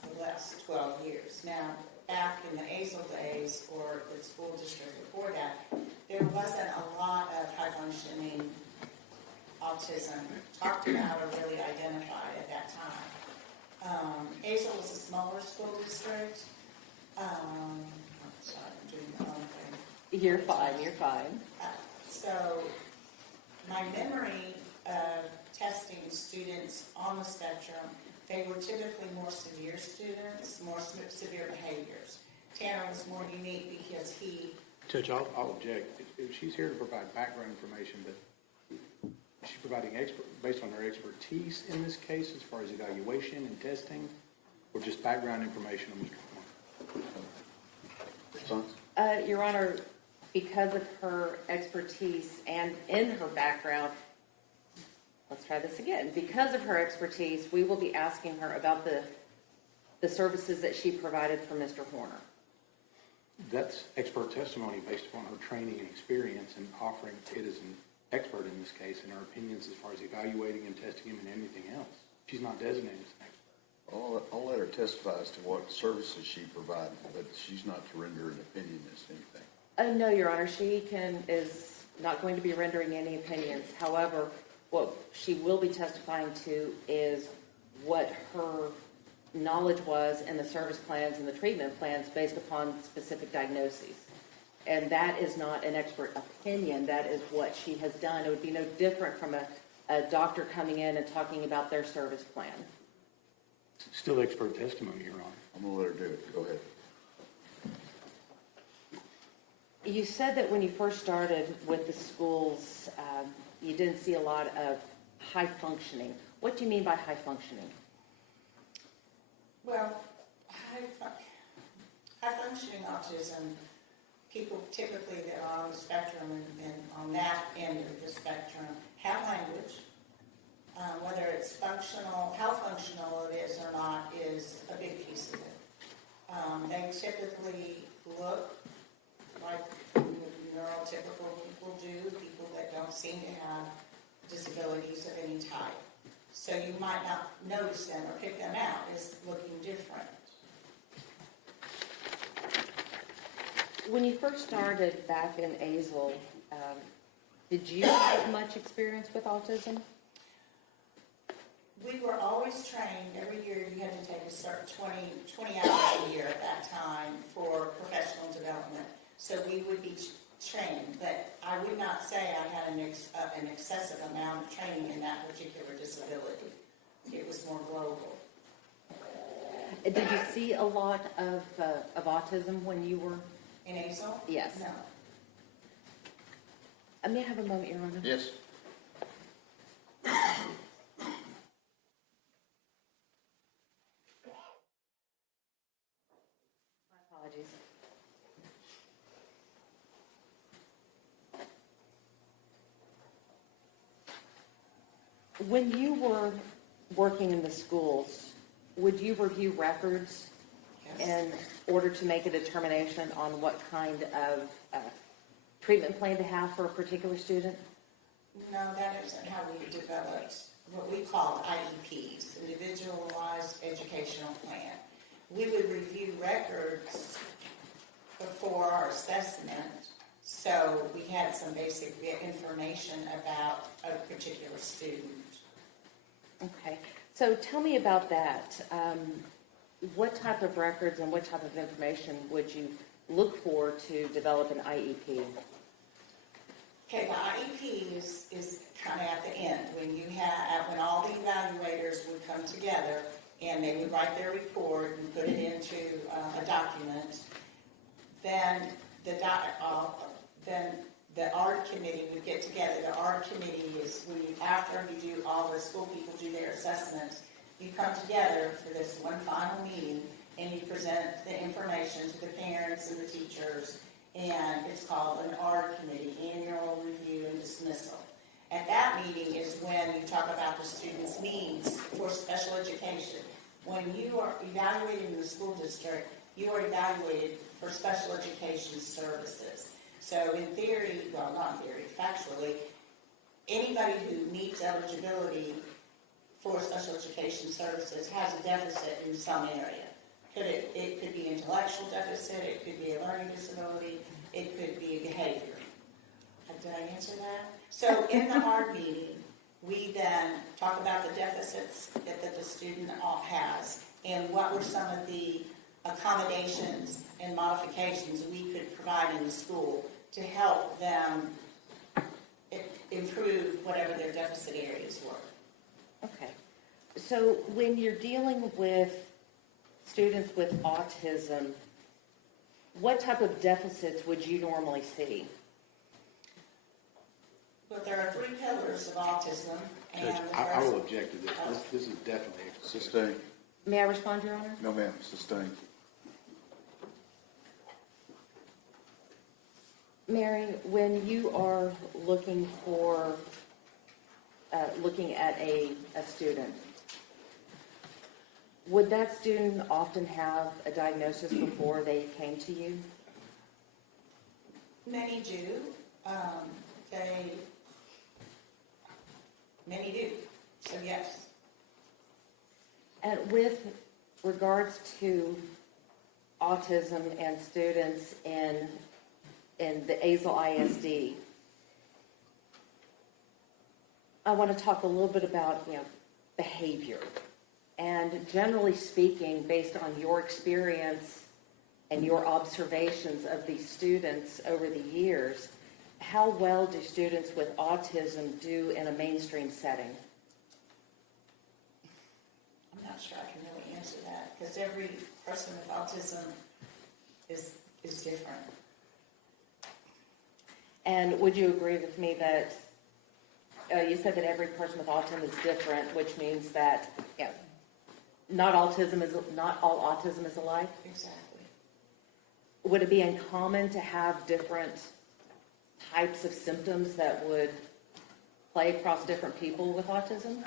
12 years. Now, back in the Azle days or the school district before that, there wasn't a lot of high-functioning autism talked about or really identified at that time. Azle was a smaller school district. I'm sorry, I'm doing the wrong thing. You're fine, you're fine. So my memory of testing students on the spectrum, they were typically more severe students, more severe behaviors. Tanner was more unique because he... Judge, I'll object. If she's here to provide background information, but she's providing based on her expertise in this case as far as evaluation and testing, or just background information on Mr. Horner? Your Honor, because of her expertise and in her background, let's try this again. Because of her expertise, we will be asking her about the services that she provided for Mr. Horner. That's expert testimony based upon her training and experience and offering it as an expert in this case and her opinions as far as evaluating and testing him and anything else. She's not designated as an expert. I'll let her testify as to what services she provided, but she's not to render an opinion as to anything. No, Your Honor, she is not going to be rendering any opinions. However, what she will be testifying to is what her knowledge was in the service plans and the treatment plans based upon specific diagnoses. And that is not an expert opinion. That is what she has done. It would be no different from a doctor coming in and talking about their service plan. Still expert testimony, Your Honor. I'm going to let her do it. Go ahead. You said that when you first started with the schools, you didn't see a lot of high functioning. What do you mean by high functioning? Well, high-functioning autism, people typically that are on the spectrum and on that end of the spectrum have language. Whether it's functional, how functional it is or not is a big piece of it. They typically look like neurotypical people do, people that don't seem to have disabilities of any type. So you might not notice them or pick them out as looking different. When you first started back in Azle, did you have much experience with autism? We were always trained, every year you had to take a certain 20 hours a year at that time for professional development. So we would be trained, but I would not say I had an excessive amount of training in that particular disability. It was more global. Did you see a lot of autism when you were? In Azle? Yes. No. May I have a moment, Your Honor? Yes. My apologies. When you were working in the schools, would you review records in order to make a determination on what kind of treatment plan to have for a particular student? No, that isn't how we developed what we called IEPs, Individualized Educational Plan. We would review records before our assessment, so we had some basic information about a particular student. Okay, so tell me about that. What type of records and what type of information would you look for to develop an IEP? Okay, the IEP is kind of at the end, when all the evaluators would come together and they would write their report and put it into a document. Then the art committee would get together. The art committee is, after you do, all the school people do their assessments, you come together for this one final meeting, and you present the information to the parents and the teachers, and it's called an art committee, annual review and dismissal. At that meeting is when you talk about the students' needs for special education. When you are evaluated in the school district, you are evaluated for special education services. So in theory, well, not in theory, factually, anybody who meets eligibility for special education services has a deficit in some area. It could be intellectual deficit, it could be a learning disability, it could be a behavior. Did I answer that? So in the art meeting, we then talk about the deficits that the student has and what were some of the accommodations and modifications we could provide in the school to help them improve whatever their deficit areas were. Okay. So when you're dealing with students with autism, what type of deficits would you normally see? But there are 3 pillars of autism, and Judge, the I will first, object to this. This is definitely. Sustain. May I respond, Your Honor? No, ma'am, sustain. Mary, when you are looking for, looking at a student, would that student often have a diagnosis before they came to you? many do. Many do. So yes. And with regards to autism and students in the ASL ISD, I want to talk a little bit about, behavior. And generally speaking, based on your experience and your observations of these students over the years, how well do students with autism do in a mainstream setting? I'm not sure I can really answer that because every person with autism is different. And would you agree with me that you said that every person with autism is different, which means that not all autism is alike? Exactly. Would it be uncommon to have different types of symptoms that would play across different people with autism?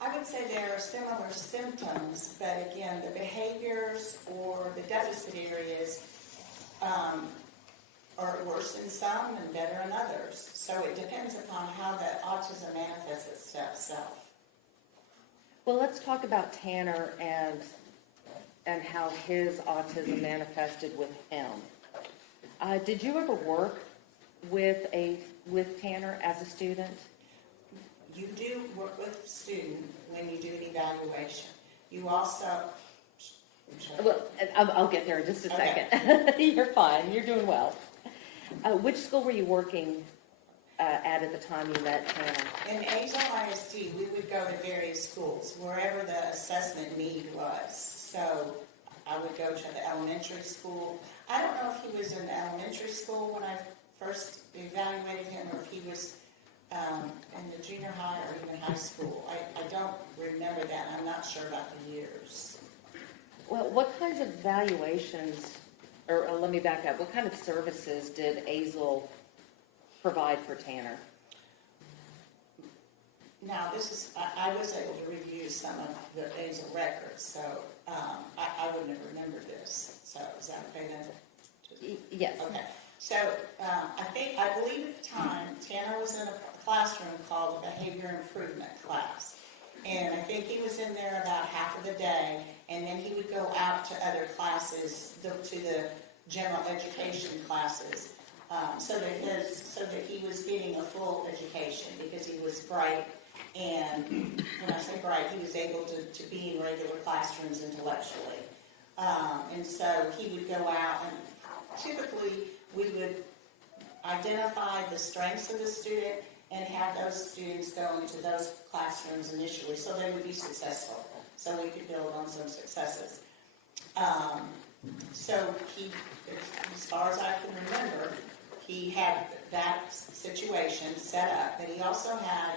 I would say there are similar symptoms, but again, the behaviors or the deficit areas are worse in some and better in others. So it depends upon how the autism manifests itself. Well, let's talk about Tanner and how his autism manifested with him. Did you ever work with Tanner as a student? You do work with the student when you do an evaluation. You also... Well, I'll get there in just a Okay. second. You're fine. You're doing well. Which school were you working at the time you met Tanner? In ASL ISD, we would go to various schools, wherever the assessment need was. So I would go to the elementary school. I don't know if he was in elementary school when I first evaluated him or if he was in the junior high or even high school. I don't remember that. I'm not sure about the years. Well, what kinds of evaluations, or let me back up, what kind of services did ASL provide for Tanner? Now, I was able to review some of the ASL records, so I wouldn't have remembered this. So is that okay then? Yes. Okay. So I believe at the time, Tanner was in a classroom called a behavior improvement class. And I think he was in there about half of the day, and then he would go out to other classes, to the general education classes, so that he was getting a full education because he was bright. And when I say bright, he was able to be in regular classrooms intellectually. And so he would go out, and typically we would identify the strengths of the student and have those students go into those classrooms initially so they would be successful, so we could build on some successes. So he, as far as I can remember, he had that situation set up, but he also had,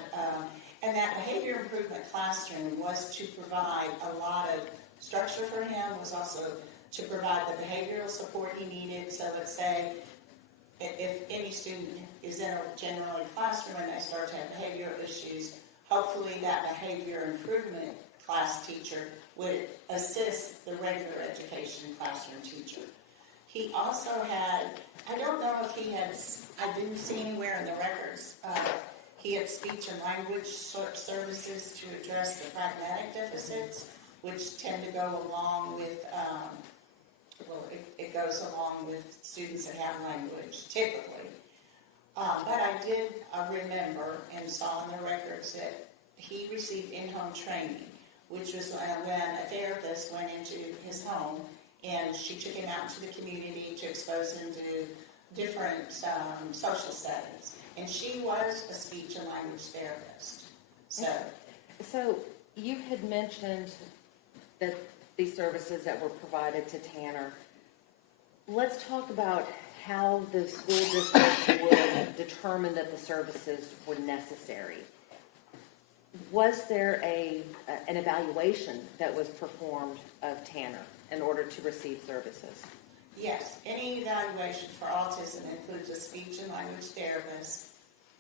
and that behavior improvement classroom was to provide a lot of structure for him, was also to provide the behavioral support he needed. So let's say if any student is in a general classroom and they start to have behavioral issues, hopefully that behavior improvement class teacher would assist the regular education classroom teacher. He also had, I don't know if he had, I didn't see anywhere in the records, he had speech and language services to address the pragmatic deficits, which tend to go along with, it goes along with students that have language, typically. But I did remember and saw in the records that he received in-home training, which was when a therapist went into his home and she took him out to the community to expose him to different social settings. And she was a speech and language therapist. So you had mentioned that these services that were provided to Tanner. Let's talk about how the school district would determine that the services were necessary. Was there an evaluation that was performed of Tanner in order to receive services? Yes, any evaluation for autism includes a speech and language therapist,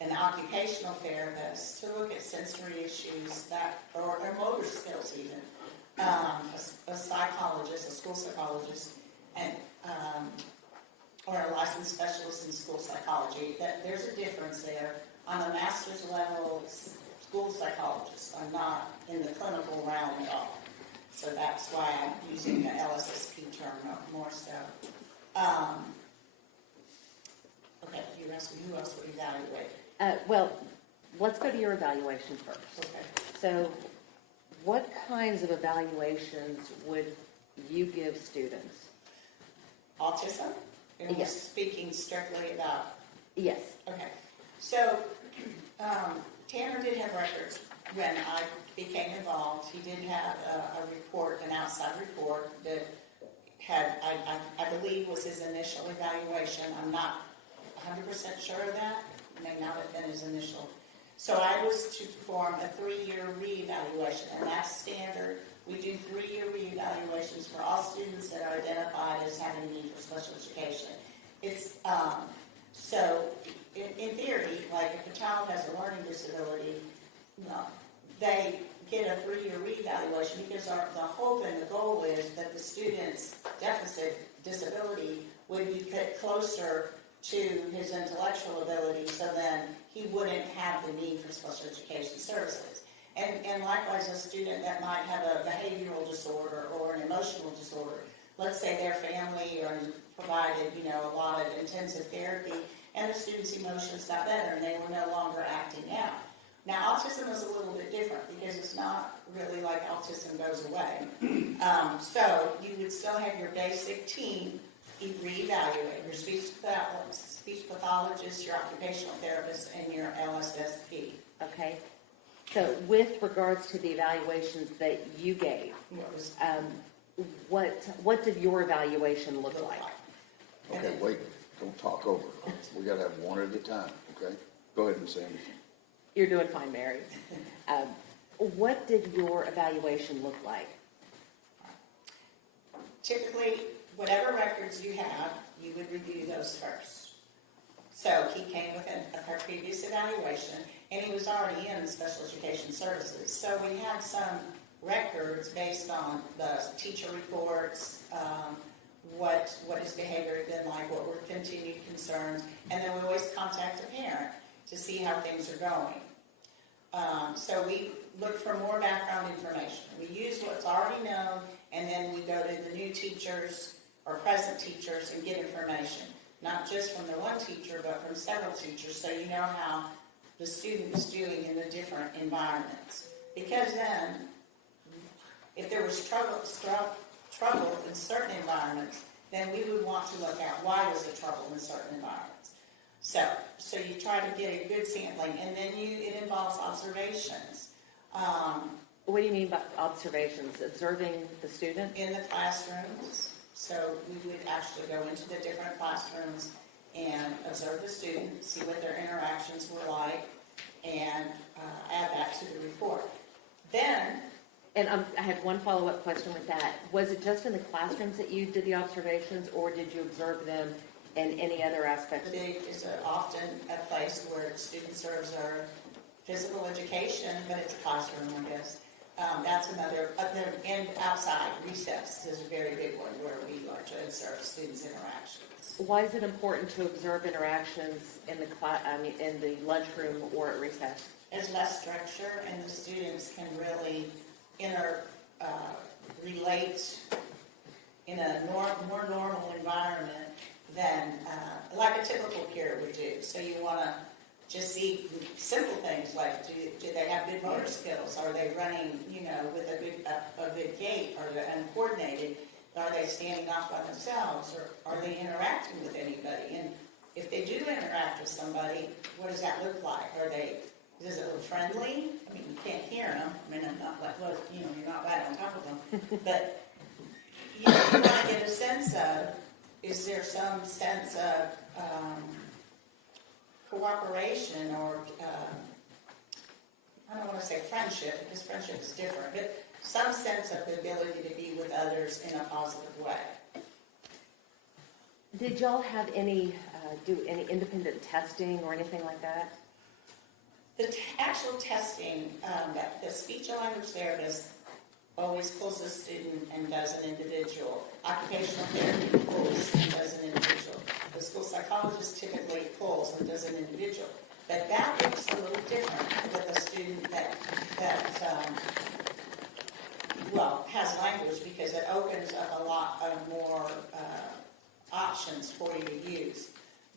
an occupational therapist to look at sensory issues or motor skills even, a psychologist, a school psychologist, and or a licensed specialist in school psychology. There's a difference there. On a master's level, school psychologist. I'm not in the clinical realm at all. So that's why I'm using the LSSP term more so. Okay, you asked me who else would evaluate. Well, let's go to your evaluation first. Okay. So what kinds of evaluations would you give students? Autism? And we're Yes. speaking strictly about. Yes. Okay. So Tanner did have records when I became involved. He did have a report, an outside report that had, I believe, was his initial evaluation. I'm not 100% sure of that. It may not have been his initial. So I was to perform a 3-year reevaluation, and that's standard. We do 3-year reevaluations for all students that are identified as having a need for special education. It's so in theory, like if a child has a learning disability, they get a 3-year reevaluation because the hope and the goal is that the student's disability would be put closer to his intellectual ability, so then he wouldn't have the need for special education services. And likewise, a student that might have a behavioral disorder or an emotional disorder, let's say their family provided, a lot of intensive therapy, and the student's emotions got better and they were no longer acting out. Now, autism is a little bit different because it's not really like autism goes away. So you would still have your basic team reevaluate, your speech pathologist, your occupational therapist, and your LSSP. Okay. So with regards to the evaluations that you gave, what did your evaluation look like? Okay, wait, don't talk over. We gotta have one at a time, okay? Go ahead, Ms. Anderson. You're doing fine, Mary. What did your evaluation look like? Typically, whatever records you have, you would review those first. So he came with a previous evaluation, and he was already in special education services. So we had some records based on the teacher reports, what his behavior had been like, what were continued concerns, and then we always contact a parent to see how things are going. So we look for more background information. We use what's already known, and then we go to the new teachers or present teachers and get information, not just from the one teacher, but from several teachers, so you know how the student is doing in the different environments. Because then, if there was trouble in certain environments, then we would want to look at why was there trouble in certain environments. So you try to get a good sampling, and then it involves observations. What do you mean by observations? Observing the student? In the classrooms. So we would actually go into the different classrooms and observe the student, see what their interactions were like, and add that to the report. Then, And I had one follow-up question with that. Was it just in the classrooms that you did the observations, or did you observe them in any other aspects? it is often a place where students are observed. Physical education, but it's a classroom, I guess. That's another, and outside, recess is a very big one where we like to observe students' interactions. Why is it important to observe interactions in the in the lunchroom or at recess? There's less structure, and the students can really relate in a more normal environment than like a typical peer would do. So you want to just see simple things like, do they have good motor skills? Are they running, with a good gait? Are they uncoordinated? Are they standing off by themselves? Or are they interacting with anybody? And if they do interact with somebody, what does that look like? Does it look friendly? I mean, you can't hear them. I mean, I'm not like, well, you're not right on top of them. But you want to get a sense of, is there some sense of cooperation or, I don't want to say friendship, because friendship is different, but some sense of the ability to be with others in a positive way. Did y'all have do any independent testing or anything like that? The actual testing, that the speech and language therapist always pulls a student and does an individual. Occupational therapy pulls and does an individual. The school psychologist typically pulls and does an individual. But that looks a little different with a student that has language, because it opens up a lot of more options for you to use.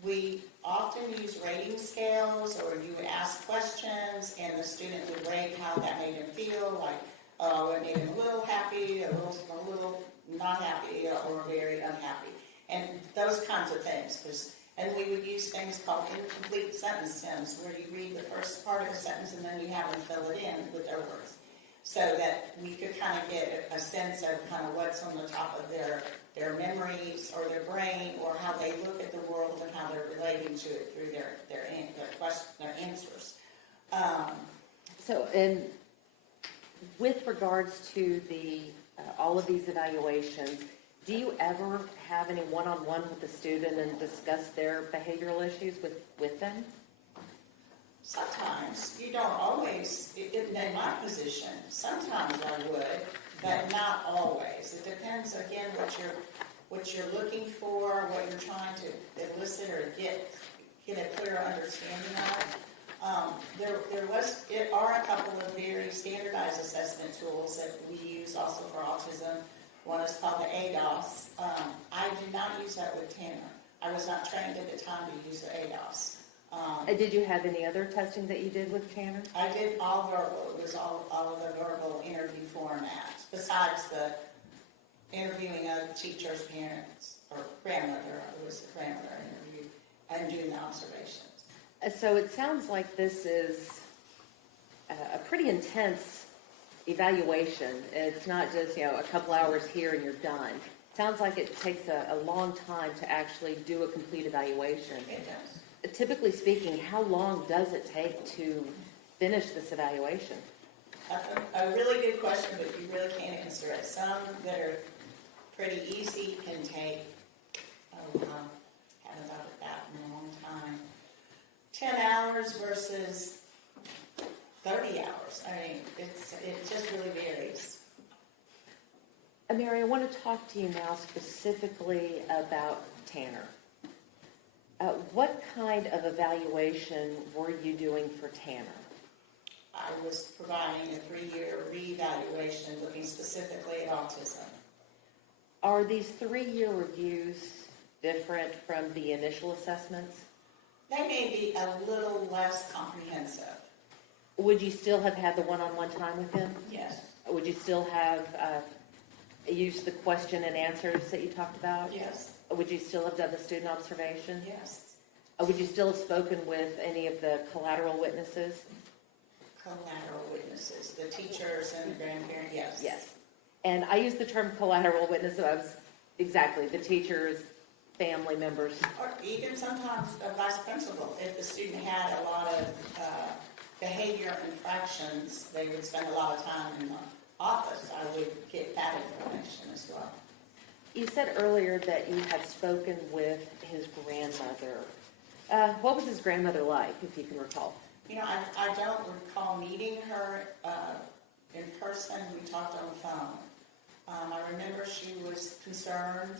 We often use rating scales, or you would ask questions, and the student would rate how that made him feel, like, oh, it made him a little happy, a little not happy, or very unhappy, and those kinds of things. And we would use things called incomplete sentence stems, where you read the first part of the sentence and then you have them fill it in with their words, so that we could kind of get a sense of kind of what's on the top of their memories or their brain, or how they look at the world and how they're relating to it through their answers. So, and with regards to all of these evaluations, do you ever have any one-on-one with the student and discuss their behavioral issues with them? Sometimes. You don't always, in my position, sometimes I would, but not always. It depends, again, what you're looking for, what you're trying to elicit or get a clearer understanding of. There are a couple of very standardized assessment tools that we use also for autism. One is called the ADOS. I do not use that with Tanner. I was not trained at the time to use the ADOS. Did you have any other testing that you did with Tanner? I did all verbal. It was all of the verbal interview formats, besides the interviewing of teachers, parents, or grandmother. It was the grandmother interview, and doing the observations. So it sounds like this is a pretty intense evaluation. It's not just, a couple hours here and you're done. It sounds like it takes a long time to actually do a complete evaluation. It does. Typically speaking, how long does it take to finish this evaluation? That's a really good question, but you really can't answer it. Some that are pretty easy can take, haven't thought of that in a long time, 10 hours versus 30 hours. I mean, it just really varies. Mary, I want to talk to you now specifically about Tanner. What kind of evaluation were you doing for Tanner? I was providing a 3-year reevaluation looking specifically at autism. Are these 3-year reviews different from the initial assessments? They may be a little less comprehensive. Would you still have had the one-on-one time with him? Yes. Would you still have used the question and answers that you talked about? Yes. Would you still have done the student observation? Yes. Would you still have spoken with any of the collateral witnesses? Collateral witnesses, the teachers and the grandparents, yes. Yes. And I use the term collateral witness, so I was, exactly, the teachers, family members? Or even sometimes a vice principal, if the student had a lot of behavior infractions, they would spend a lot of time in the office. I would get that information as well. You said earlier that you had spoken with his grandmother. What was his grandmother like, if you can recall? You know, I don't recall meeting her in person. We talked on the phone. I remember she was concerned,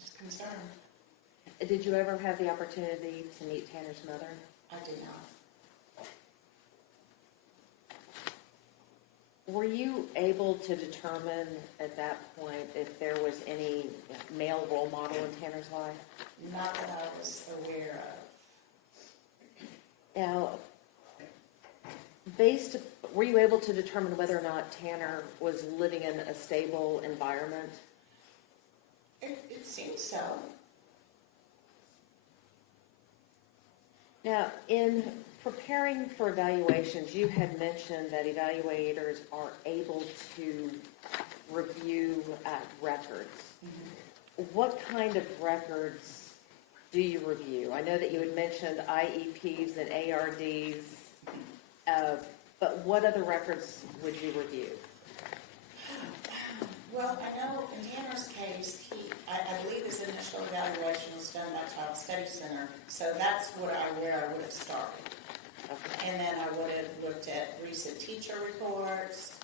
just concerned. Did you ever have the opportunity to meet Tanner's mother? I did not. Were you able to determine at that point if there was any male role model in Tanner's life? Not that I was aware of. Now, were you able to determine whether or not Tanner was living in a stable environment? It seems so. Now, in preparing for evaluations, you had mentioned that evaluators are able to review records. Mm-hmm. What kind of records do you review? I know that you had mentioned IEPs and ARDs, but what other records would you review? Well, I know in Tanner's case, I believe his initial evaluation was done by Child Study Center, so that's where I would have started. Okay. And then I would have looked at recent teacher reports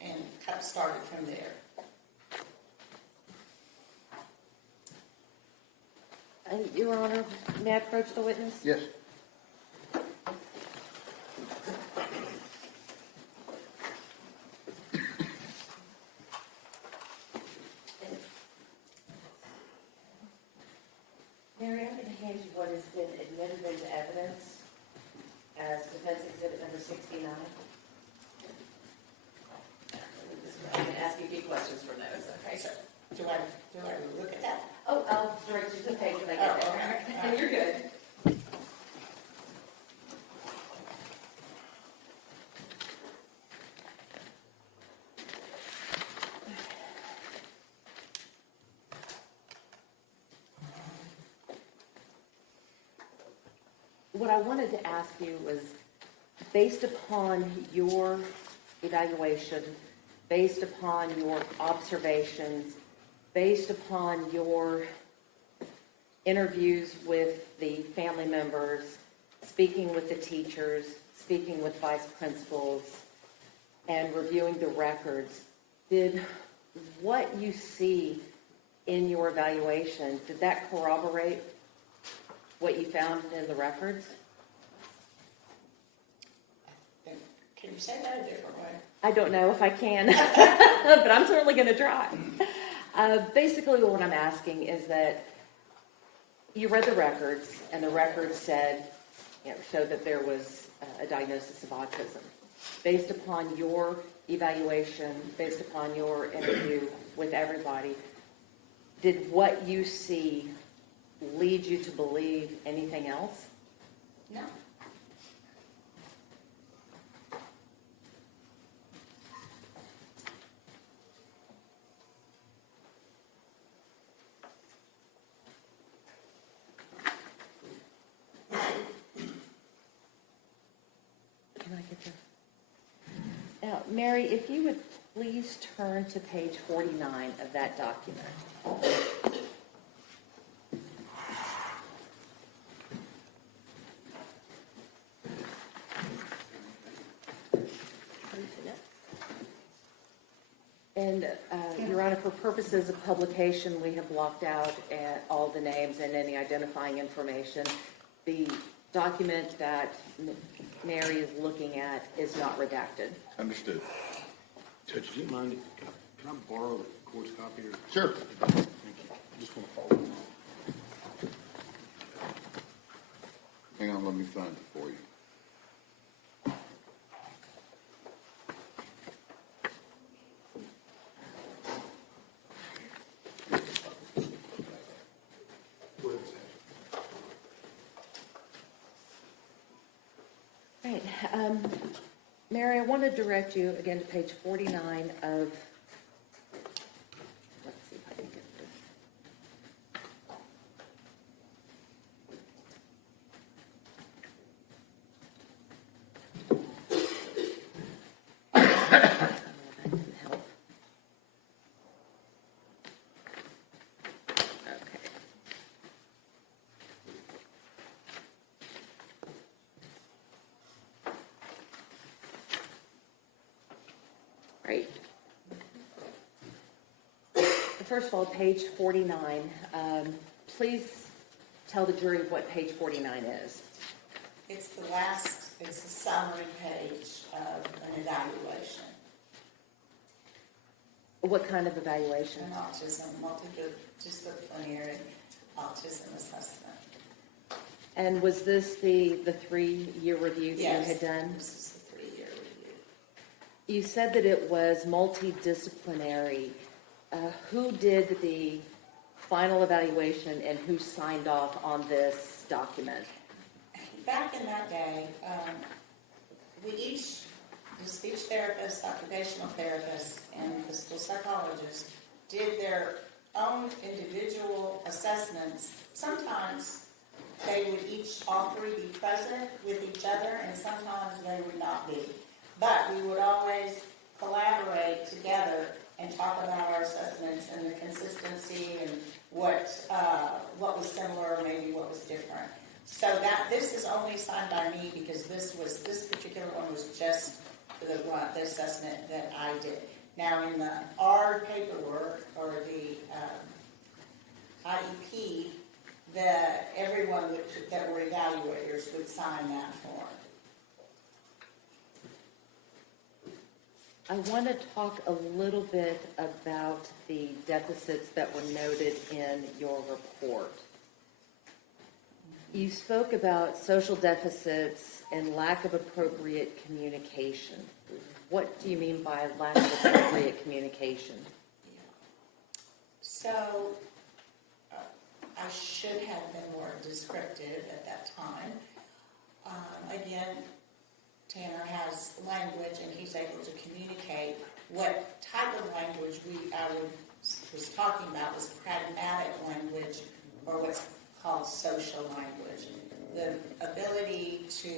and started from there. Your Honor, may I approach the witness? Yes. Mary, I'm going to hand you what has been admitted into evidence as defense exhibit number 69. I'm going to ask you a few questions from those. Okay, so do I look at that? Oh, I'll direct you to the page when I get there. Okay. And you're good. What I wanted to ask you was, based upon your evaluation, based upon your observations, based upon your interviews with the family members, speaking with the teachers, speaking with vice principals, and reviewing the records, did what you see in your evaluation, did that corroborate what you found in the records? Can you say that a different way? I don't know if I can, but I'm certainly going to try. Basically, what I'm asking is that you read the records, and the records said, showed that there was a diagnosis of autism. Based upon your evaluation, based upon your interview with everybody, did what you see lead you to believe anything else? No. Can I get your... Now, Mary, if you would please turn to page 49 of that document. And, Your Honor, for purposes of publication, we have blocked out all the names and any identifying information. The document that Mary is looking at is not redacted. Understood. Judge, do you mind, can I borrow the court's copy? Sure. Thank you. I just want to follow along. Hang on, let me find it for you. Right. Mary, I want to direct you again to page 49 of right. First of all, page 49. Please tell the jury what page 49 is. It's the summary page of an evaluation, What kind of evaluation? an autism, multidisciplinary autism assessment. And was this the 3-year review that you Yes, had done? this is the 3-year review. You said that it was multidisciplinary. Who did the final evaluation and who signed off on this document? Back in that day, the speech therapist, occupational therapist, and the school psychologist did their own individual assessments. Sometimes they would all three be present with each other, and sometimes they would not be. But we would always collaborate together and talk about our assessments and the consistency and what was similar or maybe what was different. So this is only signed by me because this particular one was just the assessment that I did. Now in the ARD paperwork or the IEP, everyone that were evaluators would sign that form. I want to talk a little bit about the deficits that were noted in your report. You spoke about social deficits and lack of appropriate communication. What do you mean by lack of appropriate communication? So I should have been more descriptive at that time. Again, Tanner has language and he's able to communicate. What type of language I was talking about was pragmatic language, or what's called social language. The ability to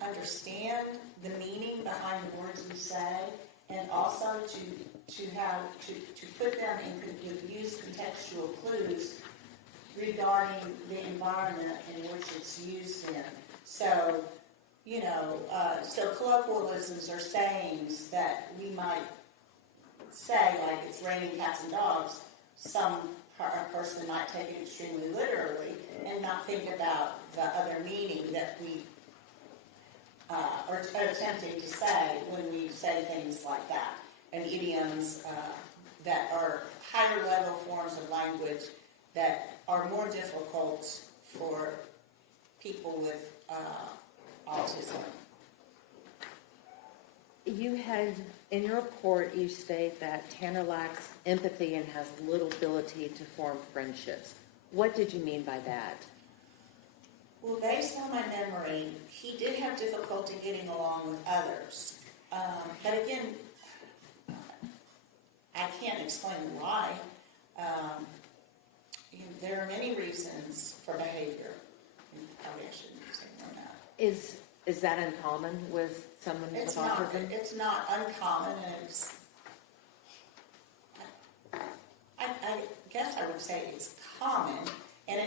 understand the meaning behind the words you say, and also to put them in, use contextual clues regarding the environment in which it's used in. So, so colloquialisms or sayings that we might say, like it's raining cats and dogs, a person might take it extremely literally and not think about the other meaning that we are attempting to say when we say things like that. And idioms that are higher level forms of language that are more difficult for people with autism. You had, in your report, you state that Tanner lacks empathy and has little ability to form friendships. What did you mean by that? Well, based on my memory, he did have difficulty getting along with others. But again, I can't explain why. There are many reasons for behavior. Probably I shouldn't say more than that. Is that uncommon with someone with autism? It's not uncommon, and it's, I guess I would say it's common, and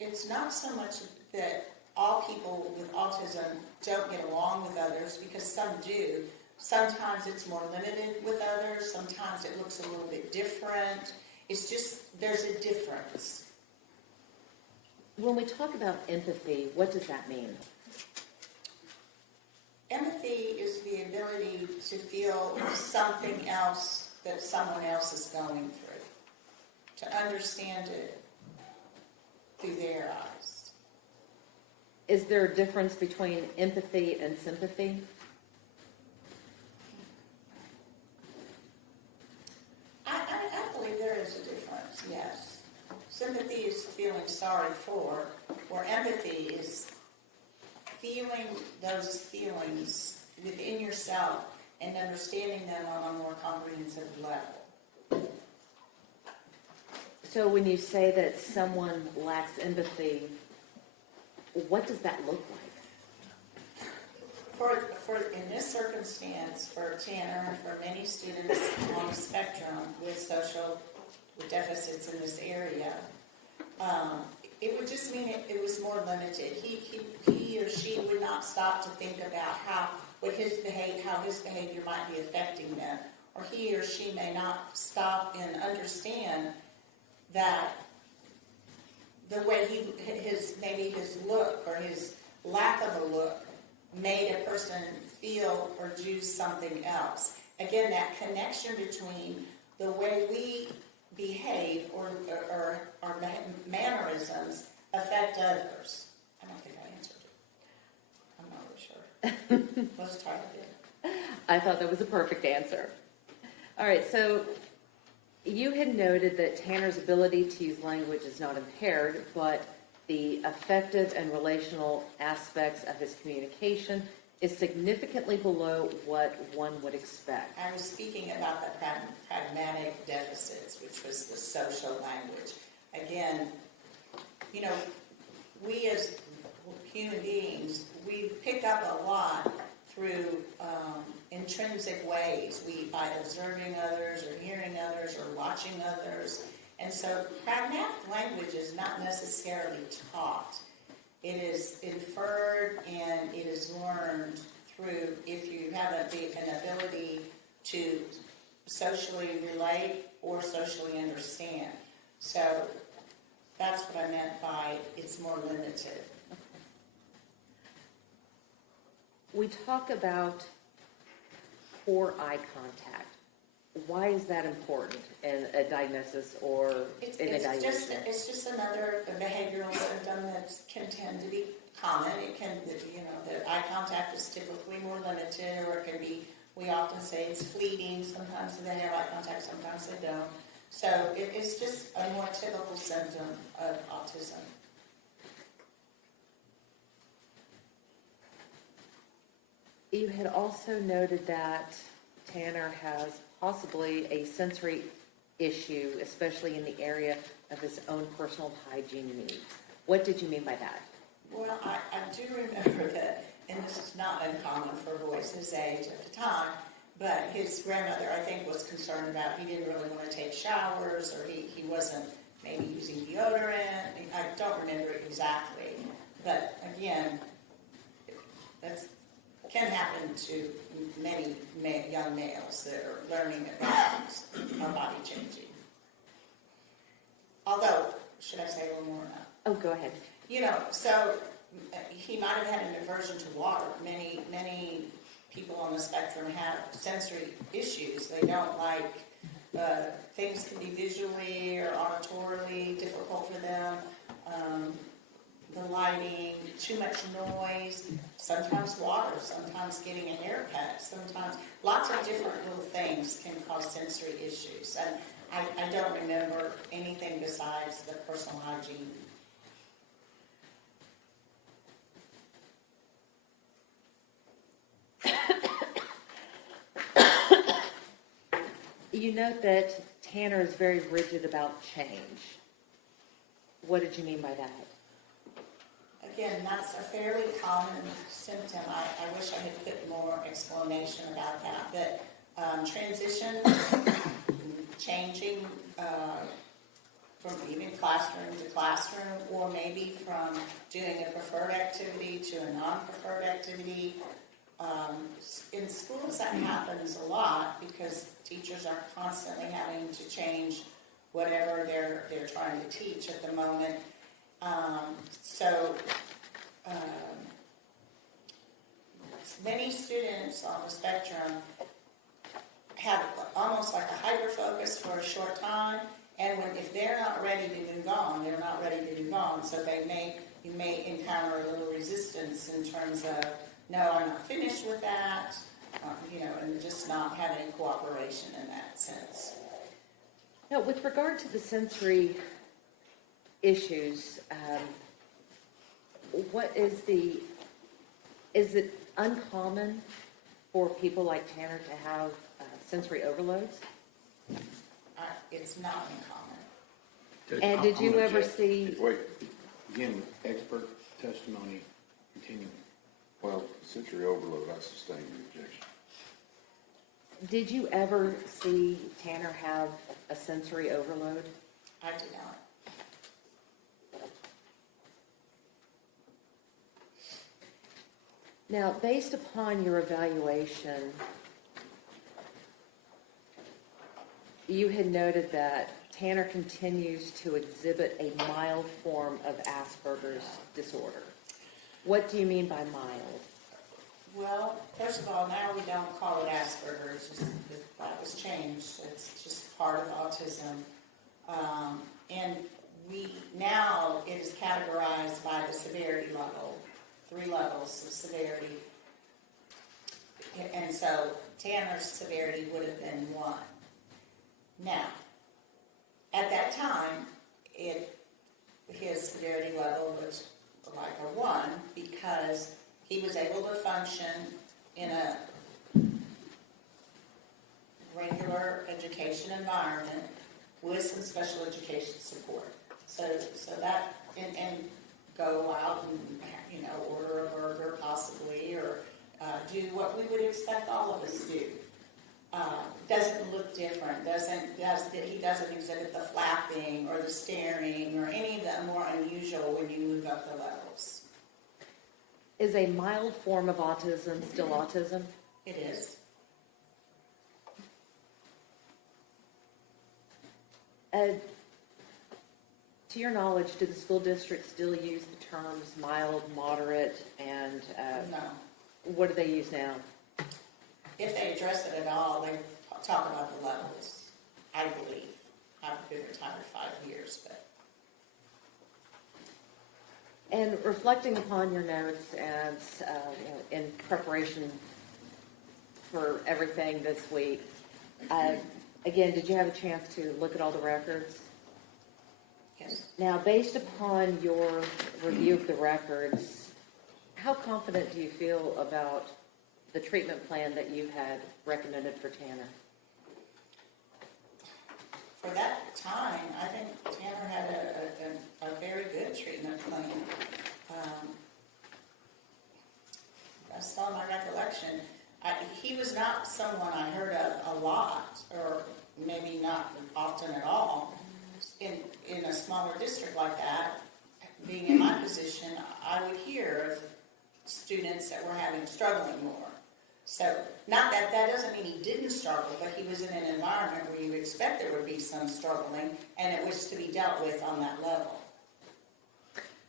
it's not so much that all people with autism don't get along with others, because some do. Sometimes it's more limited with others, sometimes it looks a little bit different. It's just, there's a difference. When we talk about empathy, what does that mean? Empathy is the ability to feel something else that someone else is going through, to understand it through their eyes. Is there a difference between empathy and sympathy? I believe there is a difference, yes. Sympathy is feeling sorry for, where empathy is feeling those feelings within yourself and understanding them on a more comprehensive level. So when you say that someone lacks empathy, what does that look like? In this circumstance, for Tanner and for many students on the spectrum with deficits in this area, it would just mean it was more limited. He or she would not not stop to think about how his behavior might be affecting them. Or he or she may not stop and understand that the way maybe his look or his lack of a look made a person feel or do something else. Again, that connection between the way we behave or our mannerisms affect others. I don't think I answered it. I'm not really sure. Let's try it again. I thought that was a perfect answer. All right, so you had noted that Tanner's ability to use language is not impaired, but the affective and relational aspects of his communication is significantly below what one would expect. I was speaking about the pragmatic deficits, which was the social language. Again, you know, we as human beings, we pick up a lot through intrinsic ways, by observing others or hearing others or watching others. And so pragmatic language is not necessarily taught. It is inferred and it is learned through, if you have an ability to socially relate or socially understand. So that's what I meant by it's more limited. We talk about poor eye contact. Why is that important in a diagnosis or in a diagnosis? It's just another behavioral symptom that can tend to be common. It can, the eye contact is typically more limited, or it can be, we often say it's fleeting. Sometimes they have eye contact, sometimes they don't. So it's just a more typical symptom of autism. You had also noted that Tanner has possibly a sensory issue, especially in the area of his own personal hygiene needs. What did you mean by that? Well, I do remember that, and this is not uncommon for boys his age at the time, but his grandmother, I think, was concerned about he didn't really want to take showers, or he wasn't maybe using deodorant. I don't remember exactly, but again, that can happen to many young males that are learning about our body changing. Although, should I say a little more or not? Oh, go ahead. So he might have had an aversion to water. Many people on the spectrum have sensory issues. They don't like, things can be visually or auditorily difficult for them. The lighting, too much noise, sometimes water, sometimes getting a haircut, sometimes lots of different little things can cause sensory issues. And I don't remember anything besides the personal hygiene. You note that Tanner is very rigid about change. What did you mean by that? Again, that's a fairly common symptom. I wish I had put more explanation about that. But transitions, changing from even classroom to classroom, or maybe from doing a preferred activity to a non-preferred activity. In schools, that happens a lot because teachers are constantly having to change whatever they're trying to teach at the moment. Many students on the spectrum have almost like a hyper focus for a short time, and if they're not ready to move on, they're not ready to move on. So you may encounter a little resistance in terms of, no, I'm not finished with that, and just not having cooperation in that sense. Now, with regard to the sensory issues, is it uncommon for people like Tanner to have sensory overloads? It's not uncommon. And did you ever see... Wait, Again, expert testimony continuing. Well, sensory overload, I sustain the objection. Did you ever see Tanner have a sensory overload? I do not. Now, based upon your evaluation, you had noted that Tanner continues to exhibit a mild form of Asperger's disorder. What do you mean by mild? Well, first of all, now we don't call it Asperger's, that was changed, it's just part of autism. And now it is categorized by the severity level, 3 levels of severity. And so Tanner's severity would have been 1. Now, at that time, his severity level was like a 1 because he was able to function in a regular education environment with some special education support. So that, and go out and, order a burger possibly, or do what we would expect all of us do. Doesn't look different, he doesn't exhibit the flapping or the staring or any of the more unusual when you move up the levels. Is a mild form of autism still autism? It is. To your knowledge, do the school districts still use the terms mild, moderate, and No. what do they use now? If they address it at all, they talk about the levels, I believe. I've been retired 5 years, but. And reflecting upon your notes and in preparation for everything this week, again, did you have a chance to look at all the records? Yes. Now, based upon your review of the records, how confident do you feel about the treatment plan that you had recommended for Tanner? For that time, I think Tanner had a very good treatment plan. That's all my recollection. He was not someone I heard of a lot, or maybe not often at all. In a smaller district like that, being in my position, I would hear of students that were struggling more. So, not that doesn't mean he didn't struggle, but he was in an environment where you expect there would be some struggling, and it was to be dealt with on that level.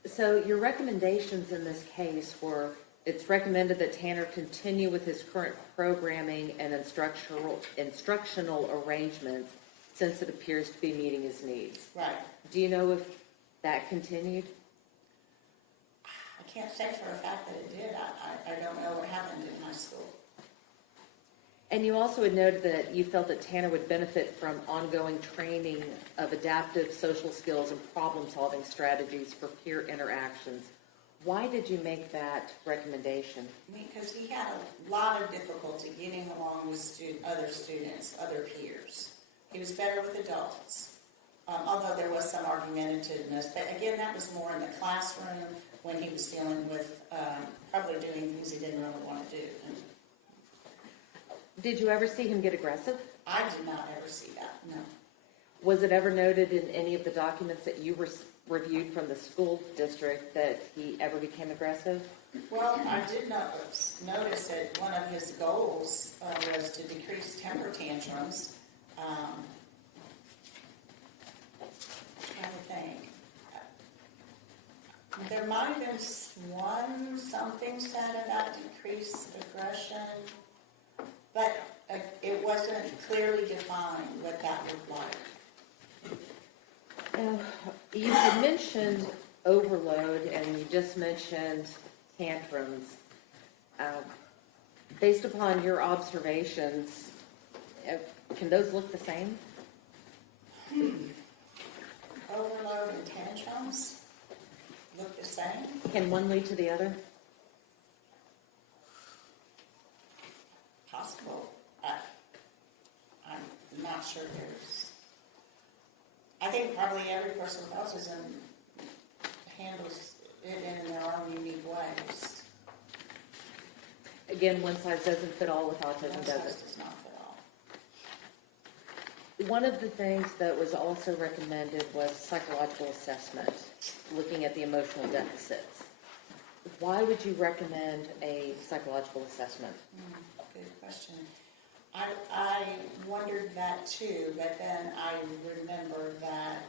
So your recommendations in this case were, it's recommended that Tanner continue with his current programming and instructional arrangements since it appears to be meeting his needs. Right. Do you know if that continued? I can't say for a fact that it did. I don't know what happened in high school. And you also had noted that you felt that Tanner would benefit from ongoing training of adaptive social skills and problem-solving strategies for peer interactions. Why did you make that recommendation? Because he had a lot of difficulty getting along with other students, other peers. He was better with adults, although there was some argumentativeness. But again, that was more in the classroom when he was dealing with probably doing things he didn't really want to do. Did you ever see him get aggressive? I did not ever see that, no. Was it ever noted in any of the documents that you reviewed from the school district that he ever became aggressive? Well, I did notice that one of his goals was to decrease temper tantrums. Trying to think. There might have been something said about decreased aggression, but it wasn't clearly defined what that looked like. You had mentioned overload, and you just mentioned tantrums. Based upon your observations, can those look the same? Overload and tantrums look the same? Can one lead to the other? Possible. I'm not sure there's... I think probably every person with autism handles it in their own unique ways. Again, one size doesn't fit all with autism, One does size it? does not fit all. One of the things that was also recommended was psychological assessment, looking at the emotional deficits. why would you recommend a psychological assessment? Good question. I wondered that too, but then I remember that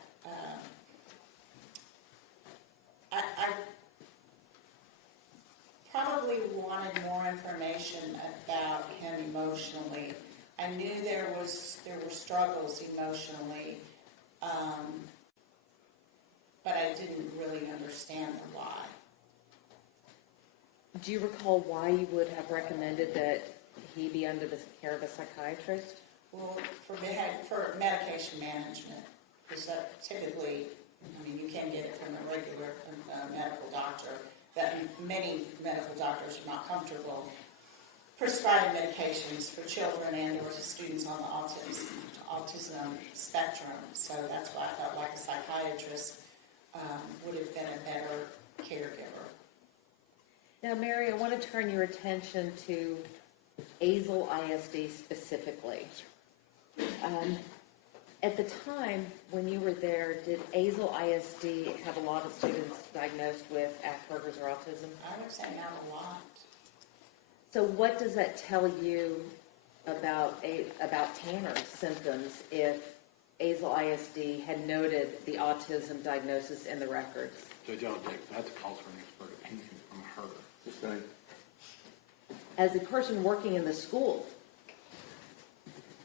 I probably wanted more information about him emotionally. I knew there were struggles emotionally, but I didn't really understand the why. Do you recall why you would have recommended that he be under the care of a psychiatrist? Well, for medication management, because that typically, I mean, you can get it from a regular medical doctor, but many medical doctors are not comfortable prescribing medications for children and or to students on the autism spectrum. So that's why I felt like a psychiatrist would have been a better caregiver. Now, Mary, I want to turn your attention to Azle ISD specifically. At the time when you were there, did Azle ISD have a lot of students diagnosed with Asperger's or autism? I would say not a lot. So what does that tell you about Tanner's symptoms if Azle ISD had noted the autism diagnosis in the records? Judge, I'll take that to call for an expert opinion from her. As a person working in the school,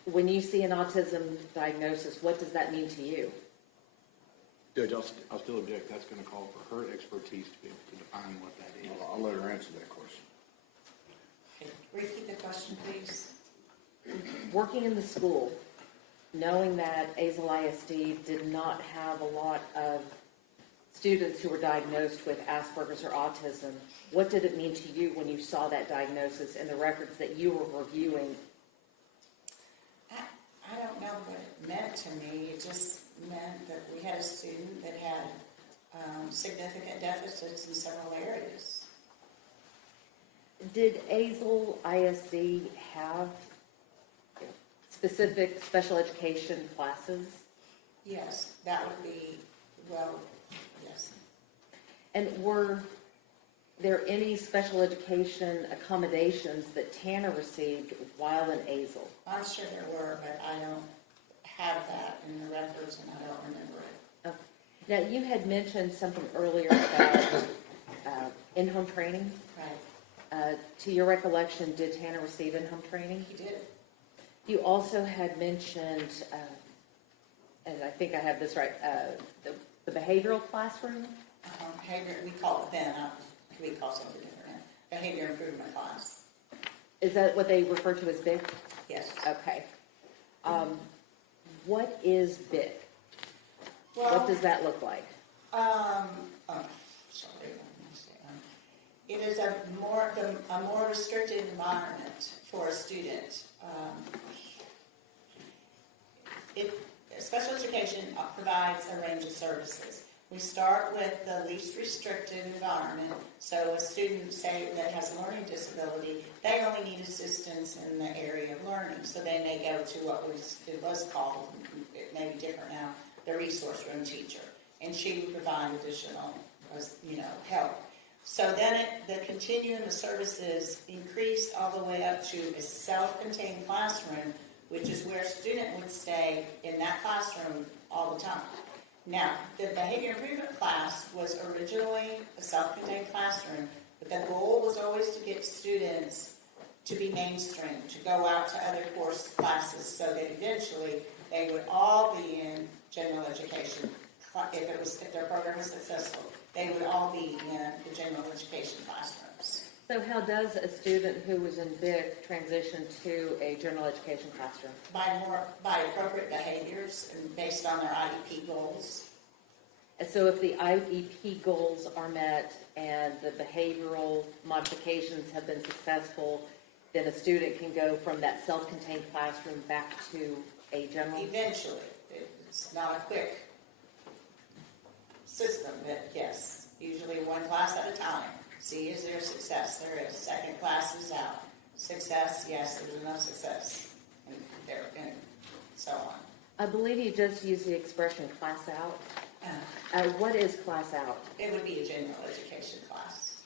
when you see an autism diagnosis, what does that mean to you? Judge, I'll still object. That's going to call for her expertise to be able to define what that is. I'll let her answer that question. Okay, repeat the question, please. Working in the school, knowing that Azle ISD did not have a lot of students who were diagnosed with Asperger's or autism, what did it mean to you when you saw that diagnosis in the records that you were reviewing? I don't know what it meant to me. It just meant that we had a student that had significant deficits in several areas. Did Azle ISD have specific special education classes? Yes, that would be, well, yes. And were there any special education accommodations that Tanner received while in Azle? I'm sure there were, but I don't have that in the records and I don't remember it. Okay. Now, you had mentioned something earlier about in-home training. Right, To your recollection, did Tanner receive in-home training? he did. You also had mentioned, and I think I have this right, the behavioral classroom? Behavior, we call it then, we call something different, behavior improvement class. Is that what they refer to as BIC? Yes. Okay. What is BIC? Well, What does that look like? Sorry, it is a more restricted environment for a student. Special education provides a range of services. We start with the least restrictive environment. So a student, say, that has a learning disability, they only need assistance in the area of learning. So they may go to what it was called, it may be different now, the resource room teacher. And she would provide additional, help. So then the continuum of services increased all the way up to a self-contained classroom, which is where a student would stay in that classroom all the time. Now, the behavior improvement class was originally a self-contained classroom, but the goal was always to get students to be mainstream, to go out to other course classes, so that eventually they would all be in general education. If their program was successful, they would all be in the general education classrooms. So how does a student who was in BIC transition to a general education classroom? By appropriate behaviors and based on their IEP goals. And so if the IEP goals are met and the behavioral modifications have been successful, then a student can go from that self-contained classroom back to a general? Eventually. It's not a quick system, but yes, usually one class at a time. See, is there success? There is. Second class is out. Success, yes, there's enough success. And so on. I believe you just used the expression class out. What is class out? It would be a general education class.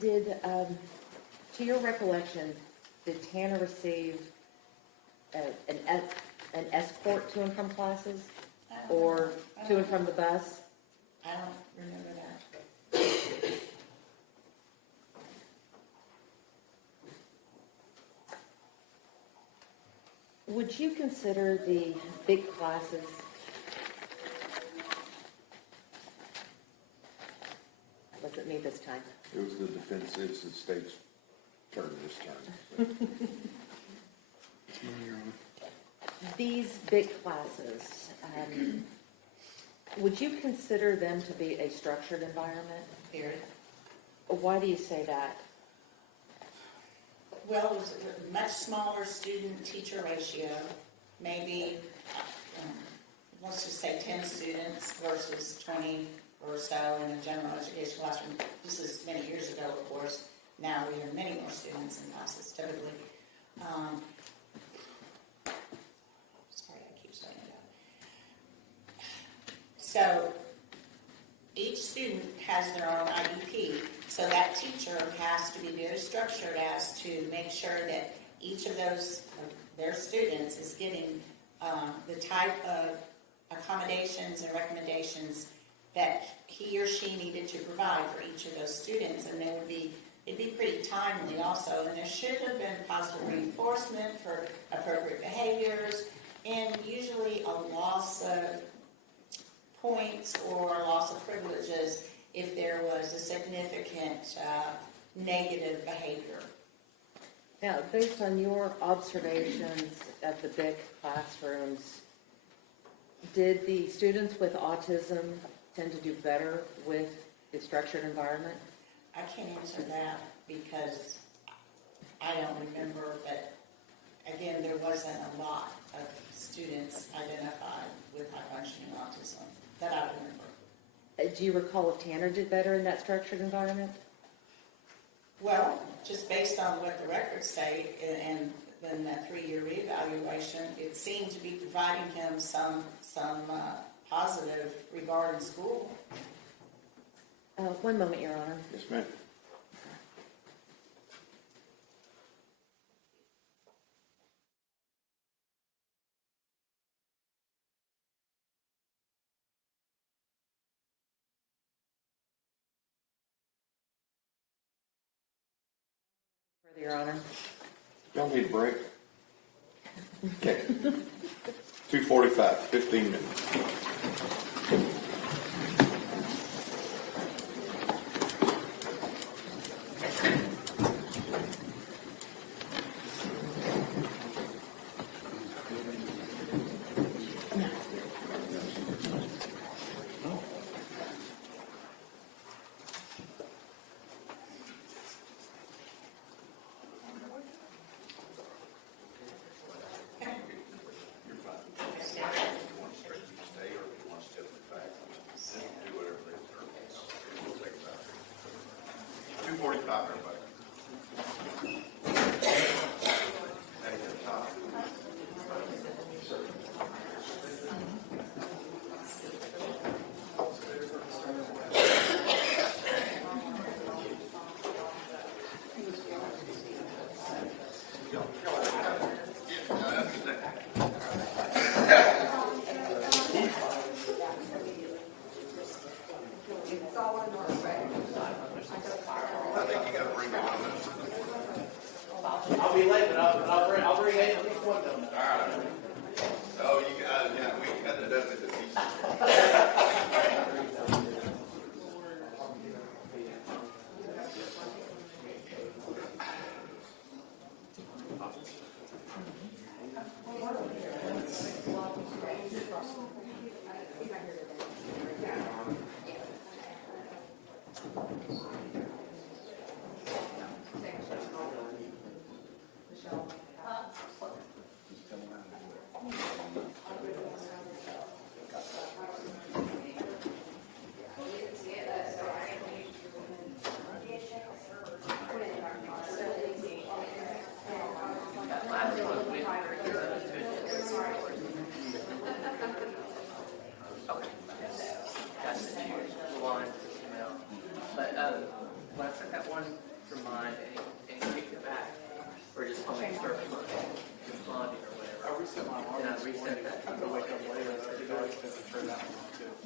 Did, to your recollection, did Tanner receive an escort to and from classes? Or to and from the bus? I don't remember that. Would you consider the big classes? Was it me this time? It was the defense, it's the state's turn this time. These big classes, would you consider them to be a structured environment? Period. Why do you say that? Well, it was a much smaller student-teacher ratio, maybe, let's just say 10 students versus 20 or so in a general education classroom. This is many years ago, of course. Now we have many more students in classes typically. Sorry, I keep saying that. So each student has their own IEP, so that teacher has to be very structured as to make sure that each of those, their students is getting the type of accommodations and recommendations that he or she needed to provide for each of those students, and it'd be pretty timely also, and there should have been positive reinforcement for appropriate behaviors, and usually a loss of points or loss of privileges if there was a significant negative behavior. Now, based on your observations of the big classrooms, did the students with autism tend to do better with the structured environment? I can't answer that because I don't remember, but again, there wasn't a lot of students identified with high-functioning autism that I remember. Do you recall if Tanner did better in that structured environment? Well, just based on what the records say and then that 3-year reevaluation, it seemed to be providing him some positive regard in school. One moment, Your Honor. Yes, ma'am. Further, Your Honor. Y'all need a break? Okay. 2:45, 15 minutes. I'll be late, but I'll bring at least one of them. All right. Oh, you got it, yeah, we got it done at the teacher.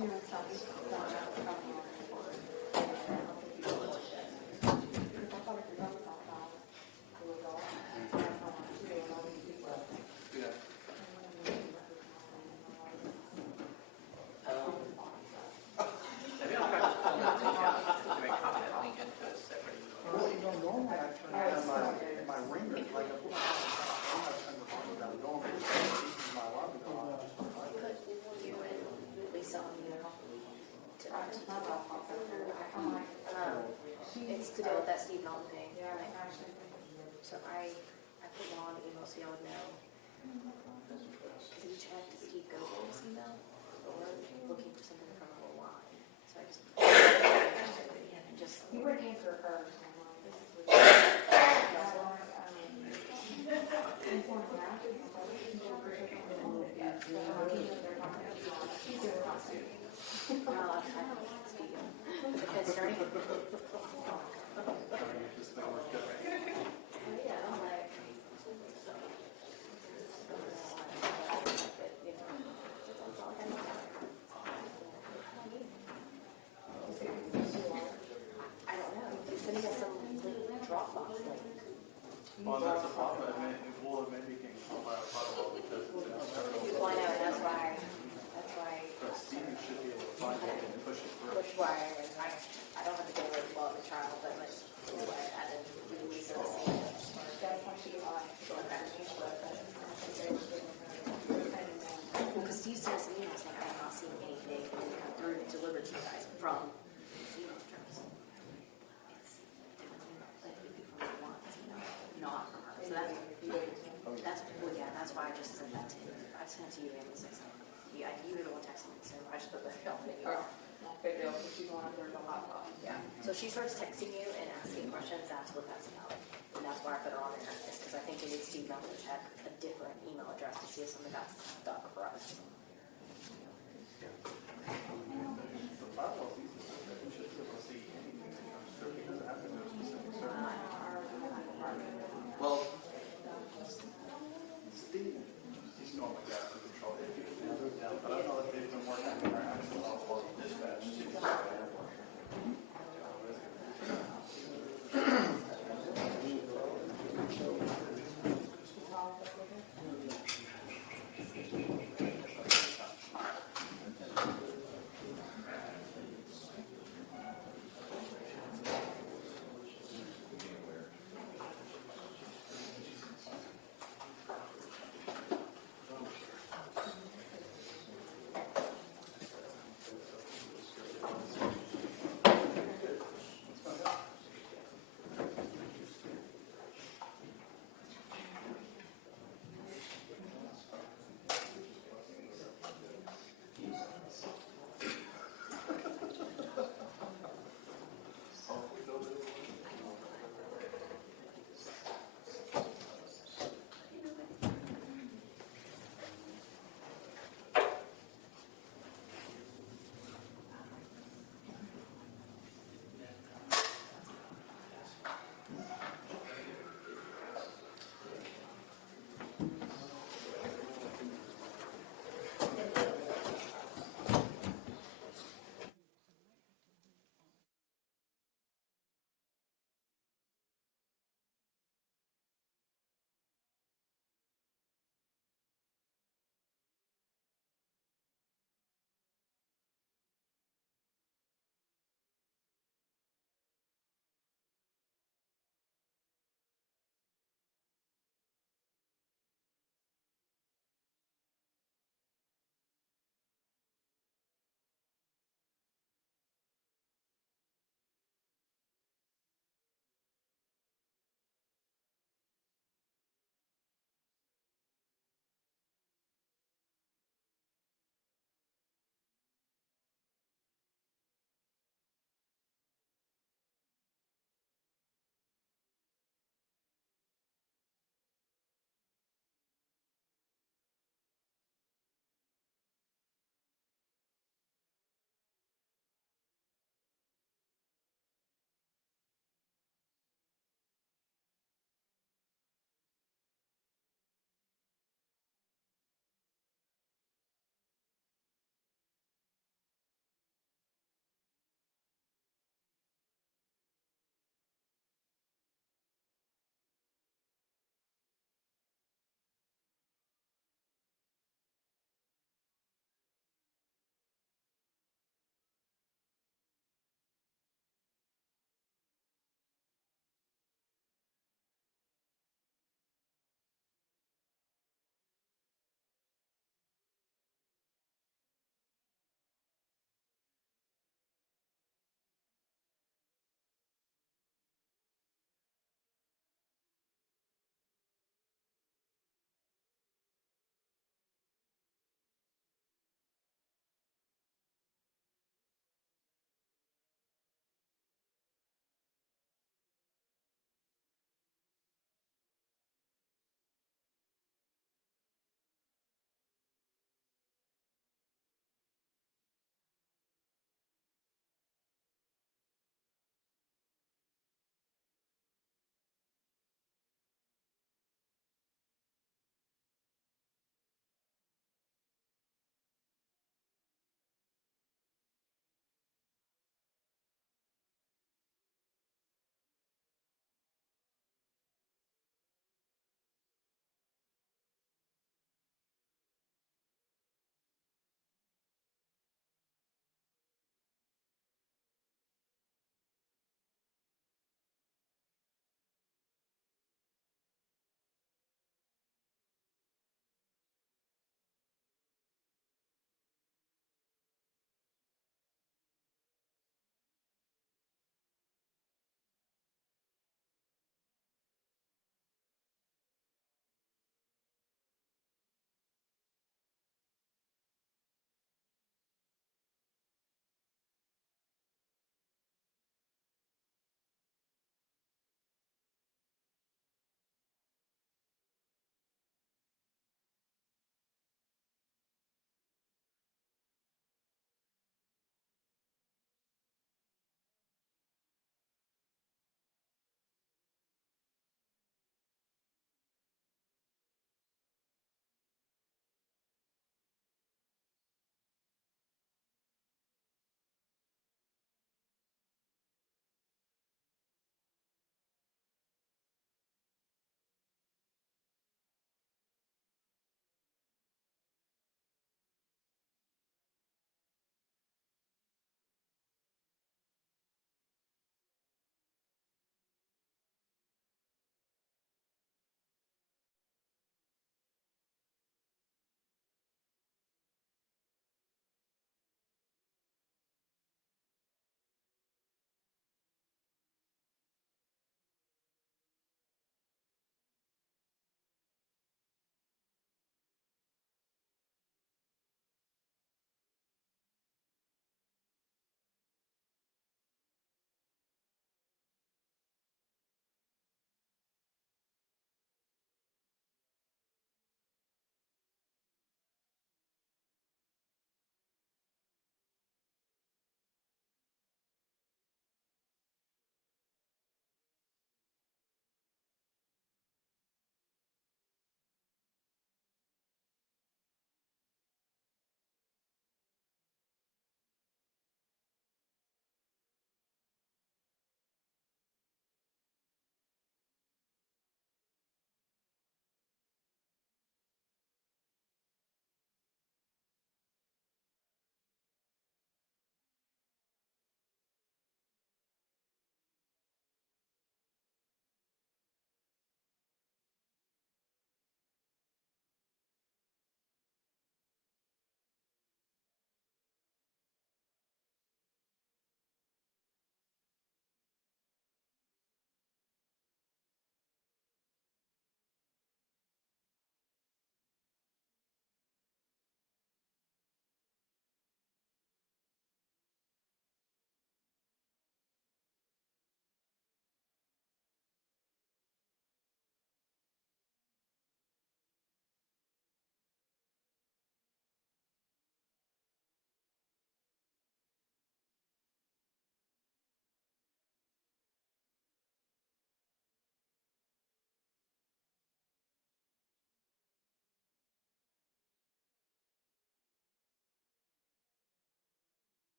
Maybe I'll try to pull that link out, just to make copy that link into a separate email. Well, you know, normally I turn on my ringer, like, I'm not turning the phone down, normally, this is my alarm to go off. You and Lisa on the it's to do with that Steve Melton thing. So I put one on the email so y'all would know. Did you check Steve Goldberg's email? Or looking for something from a line? So I just. You would answer her. Well, that's a problem, I mean, well, maybe you can call out parole because it's Well, I know, that's why, but Stephen should be able to find it and push it through. which why, I don't have to go really well at the trial, but like, I added Lisa to see it. Because Steve sent us an email saying, I have not seen anything through delivered to you guys from his email address. It's like we do from the ones, not from her. So well, yeah, that's why I just sent that to you. I sent it to you and Lisa. Yeah, you were the one texting me, so I just put the help in you. Yeah. So she starts texting you and asking questions, that's what that's about. And that's why I put her on there, is because I think it needs Steve Melton to check a different email address to see if something got stuck for us. The parole is easy, you should be able to see anything that comes through, he doesn't have to know specific service. Well, Steve, he's normally got the control, but I know that they've been working on their actual for dispatch too.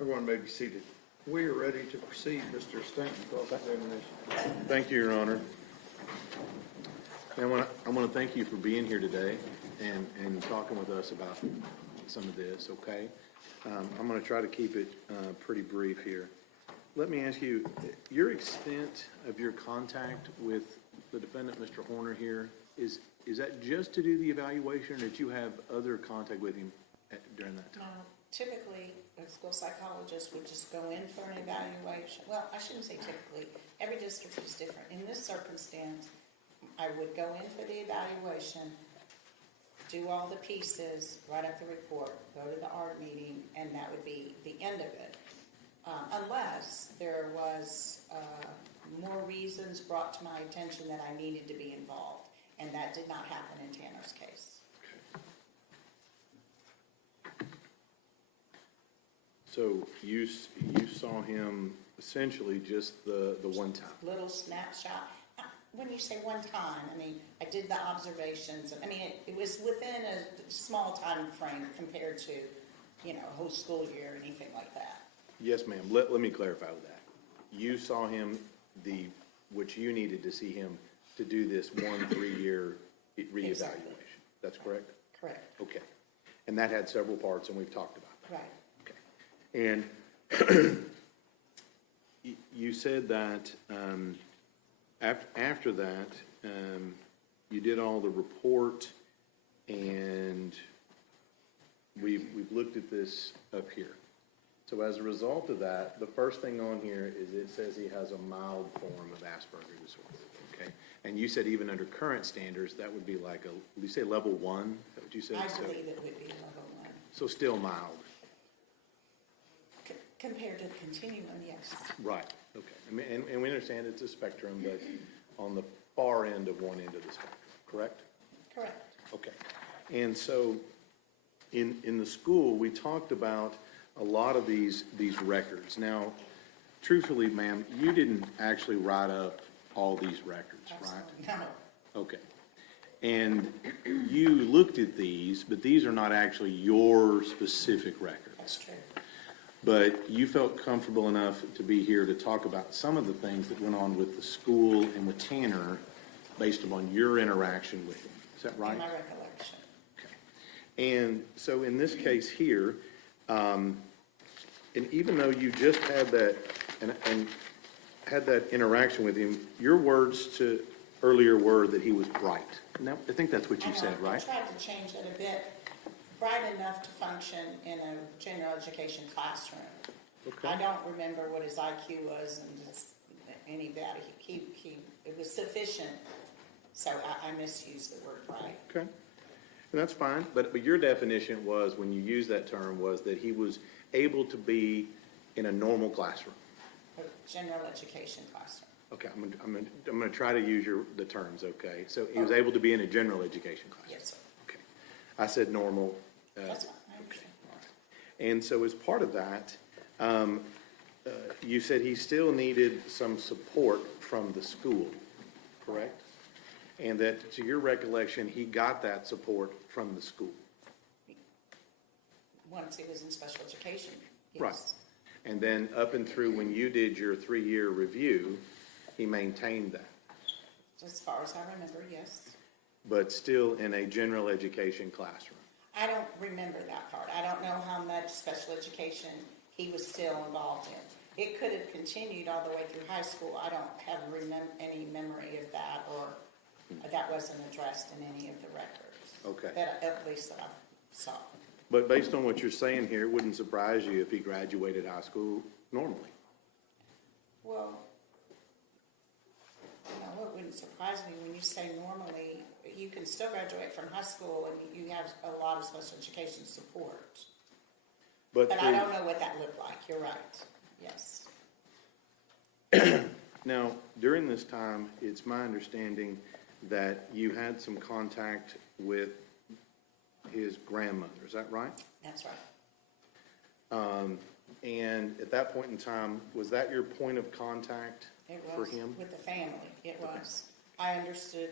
Everyone may be seated. We are ready to proceed, Mr. Stanton, cross-examination. Thank you, Your Honor. I want to thank you for being here today and talking with us about some of this, okay? I'm going to try to keep it pretty brief here. Let me ask you, your extent of your contact with the defendant, Mr. Horner here, is that just to do the evaluation, or did you have other contact with him during that time? Typically, a school psychologist would just go in for an evaluation. Well, I shouldn't say typically. Every district is different. In this circumstance, I would go in for the evaluation, do all the pieces, write up the report, go to the art meeting, and that would be the end of it. Unless there was more reasons brought to my attention that I needed to be involved, and that did not happen in Tanner's case. So you saw him essentially just the one time? Little snapshot. When you say one time, I mean, I did the observations. I mean, it was within a small time frame compared to, a whole school year or anything like that. Yes, ma'am. Let me clarify with that. You saw him which you needed to see him to do this 3-year reevaluation. Exactly. That's correct? Correct. Okay. And that had several parts, and we've talked about that. Right. Okay. And you said that after that, you did all the report, and we've looked at this up here. So as a result of that, the first thing on here is it says he has a mild form of Asperger's disorder, okay? And you said even under current standards, that would be like you say level 1? Is that what you said? I believe it would be level 1. So still mild? Compared to the continuum, yes. Right, okay. I mean, and we understand it's a spectrum, but on the far end of one end of the spectrum, correct? Correct. Okay. And so in the school, we talked about a lot of these records. Now, truthfully, ma'am, you didn't actually write up all these records, right? Absolutely. No. Okay. And you looked at these, but these are not actually your specific records. That's true. But you felt comfortable enough to be here to talk about some of the things that went on with the school and with Tanner based upon your interaction with him. Is that right? In my recollection. Okay. And so in this case here, and even though you just had that and had that interaction with him, your words earlier were that he was bright. Now, I think that's what you said, right? I tried to change it a bit. Bright enough to function in a general education classroom. Okay. I don't remember what his IQ was and just any of that. It was sufficient, so I misused the word bright. Okay. And that's fine. But your definition was, when you used that term, was that he was able to be in a normal classroom. A general education classroom. Okay, I'm going to try to use the terms, okay? So he was able to be in a general education classroom. Yes, sir. Okay. I said normal. That's fine. I understand. And so as part of that, you said he still needed some support from the school, correct? And that, to your recollection, he got that support from the school. Once he was in special education, yes. Right. And then up and through when you did your 3-year review, he maintained that. As far as I remember, yes. But still in a general education classroom. I don't remember that part. I don't know how much special education he was still involved in. It could have continued all the way through high school. I don't have any memory of that, or that wasn't addressed in any of the records. Okay. That, at least that I saw. But based on what you're saying here, it wouldn't surprise you if he graduated high school normally. Well, it wouldn't surprise me when you say normally. You can still graduate from high school and you have a lot of special education support. But I don't know what that looked like. You're right. Yes. Now, during this time, it's my understanding that you had some contact with his grandmother. Is that right? That's right. And at that point in time, was that your point of contact for him? It was with the family. It was. I understood.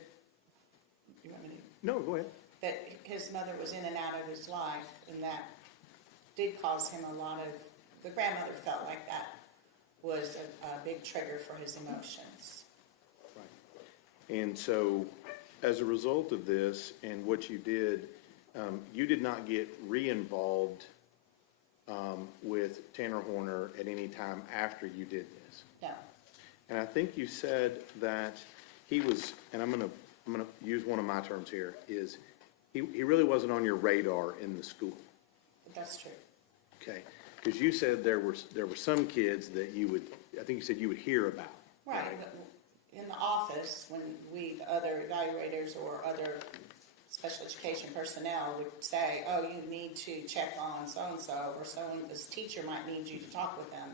You want me to? No, go ahead. That his mother was in and out of his life, and that did cause him a lot of the grandmother felt like that was a big trigger for his emotions. And so, as a result of this and what you did not get re-involved with Tanner Horner at any time after you did this. No, And I think you said that he was, and I'm gonna use one of my terms here, is he really wasn't on your radar in the school. that's true. Okay, because you said there were some kids that you would, I think you said you would hear about. Right, but in the office, when the other evaluators or other special education personnel would say, oh, you need to check on so-and-so, or this teacher might need you to talk with them,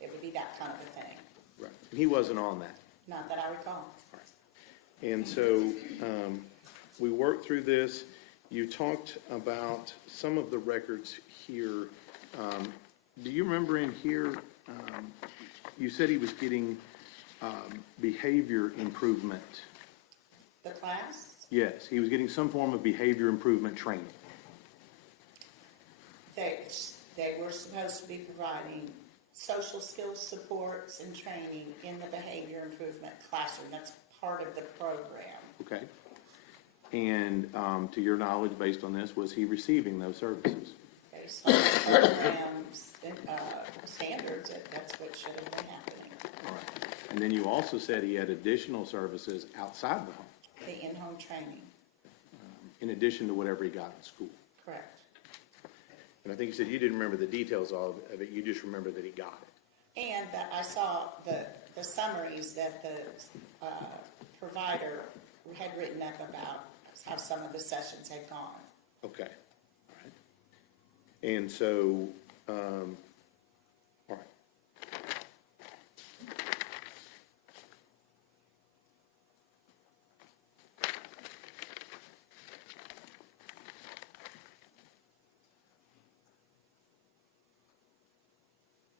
it would be that kind of a thing. Right. He wasn't on that. Not that I recall. And so we worked through this. You talked about some of the records here. Do you remember in here, you said he was getting behavior improvement? The class? Yes, he was getting some form of behavior improvement training. They were supposed to be providing social skills supports and training in the behavior improvement classroom. That's part of the program. Okay. And to your knowledge, based on this, was he receiving those services? Based on the program's standards, that's what should have been happening. All right. And then you also said he had additional services outside the home, The in-home training, in addition to whatever he got in school. correct. And I think you said you didn't remember the details of it, you just remember that he got it. And that I saw the summaries that the provider had written up about how some of the sessions had gone. Okay. All right. And so, all right.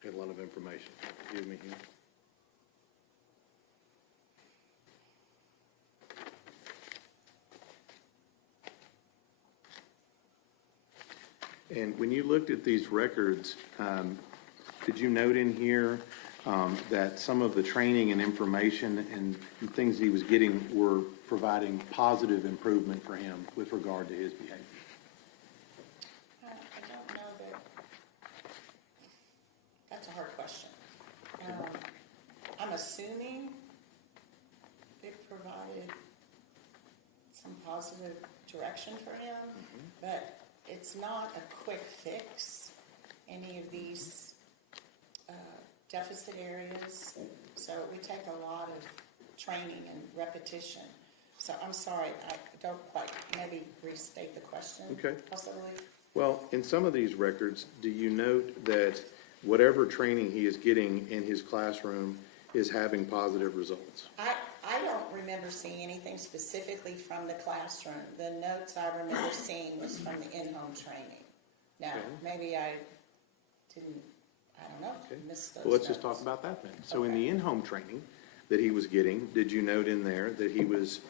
Got a lot of information. Excuse me here. And when you looked at these records, did you note in here that some of the training and information and things he was getting were providing positive improvement for him with regard to his behavior? I don't know that. That's a hard question. I'm assuming it provided some positive direction for him, but it's not a quick fix, any of these deficit areas. So it would take a lot of training and repetition. So I'm sorry, I don't quite, maybe restate the question. Okay. Possibly. Well, in some of these records, do you note that whatever training he is getting in his classroom is having positive results? I don't remember seeing anything specifically from the classroom. The notes I remember seeing was from the in-home training. Now, Okay. maybe I didn't, I don't know, Okay. miss those Well, let's just notes. talk about that then. So in Okay. the in-home training that he was getting, did you note in there that he was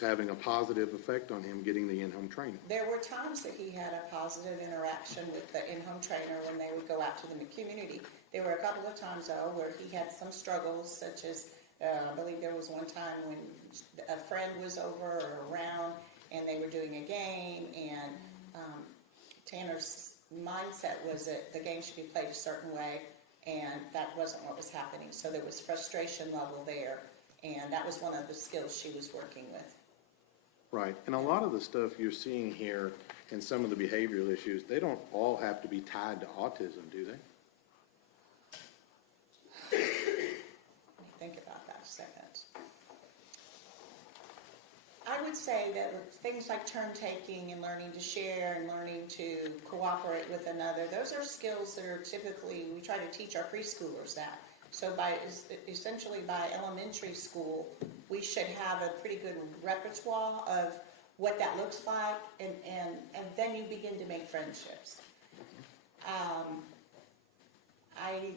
having a positive effect on him getting the in-home training? There were times that he had a positive interaction with the in-home trainer when they would go out to the community. There were a couple of times, though, where he had some struggles, such as, I believe there was one time when a friend was over or around, and they were doing a game, and Tanner's mindset was that the game should be played a certain way, and that wasn't what was happening. So there was frustration level there, and that was one of the skills she was working with. Right, and a lot of the stuff you're seeing here and some of the behavioral issues, they don't all have to be tied to autism, do they? Think about that a second. I would say that with things like turn taking and learning to share and learning to cooperate with another, those are skills that are typically, we try to teach our preschoolers that. So essentially by elementary school, we should have a pretty good repertoire of what that looks like, and then you begin to make friendships. I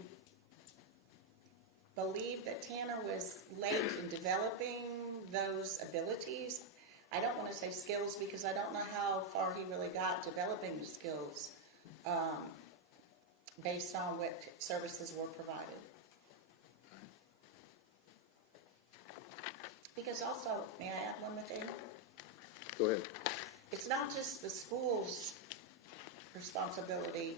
believe that Tanner was late in developing those abilities. I don't want to say skills because I don't know how far he really got developing the skills. based on what services were provided. Because also, may I add one more thing? Go ahead. It's not just the school's responsibility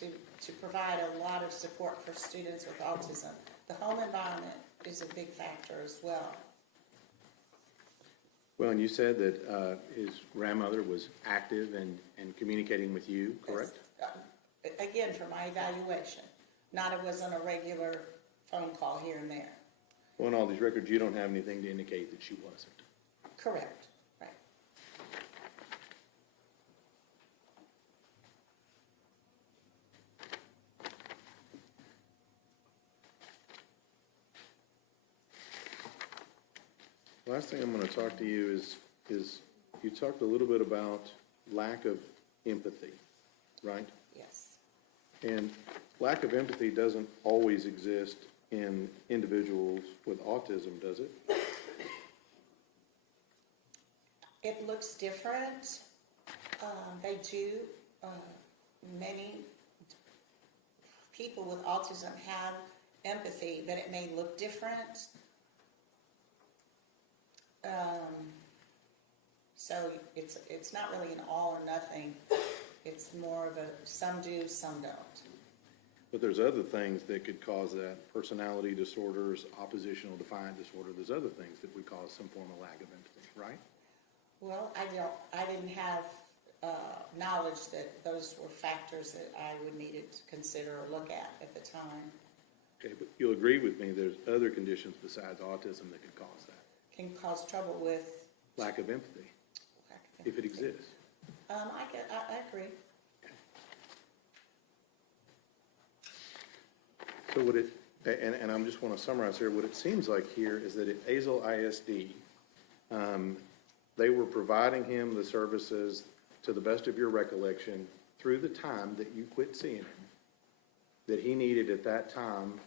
to provide a lot of support for students with autism. The home environment is a big factor as well. Well, and you said that his grandmother was active and communicating with you, correct? Again, for my evaluation, not it wasn't a regular phone call here and there. Well, in all these records, you don't have anything to indicate that she wasn't. Correct, right. Last thing I'm going to talk to you is you talked a little bit about lack of empathy, right? Yes. And lack of empathy doesn't always exist in individuals with autism, does it? It looks different. They do. Many people with autism have empathy, but it may look different. So it's not really an all or nothing. It's more of a some do, some don't. But there's other things that could cause that. Personality disorders, oppositional defiant disorder. There's other things that would cause some form of lack of empathy, right? Well, I didn't have knowledge that those were factors that I would need to consider or look at the time. Okay, but you'll agree with me, there's other conditions besides autism that could cause that. Can cause trouble with Lack of empathy, lack of if it empathy. exists. I agree. So what it, and I just want to summarize here, what it seems like here is that at Azle ISD, they were providing him the services, to the best of your recollection, through the time that you quit seeing him, that he needed at that time,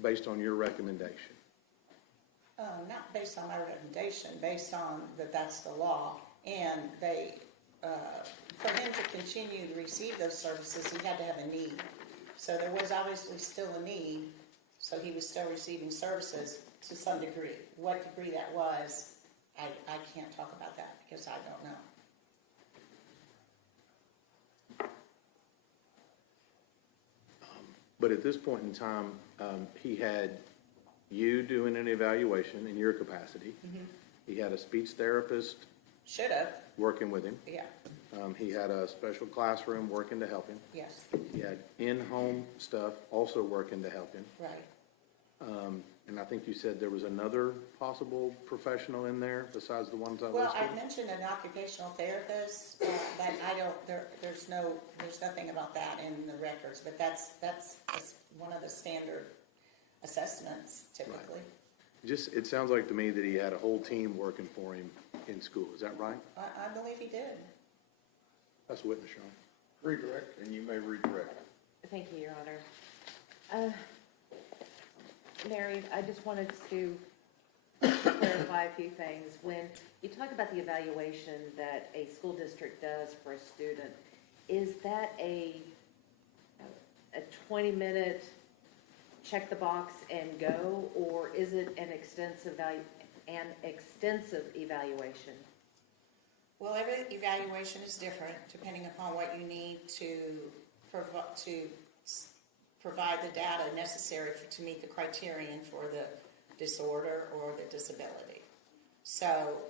based on your recommendation. Not based on my recommendation, based on that's the law. And they, for him to continue to receive those services, he had to have a need. So there was obviously still a need, so he was still receiving services to some degree. What degree that was, I can't talk about that because I don't know. But at this point in time, he had you doing an evaluation in your capacity. Mm-hmm. He had a speech therapist Should have, working with him. yeah, He had a special classroom working to help him. yes, He had in-home stuff also working to help him. right. And I think you said there was another possible professional in there besides the ones I listed? Well, I mentioned an occupational therapist, but I don't, there's nothing about that in the records, but that's one of the standard assessments typically. It sounds like to me that he had a whole team working for him in school. Is that right? I believe he did. That's witness, Sean. Redirect, and you may redirect. Thank you, Your Honor. Mary, I just wanted to clarify a few things. When you talk about the evaluation that a school district does for a student, is that a 20-minute check the box and go, or is it an extensive evaluation? Well, every evaluation is different depending upon what you need to provide the data necessary to meet the criterion for the disorder or the disability. So,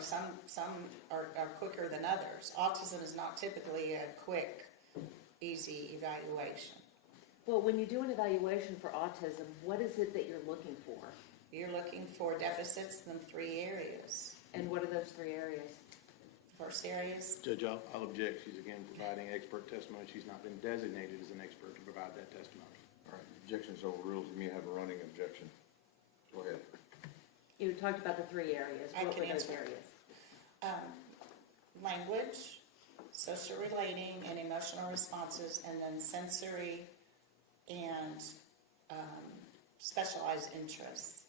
some are quicker than others. Autism is not typically a quick, easy evaluation. Well, when you do an evaluation for autism, what is it that you're looking for? You're looking for deficits in 3 areas. And what are those 3 areas? First areas, Judge, I'll object. She's again providing expert testimony. She's not been designated as an expert to provide that testimony. All right, objection's overruled, and you have a running objection. Go ahead. You talked about the 3 areas. I What can were those answer. areas? language, social relating and emotional responses, and then sensory and specialized interests.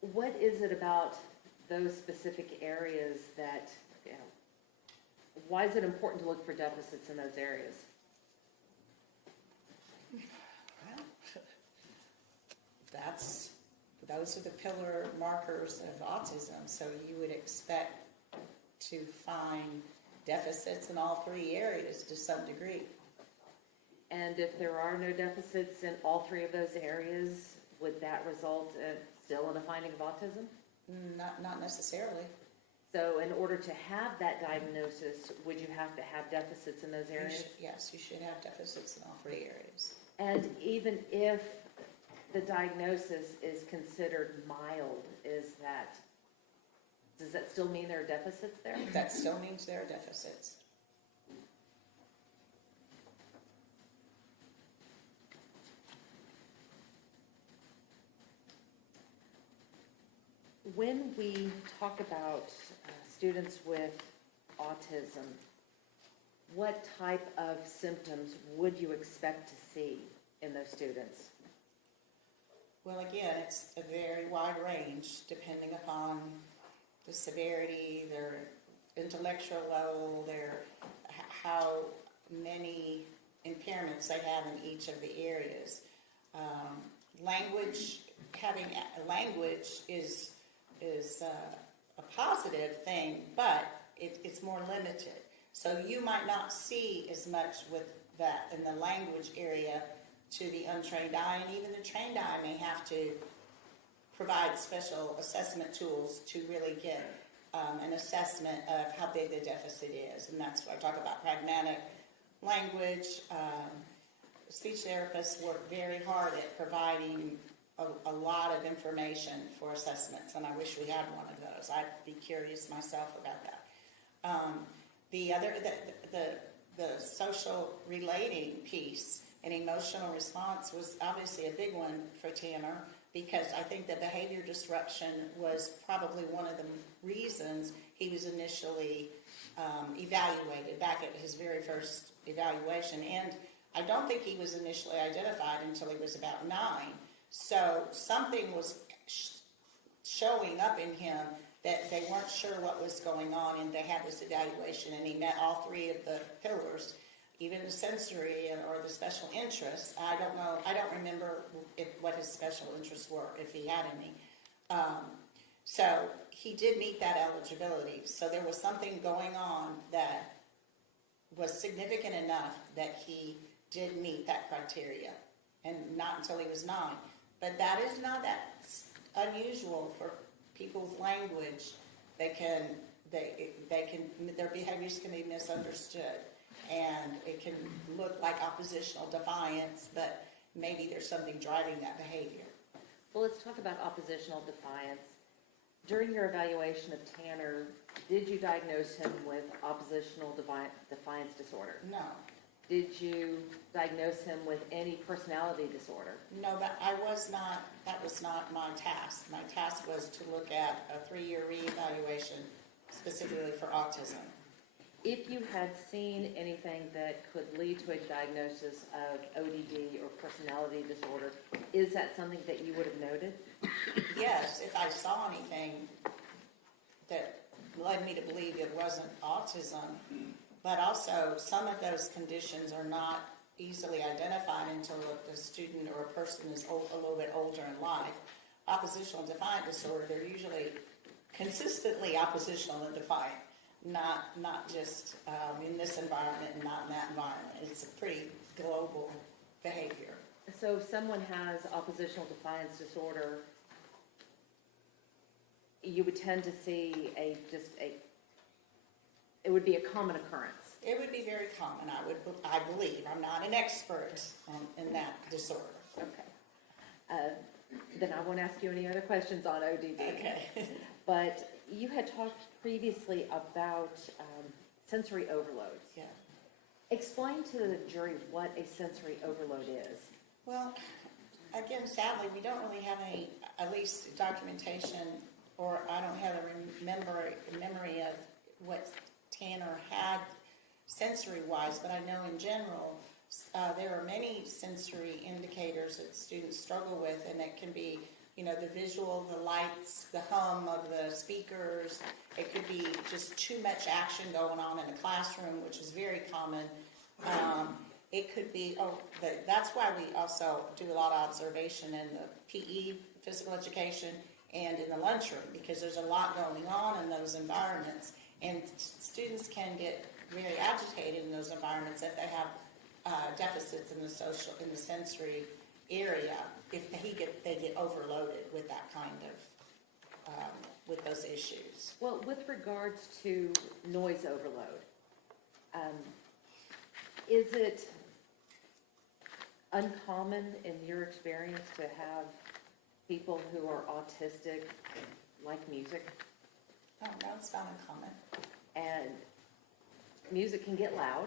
What is it about those specific areas that, Why is it important to look for deficits in those areas? Those are the pillar markers of autism, so you would expect to find deficits in all three areas to some degree. And if there are no deficits in all three of those areas, would that result still in a finding of autism? Not necessarily. So in order to have that diagnosis, would you have to have deficits in those areas? Yes, you should have deficits in all three areas. And even if the diagnosis is considered mild, does that still mean there are deficits there? That still means there are deficits. When we talk about students with autism, what type of symptoms would you expect to see in those students? Well, again, it's a very wide range depending upon the severity, their intellectual level, how many impairments they have in each of the areas. Having language is a positive thing, but it's more limited. So you might not see as much with that in the language area to the untrained eye, and even the trained eye may have to provide special assessment tools to really get an assessment of how big the deficit is. And that's why I talk about pragmatic language. Speech therapists work very hard at providing a lot of information for assessments, and I wish we had one of those. I'd be curious myself about that. The social relating piece and emotional response was obviously a big one for Tanner, because I think the behavior disruption was probably one of the reasons he was initially evaluated back at his very first evaluation. And I don't think he was initially identified until he was about 9. So something was showing up in him that they weren't sure what was going on, and they had this evaluation, and he met all three of the pillars, even the sensory or the special interests. I don't remember what his special interests were, if he had any. So he did meet that eligibility. So there was something going on that was significant enough that he did meet that criteria, and not until he was 9. But that is not that unusual for people with language. Their behaviors can be misunderstood, and it can look like oppositional defiance, but maybe there's something driving that behavior. Well, let's talk about oppositional defiance. During your evaluation of Tanner, did you diagnose him with oppositional defiance disorder? No. Did you diagnose him with any personality disorder? No, but that was not my task. My task was to look at a 3-year reevaluation specifically for autism. If you had seen anything that could lead to a diagnosis of ODD or personality disorder, is that something that you would have noted? Yes, if I saw anything that led me to believe it wasn't autism, but also some of those conditions are not easily identified until the student or a person is a little bit older in life. Oppositional defiant disorder, they're usually consistently oppositional and defiant, not just in this environment and not in that environment. It's a pretty global behavior. So if someone has oppositional defiance disorder, you would tend to see it would be a common occurrence. It would be very common, I believe. I'm not an expert in that disorder. Okay. Then I won't ask you any other questions on ODD. Okay. But you had talked previously about sensory overload. Yeah. Explain to the jury what a sensory overload is. Well, again, sadly, we don't really have any, at least documentation, or I don't have a memory of what Tanner had sensory-wise, but I know in general there are many sensory indicators that students struggle with, and it can be you know, the visual, the lights, the hum of the speakers. It could be just too much action going on in the classroom, which is very common. It could be, that's why we also do a lot of observation in the PE, physical education, and in the lunchroom, because there's a lot going on in those environments. And students can get very agitated in those environments if they have deficits in the sensory area, if they get overloaded with that kind of, with those issues. Well, with regards to noise overload, is it uncommon in your experience to have people who are autistic like music? Oh, no, it's not uncommon. And music can get loud.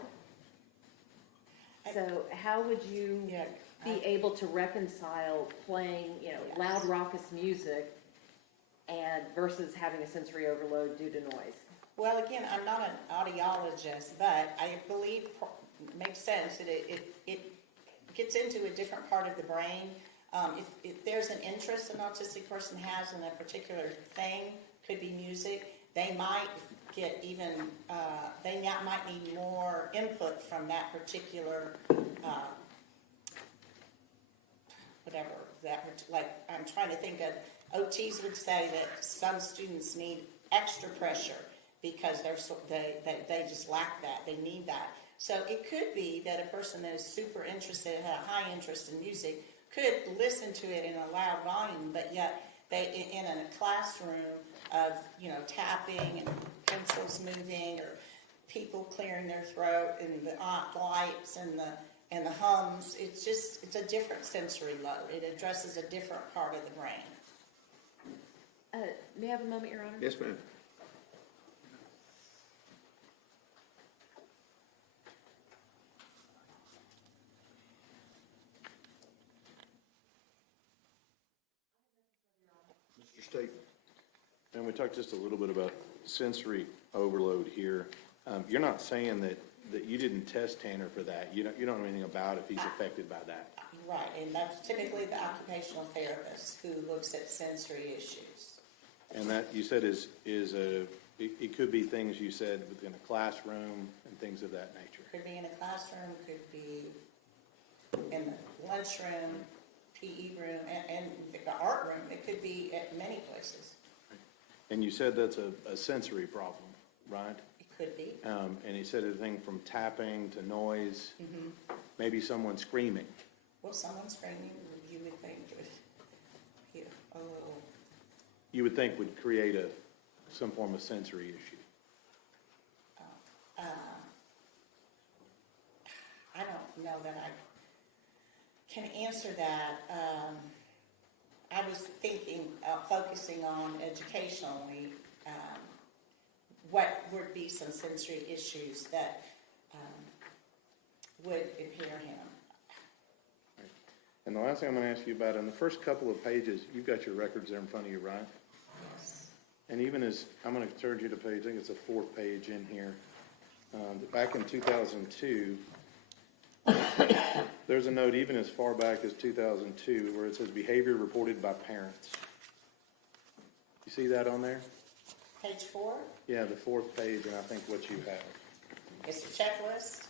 So how would you be able to reconcile playing, you know, loud raucous music and versus having a sensory overload due to noise? Well, again, I'm not an audiologist, but I believe it makes sense that it gets into a different part of the brain. If there's an interest an autistic person has in a particular thing, could be music, they might get even, they might need more input from that particular, whatever, like, I'm trying to think of, OTs would say that some students need extra pressure because they just lack that, they need that. So it could be that a person that is super interested, had a high interest in music, could listen to it in a loud volume, but yet they, in a classroom of, you know, tapping and pencils moving or people clearing their throat and the lights and the hums, it's a different sensory load. It addresses a different part of the brain. May I have a moment, Your Honor? Yes, ma'am. Mr. State. And we talked just a little bit about sensory overload here. You're not saying that you didn't test Tanner for that. You don't know anything about if he's affected by that. Right, and that's typically the occupational therapist who looks at sensory issues. And that, you said, it could be things you said within a classroom and things of that nature. Could be in a classroom, could be in the lunchroom, PE room, and the art room. It could be at many places. And you said that's a sensory problem, right? It could be. And he said everything from tapping to noise, maybe someone screaming. Well, someone screaming, you would think would be a little. You would think would create some form of sensory issue. I don't know that I can answer that. I was thinking, focusing on educationally, what would be some sensory issues that would impair him. And the last thing I'm going to ask you about, in the first couple of pages, you've got your records there in front of you, right? Yes. And even as, I'm going to turn you to page, I think it's the fourth page in here. Back in 2002, there's a note even as far back as 2002 where it says behavior reported by parents. You see that on there? Page 4? Yeah, the fourth page, and I think what you have. It's a checklist.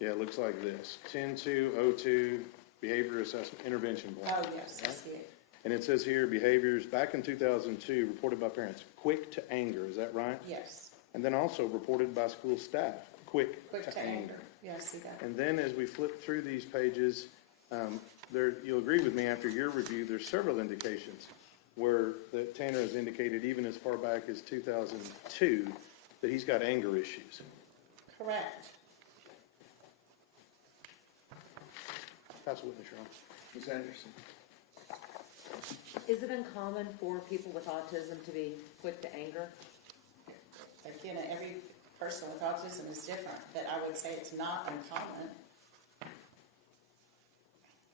Yeah, it looks like this. 10-2-02, behavior assessment intervention plan. Oh, yes, I see it. And it says here, behaviors back in 2002 reported by parents, quick to anger, is that right? Yes. And then also reported by school staff, quick Quick to anger. Yeah, I see that. And then as we flip through these pages, you'll agree with me after your review, there's several indications where that Tanner has indicated even as far back as 2002 that he's got anger issues. Correct. Pass a witness, Your Honor. Ms. Anderson. Is it uncommon for people with autism to be quick to anger? Again, every person with autism is different, but I would say it's not uncommon.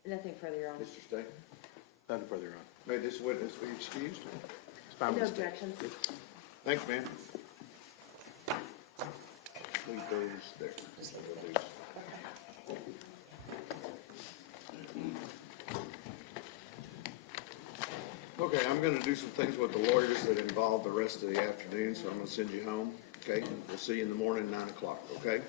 Nothing further, Your Honor. Mr. State. Nothing further, Your Honor. May this witness be excused? It's fine No with the state. objections. Thanks, ma'am. Leave those there. Okay, I'm gonna do some things with the lawyers that involve the rest of the afternoon, so I'm gonna send you home, okay? We'll see you in the morning, 9 o'clock, okay?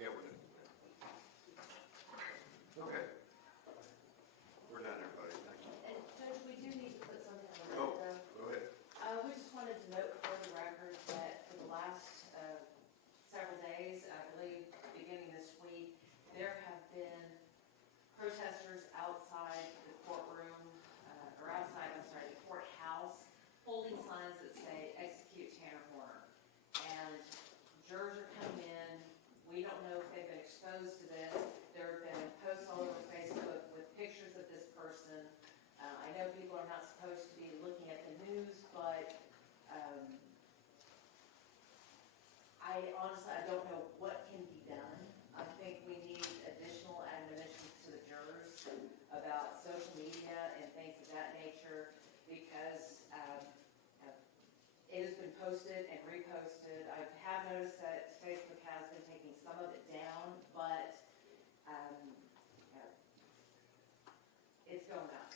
Yeah, we're done. Okay. We're done, everybody, thank you. And Judge, we do need to put something on the Oh, record, go ahead. though. We just wanted to note for the record that for the last several days, I believe beginning this week, there have been protesters outside the courtroom, or outside, I'm sorry, the courthouse, holding signs that say execute Tanner Horner. And jurors are coming in. We don't know if they've been exposed to this. There have been posts all over Facebook with pictures of this person. I know people are not supposed to be looking at the news, but I don't know what can be done. I think we need additional admonitions to the jurors about social media and things of that nature, because it has been posted and reposted. I have noticed that Facebook has been taking some of it down, but it's going up.